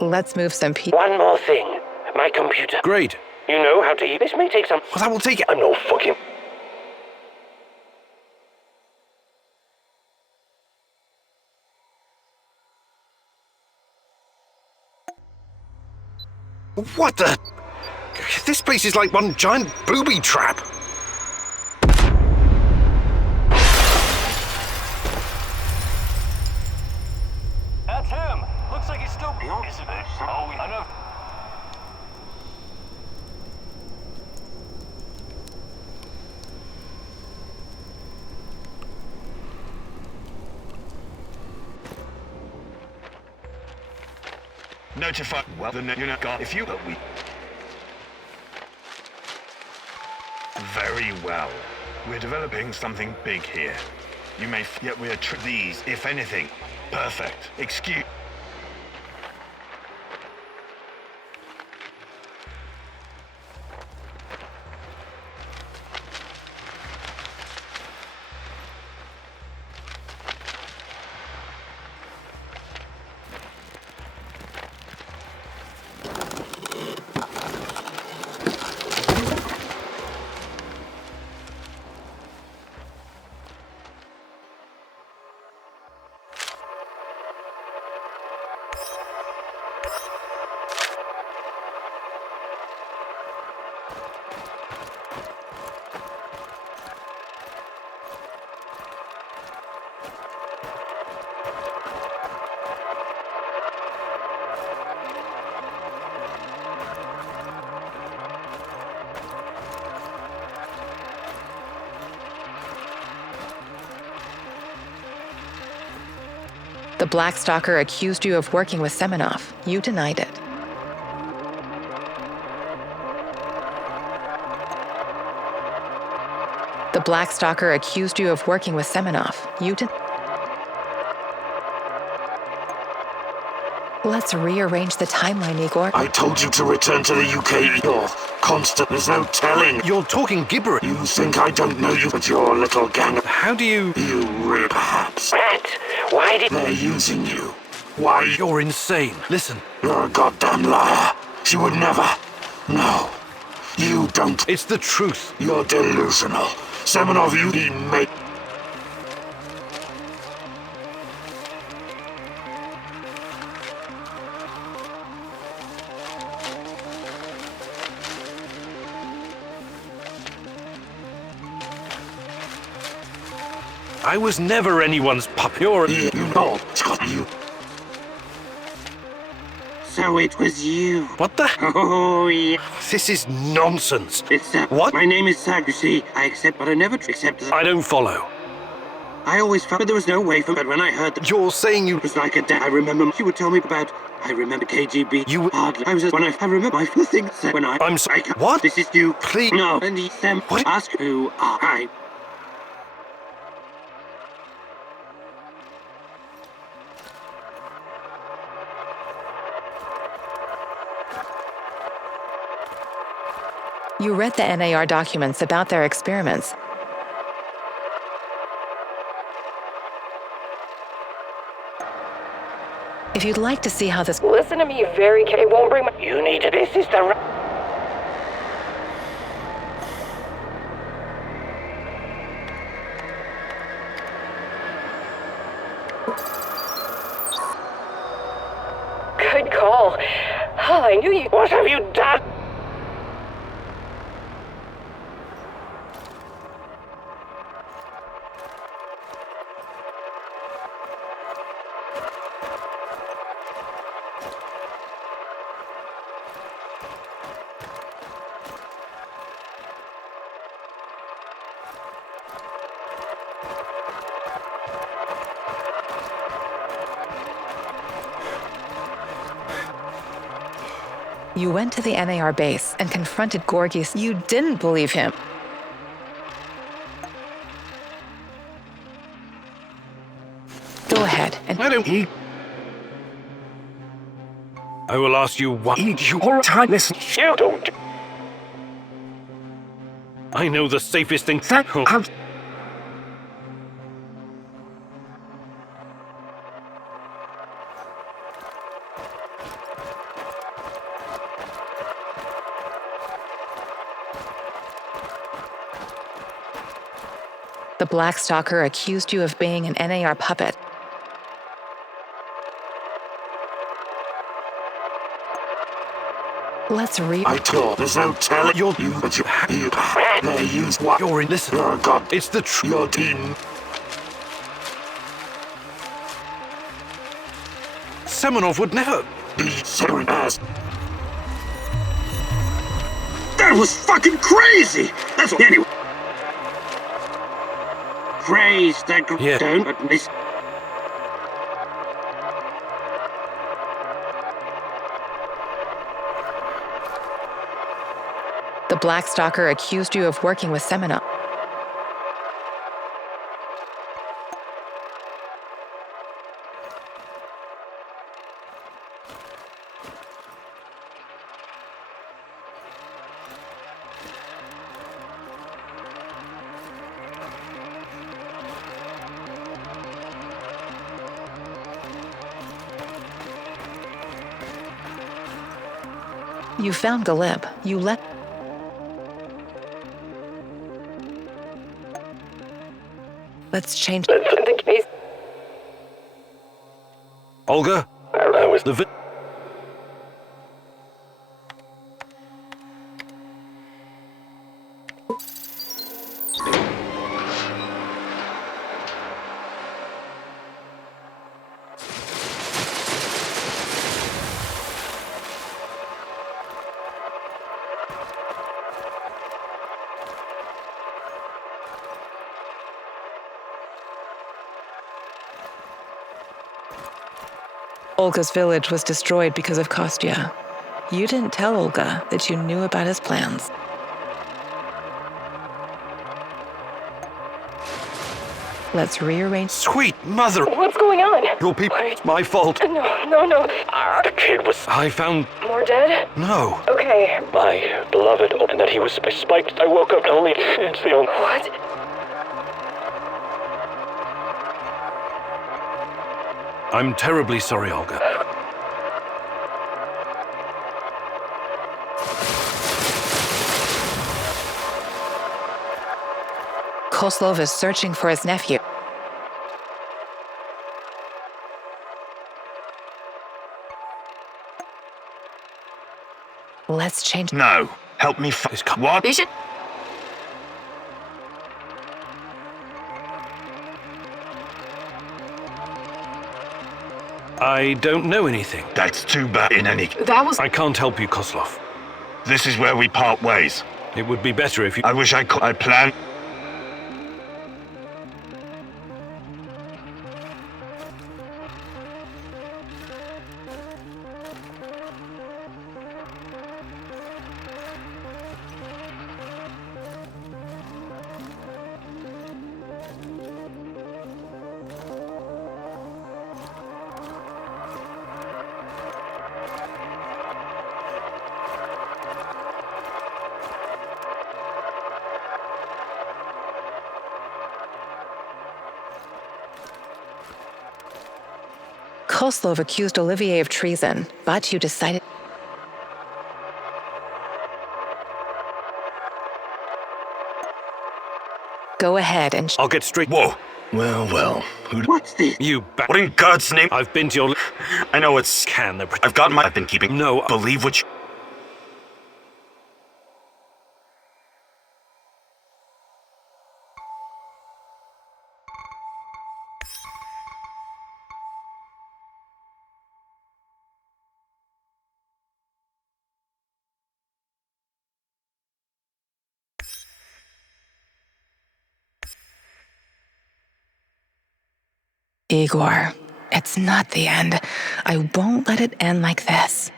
Let's move some people. One more thing. My computer. Great. You know how to use this. May take some... Well, that will take it. I'm no fucking... What the... This place is like one giant booby trap. That's him. Looks like he's still... Isn't it? Oh, I know. Notify. Well, the you know, God, if you we. Very well. We're developing something big here. You may yet we are these, if anything, perfect. Excuse. The Black Stalker accused you of working with Semenov. You denied it. The Black Stalker accused you of working with Semenov. You did. Let's rearrange the timeline, Igor. I told you to return to the UK. You're constant. There's no telling. You're talking gibberish. You think I don't know you, but your little gang. How do you... You will, perhaps. Matt, why did... They're using you. Why? You're insane. Listen. You're a goddamn liar. She would never. No. You don't. It's the truth. You're delusional. Semenov, you made... I was never anyone's puppet. You're... You know, Scott, you... So it was you. What the... Oh, yeah. This is nonsense. It's What? My name is Sag, you see. I accept, but I never accept... I don't follow. I always felt there was no way for... But when I heard that... You're saying you... It was like a day. I remember she would tell me about... I remember KGB. You... Hardly. I was just... When I remember my thing said when I... I'm sorry. What? This is you. Please. No. And he said... What? Ask who are I... You read the NAR documents about their experiments. If you'd like to see how this... Listen to me very carefully. It won't bring my... You need to... This is the... Good call. Oh, I knew you... What have you done? You went to the NAR base and confronted Gorgis. You didn't believe him. Go ahead and... I don't... I will ask you what... You're time. Listen, you don't... I know the safest thing... The Black Stalker accused you of being an NAR puppet. Let's read... I told... There's no telling. You're... But you... They use what? You're in... Listen. You're a god. It's the truth. Your team... Semenov would never... Be so ass. That was fucking crazy! That's what... Anyway. Praise the... Yeah. Don't... But this... The Black Stalker accused you of working with Semenov. You found Galeb. You let... Let's change... The case... Olga? I was... The... Olga's village was destroyed because of Kostya. You didn't tell Olga that you knew about his plans. Let's rearrange. Sweet mother! What's going on? Your people. It's my fault. No. The kid was... I found... More dead? No. Okay. my beloved, and that he was spiked. I woke up only... It's the only... What? I'm terribly sorry, Olga. Koslov is searching for his nephew. Let's change. No. Help me what? Bishop? I don't know anything. That's too bad in any... That was... I can't help you, Koslov. This is where we part ways. It would be better if you... I wish I could... I plan... Koslov accused Olivier of treason, but you decided... Go ahead and... I'll get straight... Whoa! Well, What's this? You back... What in God's name? I've been to your... I know it's... I've got my... I've been keeping... No. Believe what you... Igor, it's not the end. I won't let it end like this.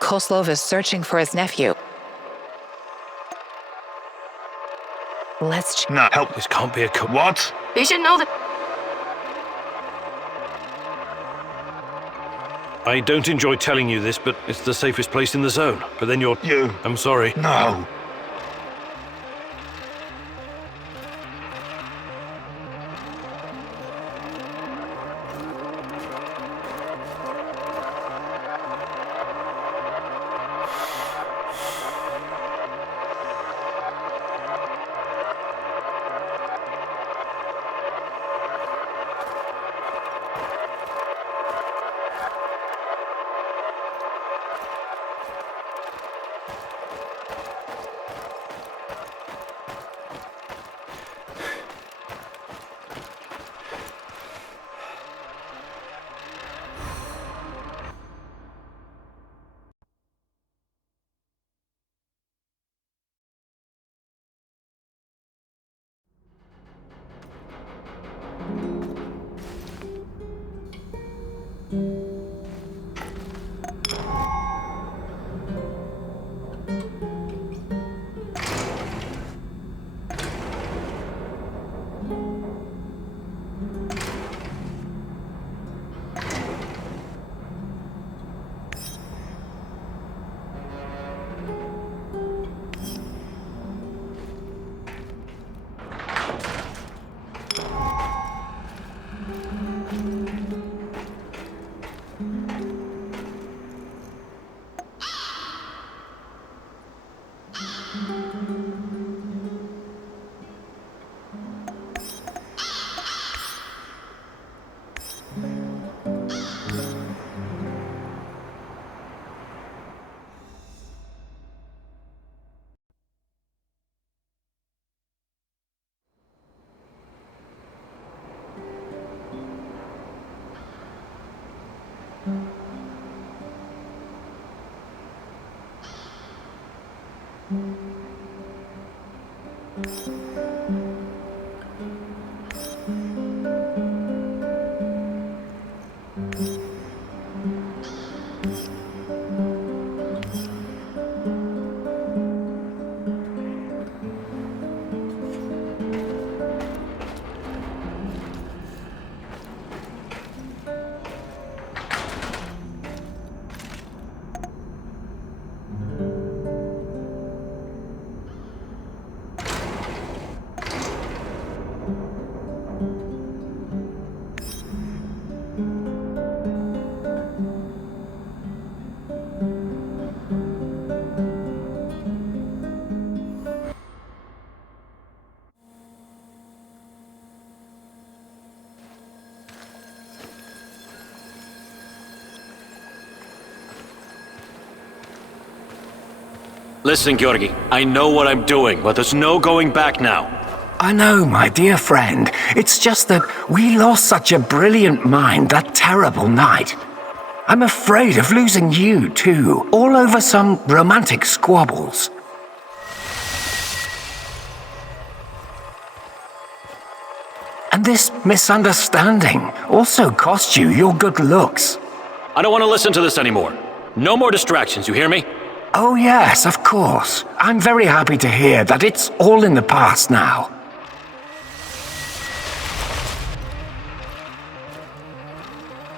Koslov is searching for his nephew. Let's... No, help. This can't be a... What? They should know that... I don't enjoy telling you this, but it's the safest place in the zone. But then you're... You... I'm sorry. No. Listen, Georgi, I know what I'm doing, but there's no going back now. I know, my dear friend. It's just that we lost such a brilliant mind that terrible night. I'm afraid of losing you, too, all over some romantic squabbles. And this misunderstanding also cost you your good looks. I don't want to listen to this anymore. No more distractions, you hear me? Oh yes, of course. I'm very happy to hear that it's all in the past now.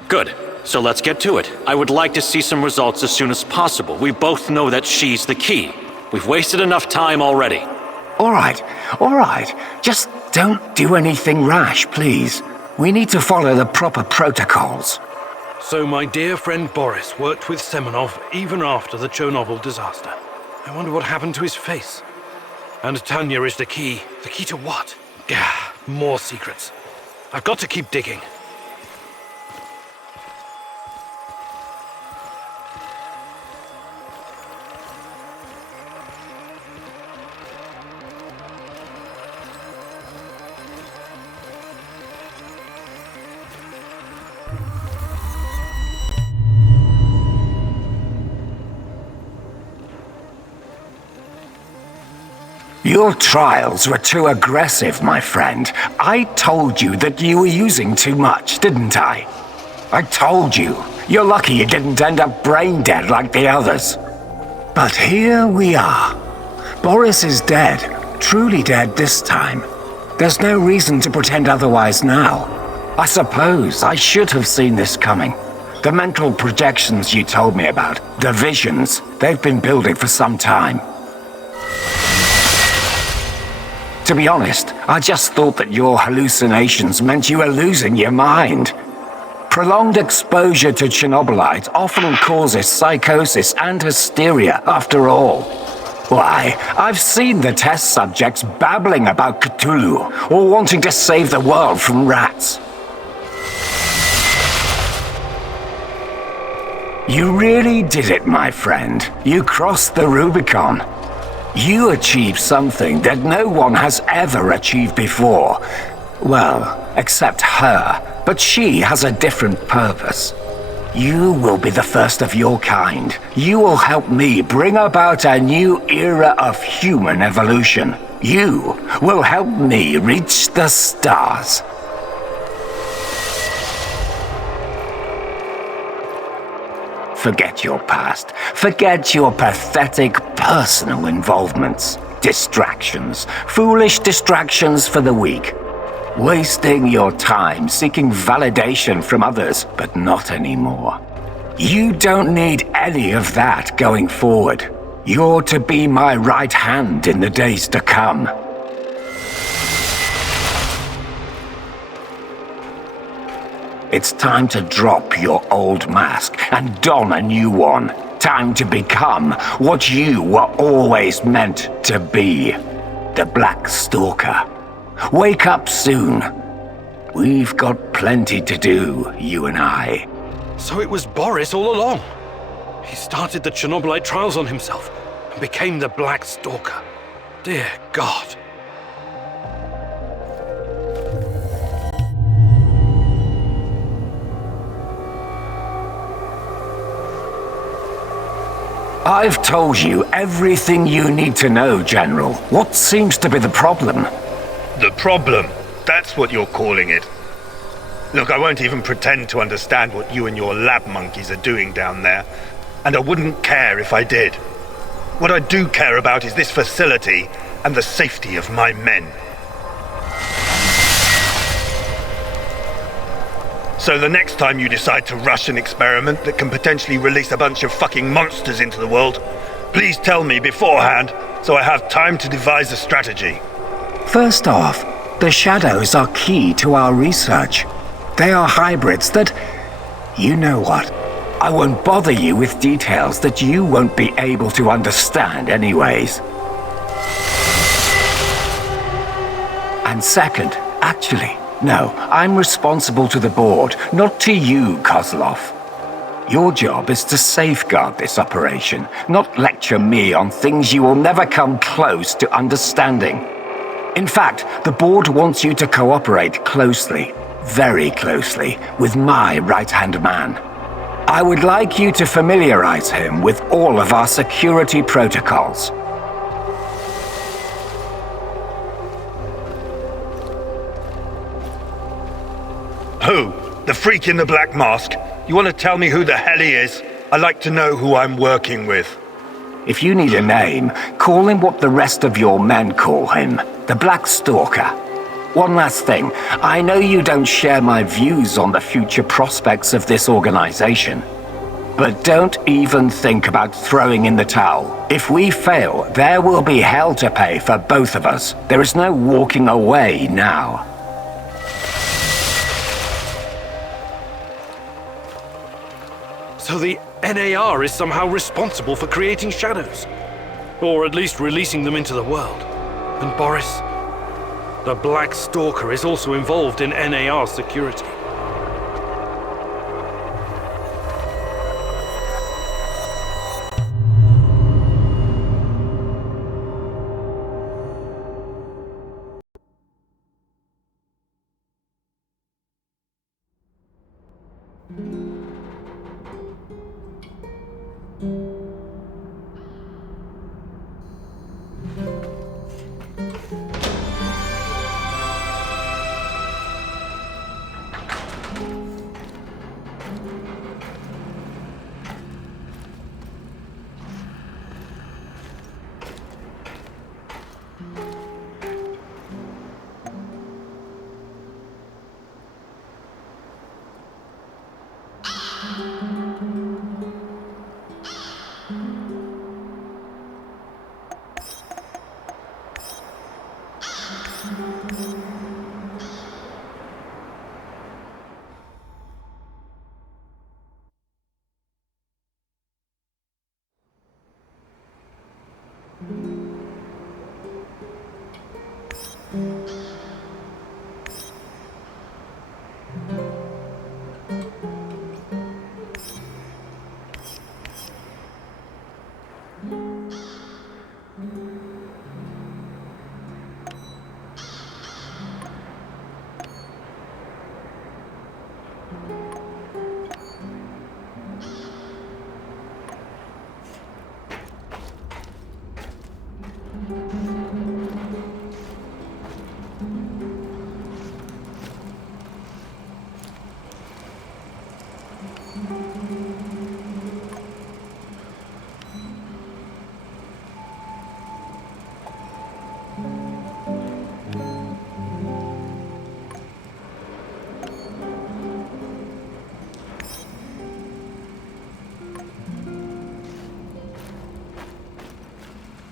Good. So let's get to it. I would like to see some results as soon as possible. We both know that she's the key. We've wasted enough time already. All right. Just don't do anything rash, please. We need to follow the proper protocols. So my dear friend Boris worked with Semenov even after the Chernobyl disaster. I wonder what happened to his face. And Tanya is the key. The key to what? Yeah, more secrets. I've got to keep digging. Your trials were too aggressive, my friend. I told you that you were using too much, didn't I? I told you. You're lucky you didn't end up brain dead like the others. But here we are. Boris is dead. Truly dead this time. There's no reason to pretend otherwise now. I suppose I should have seen this coming. The mental projections you told me about, the visions, they've been building for some time. To be honest, I just thought that your hallucinations meant you were losing your mind. Prolonged exposure to Chernobylite often causes psychosis and hysteria, after all. Why, I've seen the test subjects babbling about Cthulhu, or wanting to save the world from rats. You really did it, my friend. You crossed the Rubicon. You achieved something that no one has ever achieved before. Well, except her, but she has a different purpose. You will be the first of your kind. You will help me bring about a new era of human evolution. You will help me reach the stars. Forget your past. Forget your pathetic personal involvements. Distractions. Foolish distractions for the weak. Wasting your time seeking validation from others, but not anymore. You don't need any of that going forward. You're to be my right hand in the days to come. It's time to drop your old mask and don a new one. Time to become what you were always meant to be. The Black Stalker. Wake up soon. We've got plenty to do, you and I. So it was Boris all along. He started the Chernobylite trials on himself and became the Black Stalker. Dear God. I've told you everything you need to know, General. What seems to be the problem? The problem? That's what you're calling it. Look, I won't even pretend to understand what you and your lab monkeys are doing down there, and I wouldn't care if I did. What I do care about is this facility and the safety of my men. So the next time you decide to rush an experiment that can potentially release a bunch of fucking monsters into the world, please tell me beforehand so I have time to devise a strategy. First off, the shadows are key to our research. They are hybrids that... You know what? I won't bother you with details that you won't be able to understand anyways. And second, actually, no, I'm responsible to the board, not to you, Kozlov. Your job is to safeguard this operation, not lecture me on things you will never come close to understanding. In fact, the board wants you to cooperate closely, very closely, with my right-hand man. I would like you to familiarize him with all of our security protocols. Who? The freak in the black mask? You want to tell me who the hell he is? I'd like to know who I'm working with. If you need a name, call him what the rest of your men call him, the Black Stalker. One last thing, I know you don't share my views on the future prospects of this organization, but don't even think about throwing in the towel. If we fail, there will be hell to pay for both of us. There is no walking away now. So the NAR is somehow responsible for creating shadows. Or at least releasing them into the world. And Boris, the Black Stalker, is also involved in NAR security.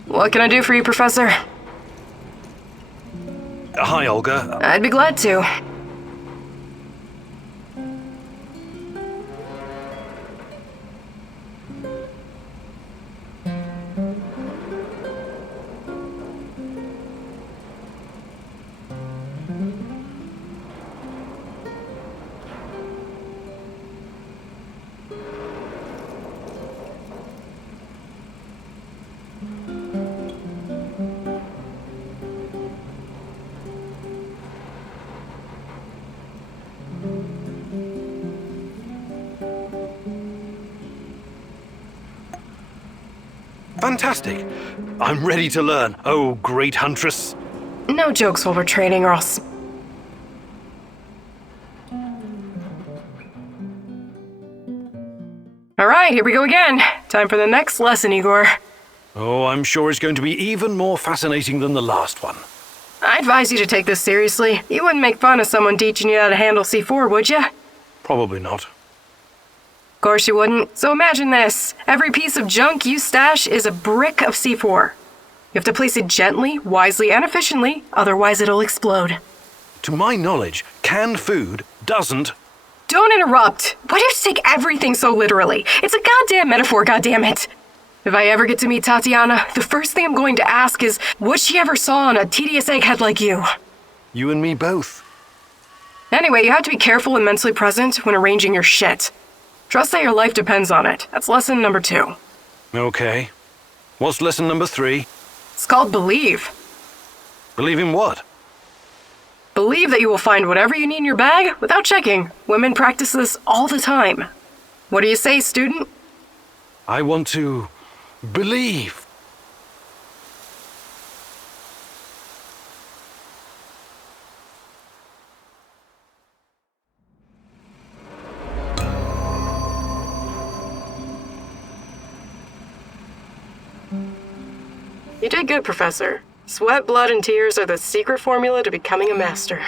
What can I do for you, Professor? Hi, Olga. I'd be glad to. Fantastic. I'm ready to learn. Oh, great huntress. No jokes while we're training, or else... Alright, here we go again. Time for the next lesson, Igor. Oh, I'm sure it's going to be even more fascinating than the last one. I advise you to take this seriously. You wouldn't make fun of someone teaching you how to handle C4, would you? Probably not. Of course you wouldn't. So imagine this. Every piece of junk you stash is a brick of C4. You have to place it gently, wisely, and efficiently, otherwise it'll explode. To my knowledge, canned food doesn't... Don't interrupt! Why do you take everything so literally? It's a goddamn metaphor, goddammit! If I ever get to meet Tatiana, the first thing I'm going to ask is what she ever saw in a tedious egghead like you. You and me both. Anyway, you have to be careful and mentally present when arranging your shit. Trust that your life depends on it. That's lesson number 2. Okay. What's lesson number 3? It's called believe. Believe in what? Believe that you will find whatever you need in your bag without checking. Women practice this all the time. What do you say, student? I want to believe. You did good, Professor. Sweat, blood, and tears are the secret formula to becoming a master.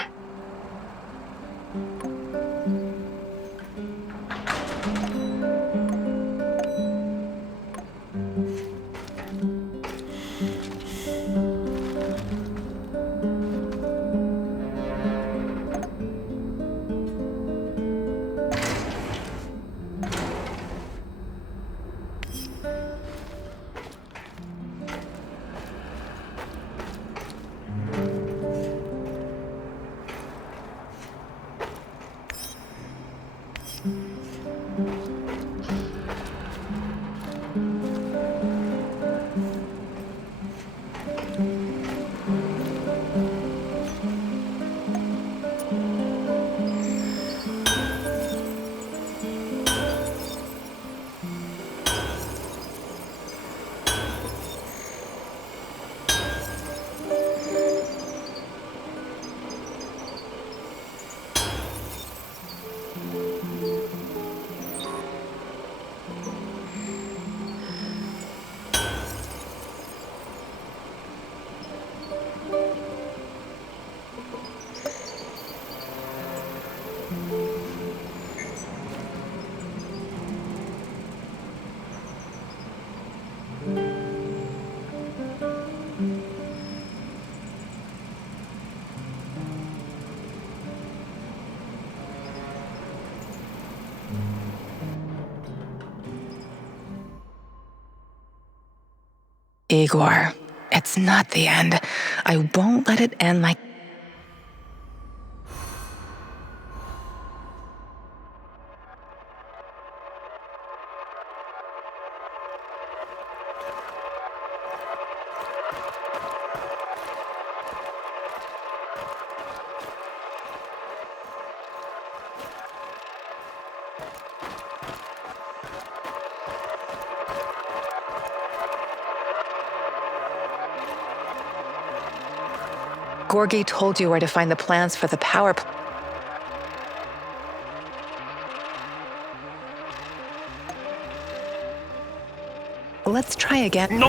Igor, it's not the end. I won't let it end like... Gorgi told you where to find the plans for the power plant. Let's try again. This is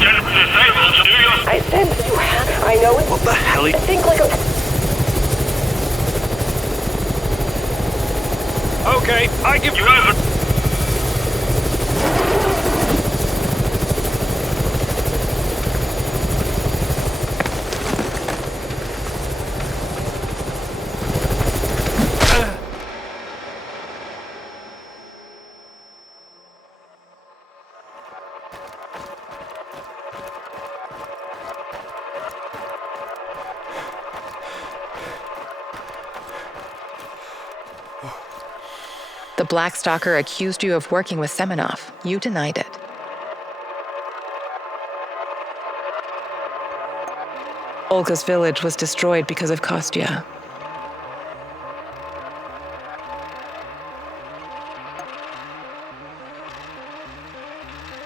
just disabled. Do your... I said you have. I know it's... What the hell? I think like a... Okay, I give you over. The Black Stalker accused you of working with Semenov. You denied it. Olga's village was destroyed because of Kostya.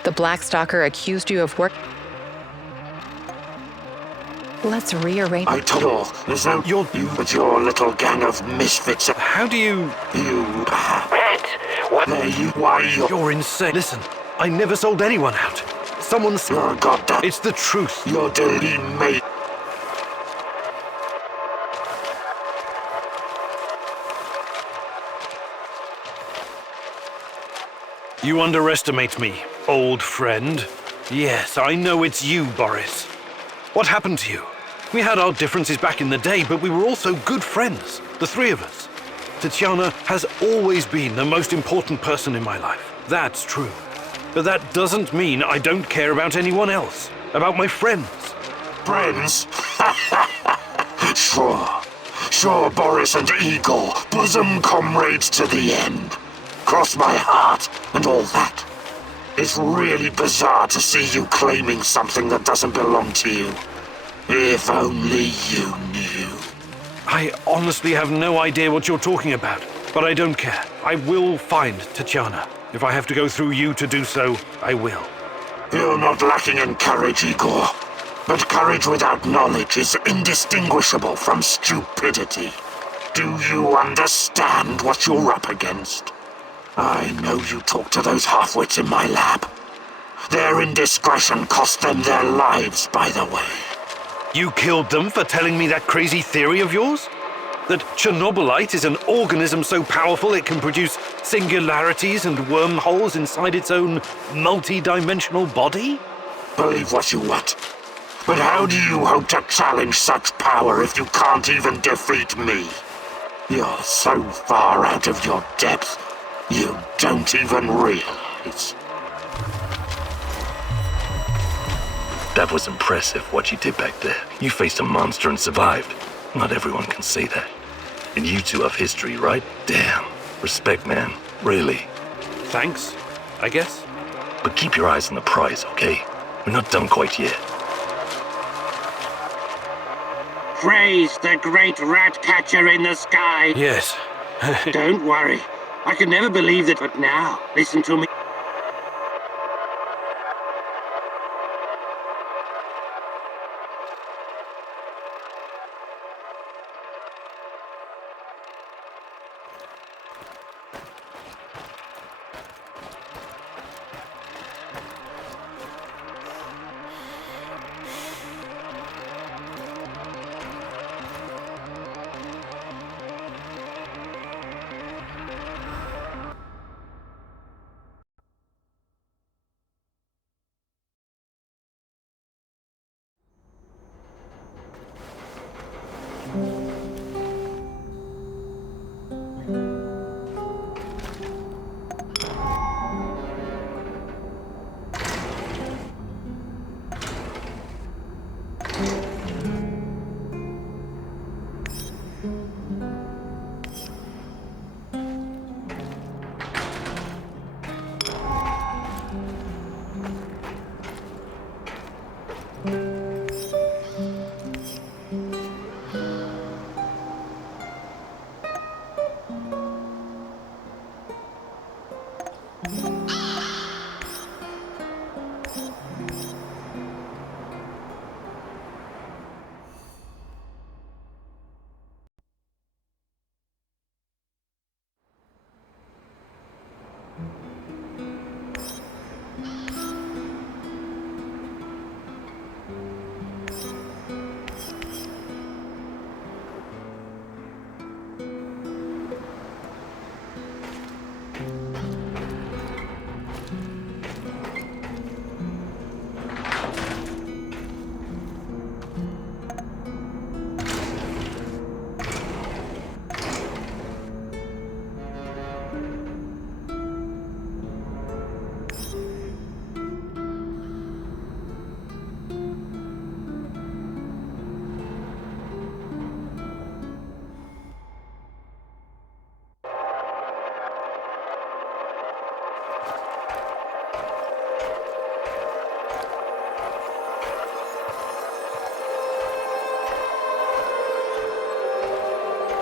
The Black Stalker accused you of work... Let's rearrange... I told you, you with your little gang of misfits. How do you... You... Rat! What? You're insane. Listen, I never sold anyone out. Someone's... You're goddamn... It's the truth. You're delete me. You underestimate me, old friend. Yes, I know it's you, Boris. What happened to you? We had our differences back in the day, but we were also good friends, the three of us. Tatiana has always been the most important person in my life. That's true. But that doesn't mean I don't care about anyone else, about my friends. Friends? Sure, Boris and Igor, bosom comrades to the end. cross my heart and all that. It's really bizarre to see you claiming something that doesn't belong to you. If only you knew. I honestly have no idea what you're talking about, but I don't care. I will find Tatiana. If I have to go through you to do so, I will. You're not lacking in courage, Igor. But courage without knowledge is indistinguishable from stupidity. Do you understand what you're up against? I know you talk to those half-wits in my lab. Their indiscretion cost them their lives, by the way. You killed them for telling me that crazy theory of yours? That Chernobylite is an organism so powerful it can produce singularities and wormholes inside its own multi-dimensional body? Believe what you want. But how do you hope to challenge such power if you can't even defeat me? You're so far out of your depth, you don't even realize. That was impressive, what you did back there. You faced a monster and survived. Not everyone can say that. And you two have history, right? Damn. Respect, man. Really. Thanks, I guess. But keep your eyes on the prize, okay? We're not done quite yet. Praise the great rat catcher in the sky. Yes. Don't worry. I could never believe that, but now, listen to me.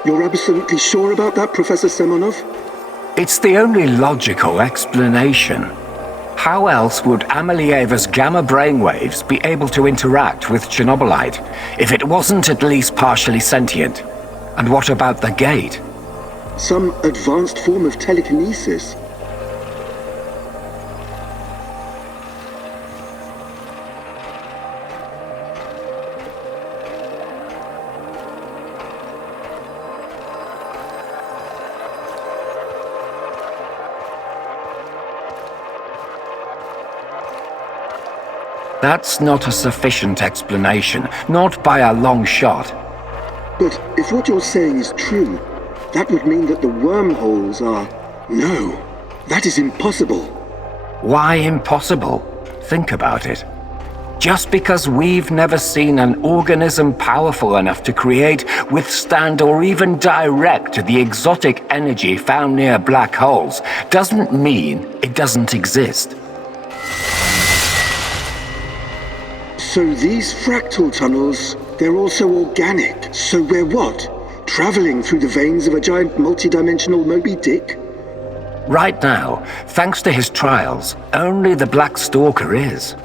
You're absolutely sure about that, Professor Semonov? It's the only logical explanation. How else would Amelieva's gamma brainwaves be able to interact with Chernobylite if it wasn't at least partially sentient? And what about the gate? Some advanced form of telekinesis. That's not a sufficient explanation, not by a long shot. But if what you're saying is true, that would mean that the wormholes are... No, that is impossible. Why impossible? Think about it. Just because we've never seen an organism powerful enough to create, withstand, or even direct the exotic energy found near black holes doesn't mean it doesn't exist. So these fractal tunnels, they're also organic. So we're what? Traveling through the veins of a giant multidimensional Moby Dick? Right now, thanks to his trials, only the Black Stalker is.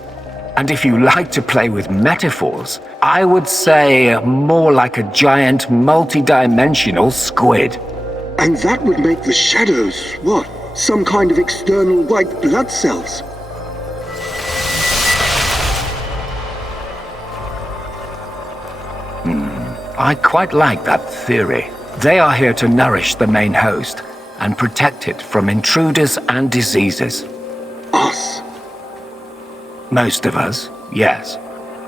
And if you like to play with metaphors, I would say more like a giant multi-dimensional squid. And that would make the shadows, what? Some kind of external white blood cells? I quite like that theory. They are here to nourish the main host and protect it from intruders and diseases. Us? Most of us, yes.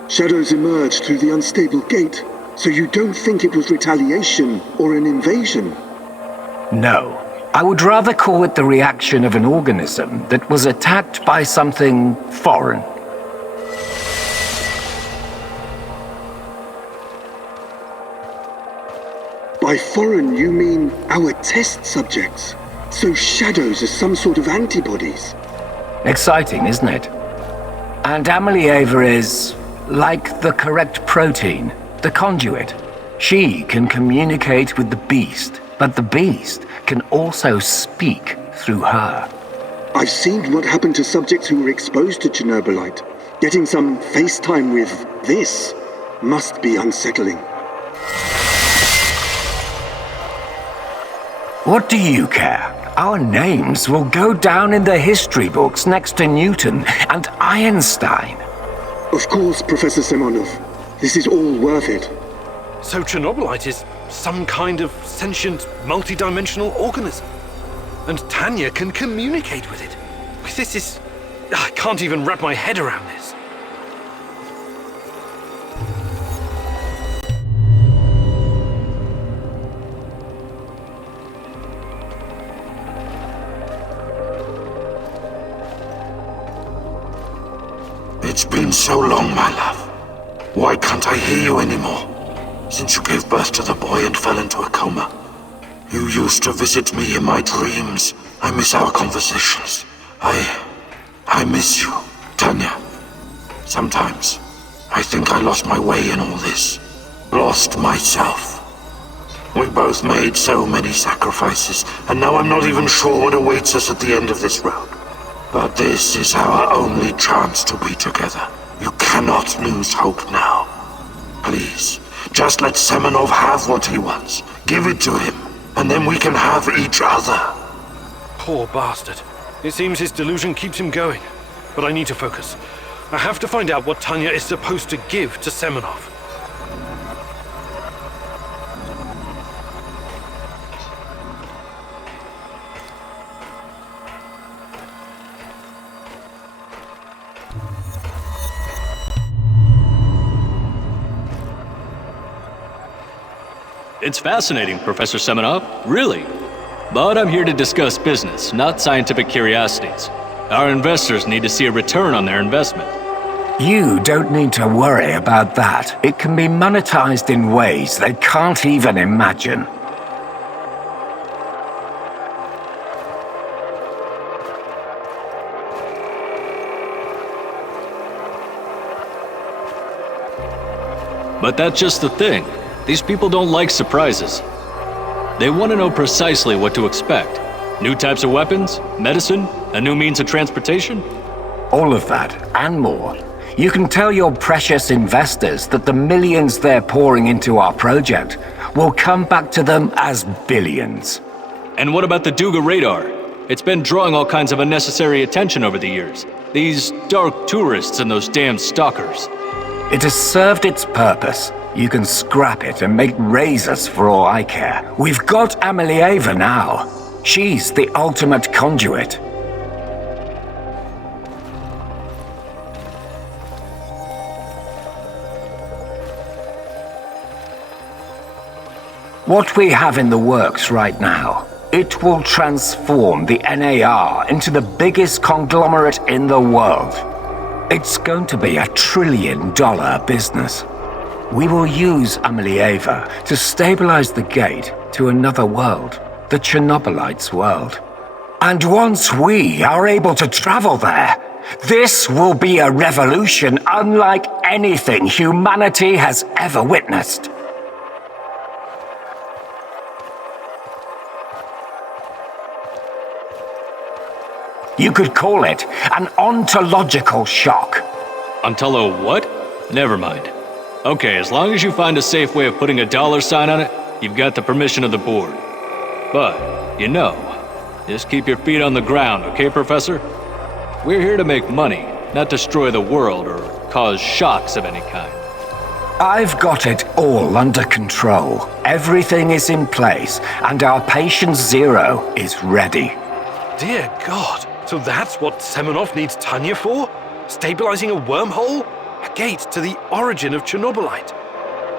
Shadows emerged through the unstable gate, so you don't think it was retaliation or an invasion? No. I would rather call it the reaction of an organism that was attacked by something foreign. By foreign, you mean our test subjects? So shadows are some sort of antibodies? Exciting, isn't it? And Amelieva is like the correct protein, the conduit. She can communicate with the beast, but the beast can also speak through her. I've seen what happened to subjects who were exposed to Chernobylite. Getting some FaceTime with this must be unsettling. What do you care? Our names will go down in the history books next to Newton and Einstein. Of course, Professor Semonov. This is all worth it. So Chernobylite is some kind of sentient, multi-dimensional organism. And Tanya can communicate with it. This is... I can't even wrap my head around this. It's been so long, my love. Why can't I hear you anymore? Since you gave birth to the boy and fell into a coma. You used to visit me in my dreams. I miss our conversations. I miss you, Tanya. Sometimes, I think I lost my way in all this. Lost myself. We both made so many sacrifices, and now I'm not even sure what awaits us at the end of this road. But this is our only chance to be together. You cannot lose hope now. Please, just let Semenov have what he wants. Give it to him, and then we can have each other. Poor bastard. It seems his delusion keeps him going. But I need to focus. I have to find out what Tanya is supposed to give to Semenov. It's fascinating, Professor Semenov, really. But I'm here to discuss business, not scientific curiosities. Our investors need to see a return on their investment. You don't need to worry about that. It can be monetized in ways they can't even imagine. But that's just the thing. These people don't like surprises. They want to know precisely what to expect. New types of weapons, medicine, a new means of transportation? All of that, and more. You can tell your precious investors that the millions they're pouring into our project will come back to them as billions. And what about the Duga radar? It's been drawing all kinds of unnecessary attention over the years. These dark tourists and those damn stalkers. It has served its purpose. You can scrap it and make razors for all I care. We've got Amelieva now. She's the ultimate conduit. What we have in the works right now, it will transform the NAR into the biggest conglomerate in the world. It's going to be $1 trillion business. We will use Amelieva to stabilize the gate to another world, the Chernobylite's world. And once we are able to travel there, this will be a revolution unlike anything humanity has ever witnessed. You could call it an ontological shock. Ontolo what? Never mind. Okay, as long as you find a safe way of putting a dollar sign on it, you've got the permission of the board. But, you know, just keep your feet on the ground, okay, Professor? We're here to make money, not destroy the world or cause shocks of any kind. I've got it all under control. Everything is in place, and our patient zero is ready. Dear God, so that's what Semenov needs Tanya for? Stabilizing a wormhole? A gate to the origin of Chernobylite.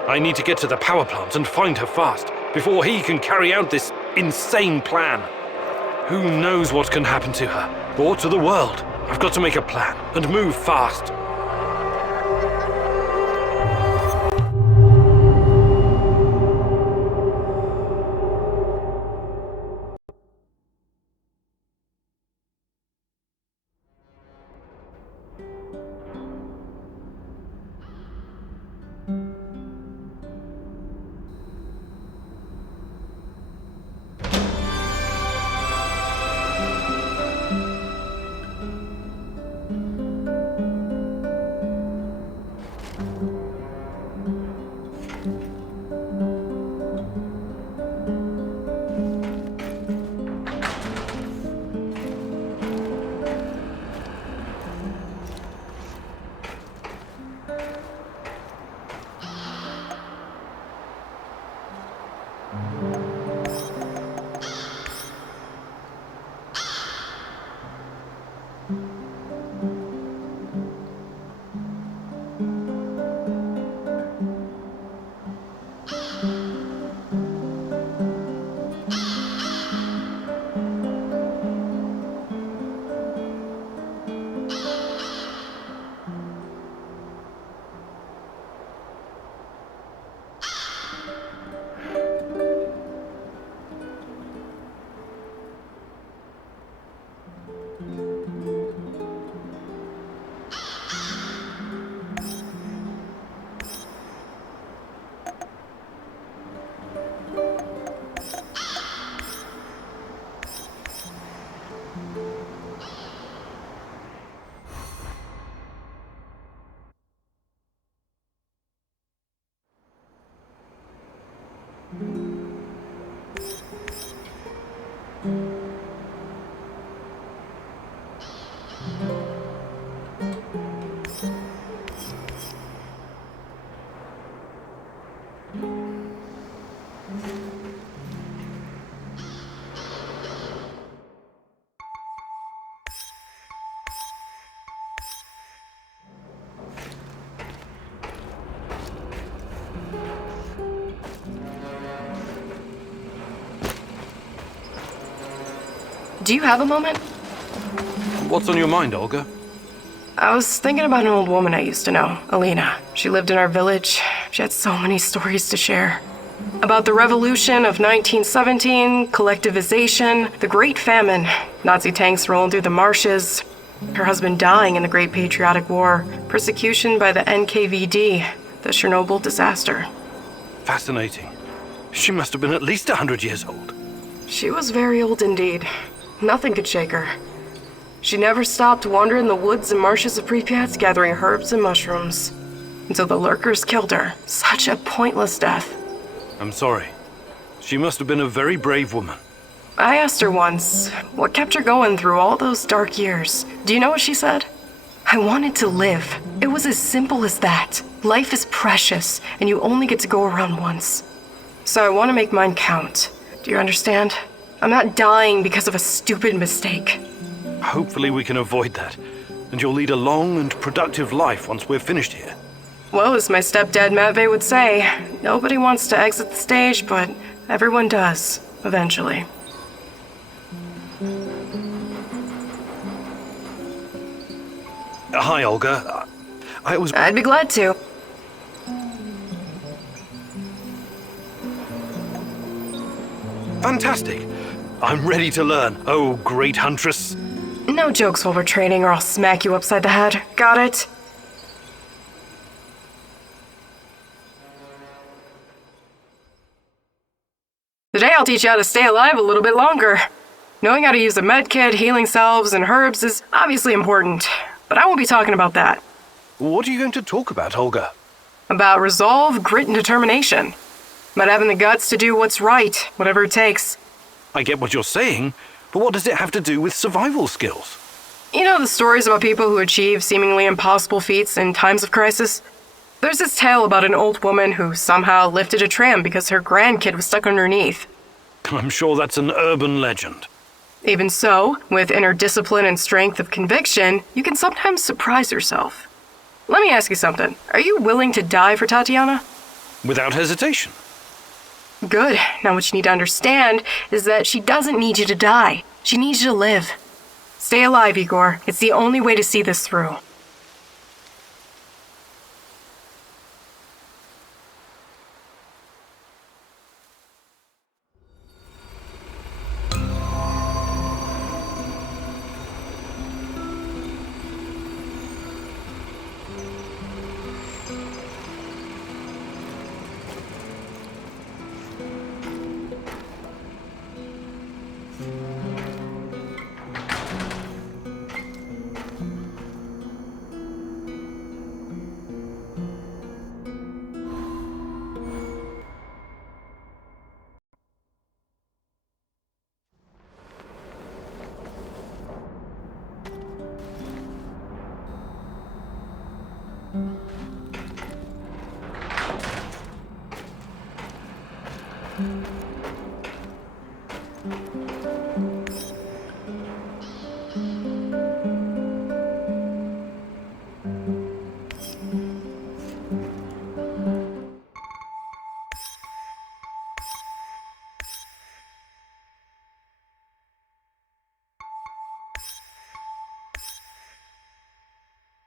I need to get to the power plant and find her fast, before he can carry out this insane plan. Who knows what can happen to her, or to the world? I've got to make a plan, and move fast. Do you have a moment? What's on your mind, Olga? I was thinking about an old woman I used to know, Alina. She lived in our village. She had so many stories to share. About the revolution of 1917, collectivization, the Great Famine, Nazi tanks rolling through the marshes, her husband dying in the Great Patriotic War, persecution by the NKVD, the Chernobyl disaster. Fascinating. She must have been at least 100 years old. She was very old indeed. Nothing could shake her. She never stopped wandering the woods and marshes of Pripyat gathering herbs and mushrooms. Until the lurkers killed her. Such a pointless death. I'm sorry. She must have been a very brave woman. I asked her once, what kept her going through all those dark years? Do you know what she said? I wanted to live. It was as simple as that. Life is precious, and you only get to go around once. So I want to make mine count. Do you understand? I'm not dying because of a stupid mistake. Hopefully we can avoid that, and you'll lead a long and productive life once we're finished here. Well, as my stepdad Matvey would say, nobody wants to exit the stage, but everyone does, eventually. Hi, Olga. I'd be glad to. Fantastic. I'm ready to learn. Oh, great huntress. No jokes while we're training or I'll smack you upside the head. Got it? Today I'll teach you how to stay alive a little bit longer. Knowing how to use a medkit, healing salves, and herbs is obviously important, but I won't be talking about that. What are you going to talk about, Olga? About resolve, grit, and determination. About having the guts to do what's right, whatever it takes. I get what you're saying, but what does it have to do with survival skills? You know the stories about people who achieve seemingly impossible feats in times of crisis? There's this tale about an old woman who somehow lifted a tram because her grandkid was stuck underneath. I'm sure that's an urban legend. Even so, with inner discipline and strength of conviction, you can sometimes surprise yourself. Let me ask you something. Are you willing to die for Tatiana? Without hesitation. Good. Now what you need to understand is that she doesn't need you to die. She needs you to live. Stay alive, Igor. It's the only way to see this through.